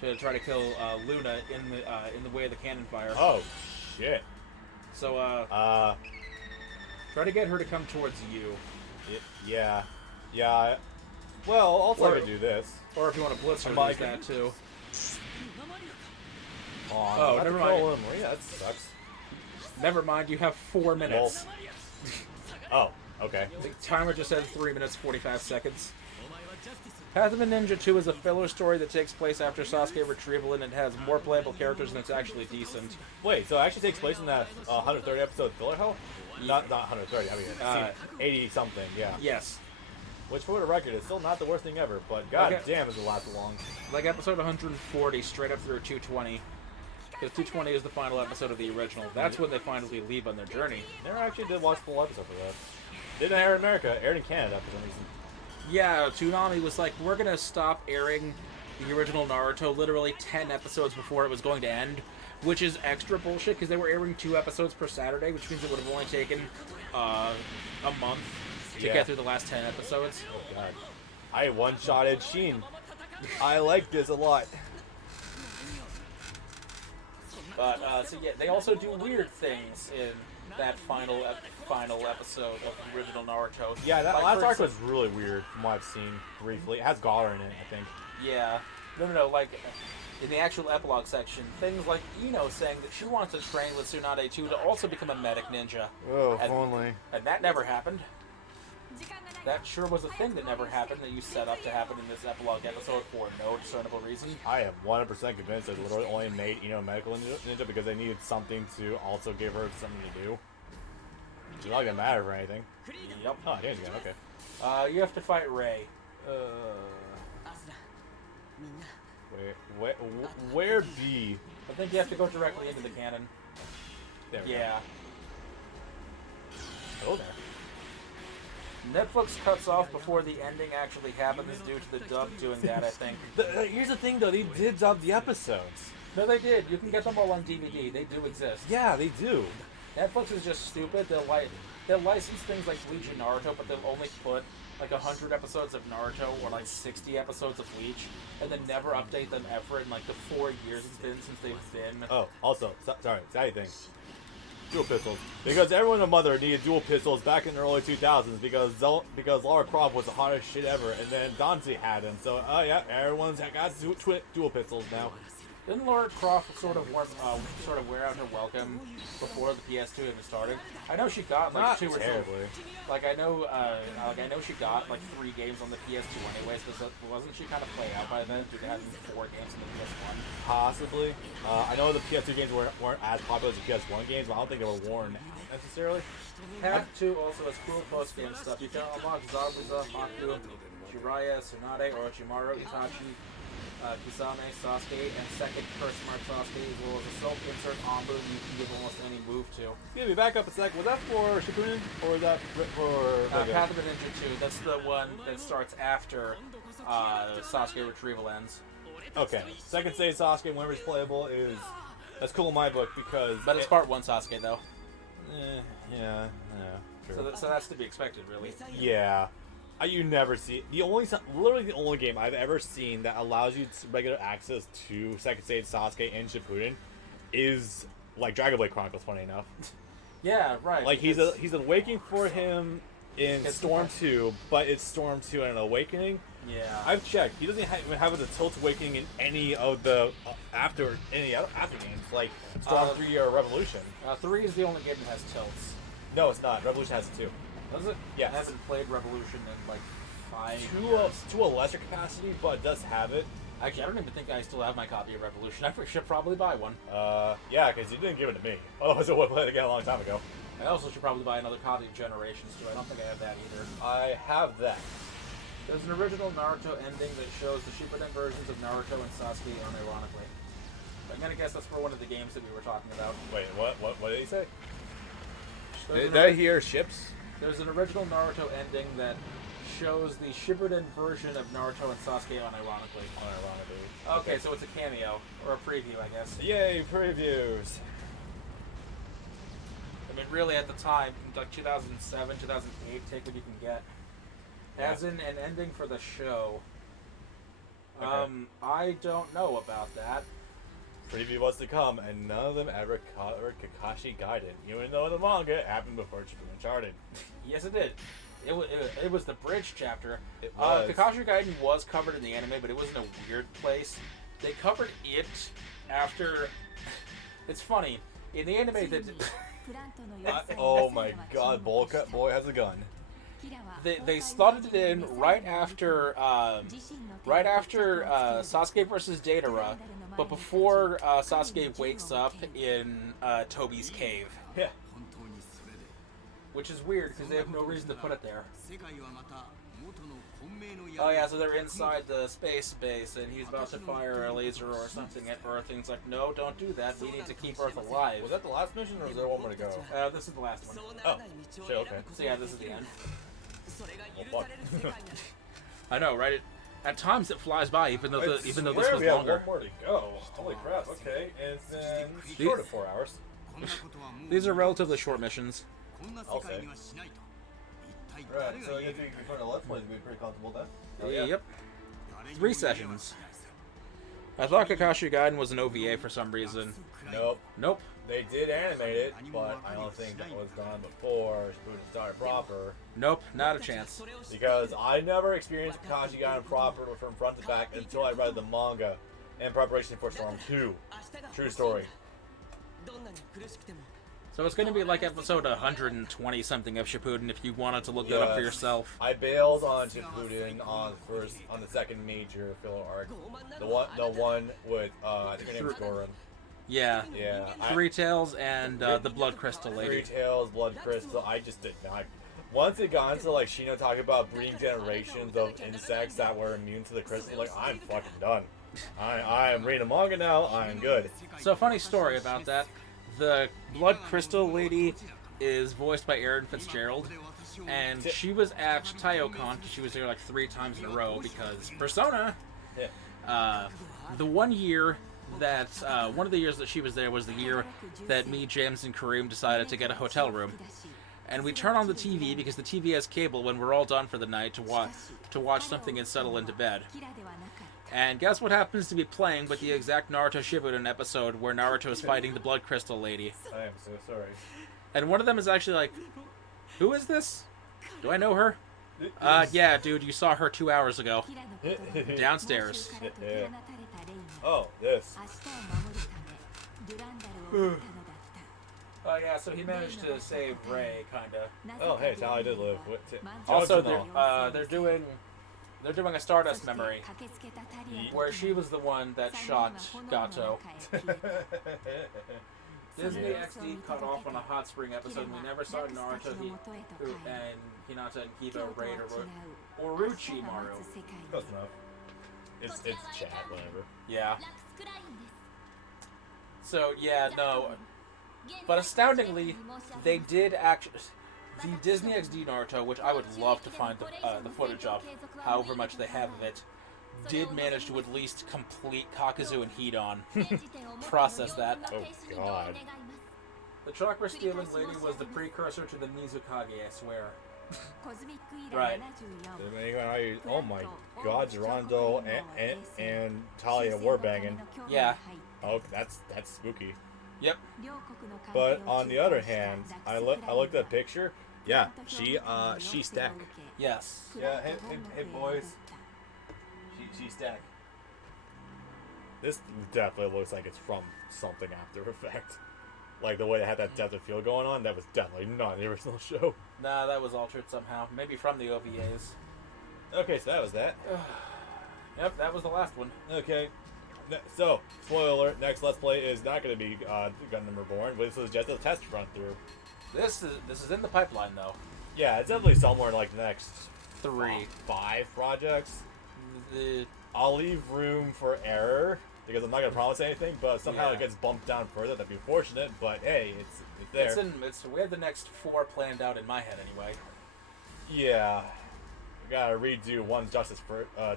Luna in the way of the cannon fire. Oh, shit. So, try to get her to come towards you. Yeah. Yeah. Well, also I could do this. Or if you want to blitz her, use that too. Oh, never mind. Maria, that sucks. Never mind, you have 4 minutes. Oh, okay. The timer just said 3 minutes, 45 seconds. Path of the Ninja 2 is a filler story that takes place after Sasuke retrieval, and it has more playable characters, and it's actually decent. Wait, so it actually takes place in that 130 episode filler hell? Not 130, I mean, 80 something, yeah. Yes. Which, for the record, is still not the worst thing ever, but god damn, is it last long. Like episode 140, straight up through 220. Because 220 is the final episode of the original. That's when they finally leave on their journey. Never actually did watch the full episode for that. Didn't air in America, aired in Canada for some reason. Yeah, Toonami was like, we're gonna stop airing the original Naruto literally 10 episodes before it was going to end, which is extra bullshit because they were airing 2 episodes per Saturday, which means it would have only taken a month to get through the last 10 episodes. Oh god. I one-shotted Sheen. I like this a lot. But, so yeah, they also do weird things in that final episode of the original Naruto. Yeah, that last arc was really weird from what I've seen briefly. It has Galler in it, I think. Yeah. No, like, in the actual epilogue section, things like Ino saying that she wants to train with Tsunade 2 to also become a medic ninja. Oh, if only. And that never happened. That sure was a thing that never happened that you set up to happen in this epilogue episode for no discernible reason. I am 100% convinced they literally only made Ino a medical ninja because they needed something to also give her something to do. She's not gonna matter for anything. Yep. Oh, yeah, okay. You have to fight Ray. Where B? I think you have to go directly into the canon. There we yeah. Go. Oh, there. Netflix cuts off before the ending actually happens due to the dub doing that, I think. Here's the thing, though. They did dub the episodes. No, they did. You can get them all on DVD. They do exist. Yeah, they do. Netflix is just stupid. They'll license things like Bleach and Naruto, but they'll only put like 100 episodes of Naruto or like 60 episodes of Bleach, and then never update them ever in like the 4 years it's been since they've been. Oh, also, sorry, side thing. Dual pistols. Because everyone and mother needed dual pistols back in the early 2000s because Lara Croft was the hottest shit ever, and then Dante had them. So, yeah, everyone's got dual pistols now. Didn't Lara Croft sort of wear out her welcome before the PS2 even started? I know she got like Not 2 or terribly. 3. I know she got like 3 games on the PS2 anyways. But wasn't she kind of played out by then? Did they have 4 games on the PS1? Possibly. I know the PS2 games weren't as popular as the PS1 games, but I don't think they were worn necessarily. Path 2 also has cool post-game stuff. You can unlock Zabuza, Haku, Jiraiya, Tsunade, Orochimaru, Itachi, Kisame, Sasuke, and second Curse Mark Sasuke, as well as a self-insert Ambu you can give almost any move to. Excuse me, back up a sec. Was that for Shippuden, or was that for... Path of the Ninja 2, that's the one that starts after Sasuke Retrieval ends. Okay, second stage Sasuke, whenever it's playable, that's cool in my book, because... But it's part 1 Sasuke, though. Yeah, true. So that's to be expected, really. Yeah. You never see literally the only game I've ever seen that allows you regular access to second stage Sasuke and Shippuden is like Dragon Blade Chronicles. Funny enough, yeah, right. Like he's awakening for him in Storm 2, but it's Storm 2 and an Awakening. Yeah, I've checked. He doesn't even have the Tilt Awakening in any of the after games like Storm 3 or Revolution. 3 is the only game that has tilts. No, it's not. Revolution has it too. Does it? Yes. I haven't played Revolution in like 5 years. To a lesser capacity, but it does have it. Actually, I don't even think I still have my copy of Revolution. I should probably buy one. Yeah, because you didn't give it to me. Otherwise, I would have played it again a long time ago. I also should probably buy another copy of Generations too. I don't think I have that either. I have that. There's an original Naruto ending that shows the Shippuden versions of Naruto and Sasuke unironically. I'm gonna guess that's for one of the games that we were talking about. Wait, what did he say? Did I hear ships? There's an original Naruto ending that shows the Shippuden version of Naruto and Sasuke unironically. Okay, so it's a cameo, or a preview, I guess. Yay, previews! I mean, really, at the time, like 2007, 2008, take what you can get. As in an ending for the show. Okay. I don't know about that. Preview was to come, and none of them ever covered Kakashi Gaiden, even though the manga happened before Shippuden started. Yes, it did. It was the bridge chapter. It was. Kakashi Gaiden was covered in the anime, but it was in a weird place. They covered it after... It's funny. In the anime, Oh my god, boy has a gun. They slotted it in right after Sasuke versus Datara, but before Sasuke wakes up in Tobi's cave. Yeah. Which is weird because they have no reason to put it there. Oh yeah, so they're inside the space base and he's about to fire a laser or something at Earth and he's like, no, don't do that. We need to keep Earth alive. Was that the last mission or is there one more to go? This is the last one. Oh, shit, okay. So yeah, this is the end. Well, fuck. I know, right? At times it flies by, even though this was we have longer. one more to go. Holy crap, okay. And then short of 4 hours. These are relatively short missions. I'll say. Right, so I guess we can find a Let's Play to be pretty comfortable then. Oh, yeah. Yep. 3 sessions. I thought Kakashi Gaiden was an OVA for some reason. Nope. They did animate it, but I don't think that was done before Shippuden started proper. Nope, not a chance. Because I never experienced Kakashi Gaiden proper from front to back until I read the manga in preparation for Storm 2. True story. So it's going to be like episode 120 something of Shippuden if you wanted to look that up for yourself. I bailed on Shippuden on the second major filler arc, the one with I think her name's Goran. Yeah. Yeah. 3 Tails and the Blood Crystal lady. 3 Tails, Blood Crystal. I just did not. Once it got into like Shino talking about breeding generations of insects that were immune to the crystal, like I'm fucking done. I am reading a manga now. I'm good. So funny story about that. The Blood Crystal lady is voiced by Erin Fitzgerald, and she was at TaiyoCon. She was there like 3 times in a row because Persona. Yeah. The one year that one of the years that she was there was the year that me, James, and Kareem decided to get a hotel room, and we turn on the TV because the TV has cable when we're all done for the night to watch something and settle into bed. And guess what happens to be playing with the exact Naruto Shippuden episode where Naruto is fighting the Blood Crystal lady. I am so sorry. And one of them is actually like, who is this? Do I know her? Yeah, dude, you saw her 2 hours ago. Downstairs. Yeah. Oh, this. Oh yeah, so he managed to save Rei, kinda. Oh, hey, Tally did live. Also, they're doing a Stardust memory where she was the one that shot Gato. Disney XD cut off on a Hot Spring episode and we never saw Naruto and Hinata and Kiba raid Orochimaru. Close enough. It's chat, whatever. Yeah. So, yeah, no. But astoundingly, they did actually... The Disney XD Naruto, which I would love to find the footage of, however much they have of it, did manage to at least complete Kakuzu and Hidan. Process that. Oh, God. The chakra stealing lady was the precursor to the Mizukage, I swear. Right. Oh my God, Gerondo and Talia were banging. Yeah. Oh, that's spooky. Yep. But on the other hand, I looked at the picture. Yeah, she stack. Yes. Yeah, hey boys. She stack. This definitely looks like it's from something After Effect. Like the way it had that depth of field going on, that was definitely not the original show. Nah, that was altered somehow. Maybe from the OVAs. Okay, so that was that. Yep, that was the last one. Okay. So, spoiler alert, next Let's Play is not going to be Gundam Reborn, but this is just a test run through. This is in the pipeline, though. Yeah, it's definitely somewhere in like the next 5 projects. I'll leave room for error, because I'm not going to promise anything, but somehow it gets bumped down further. That'd be fortunate, but hey, it's there. We have the next 4 planned out in my head, anyway. Yeah. We gotta redo One's Justice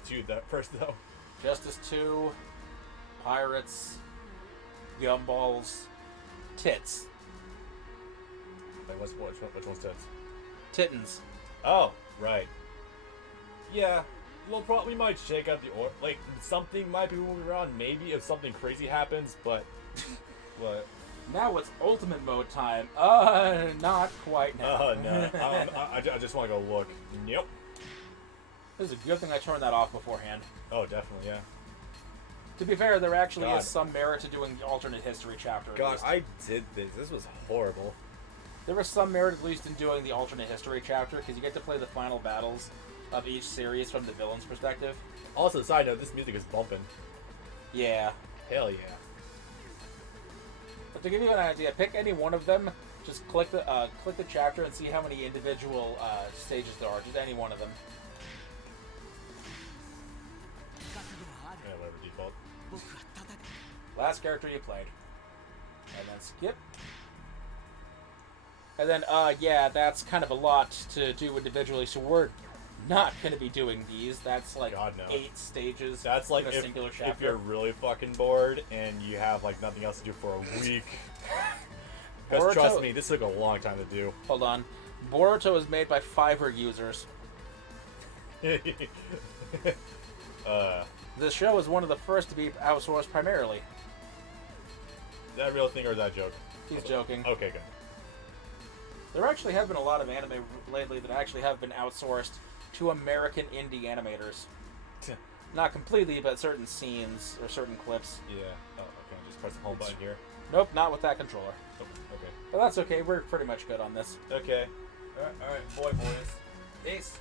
2 first, though. Justice 2... Pirates, Gumballs, Tits. Wait, which one's Tits? Tittans. Oh, right. Yeah, we might shake out the order. Like, something might be moving around, maybe if something crazy happens, but... What? Now it's ultimate mode time. Not quite now. No. I just want to go look. Yep. This is a good thing I turned that off beforehand. Oh, definitely, yeah. To be fair, there actually is some merit to doing the alternate history chapter. God, I did this. This was horrible. There was some merit at least in doing the alternate history chapter, because you get to play the final battles of each series from the villain's perspective. Also, side note, this music is bumping. Yeah. Hell yeah. But to give you an idea, pick any one of them, just click the chapter and see how many individual stages there are. Just any one of them. Yeah, whatever, default. Last character you played. And then skip. And then, yeah, that's kind of a lot to do individually, so we're not going to be doing these. That's like God, no. 8 stages. That's like in a singular chapter. if you're really fucking bored and you have like nothing else to do for a week. Because trust me, this took a long time to do. Hold on. Boruto is made by Fiverr users. This show is one of the first to be outsourced primarily. Is that a real thing or is that a joke? He's joking. Okay, good. There actually have been a lot of anime lately that actually have been outsourced to American indie animators. Not completely, but certain scenes or certain clips. Yeah. Oh, okay. Just press the home button here. Nope, not with that controller. Oh, okay. But that's okay. We're pretty much good on this. Okay. All right, boys. Peace.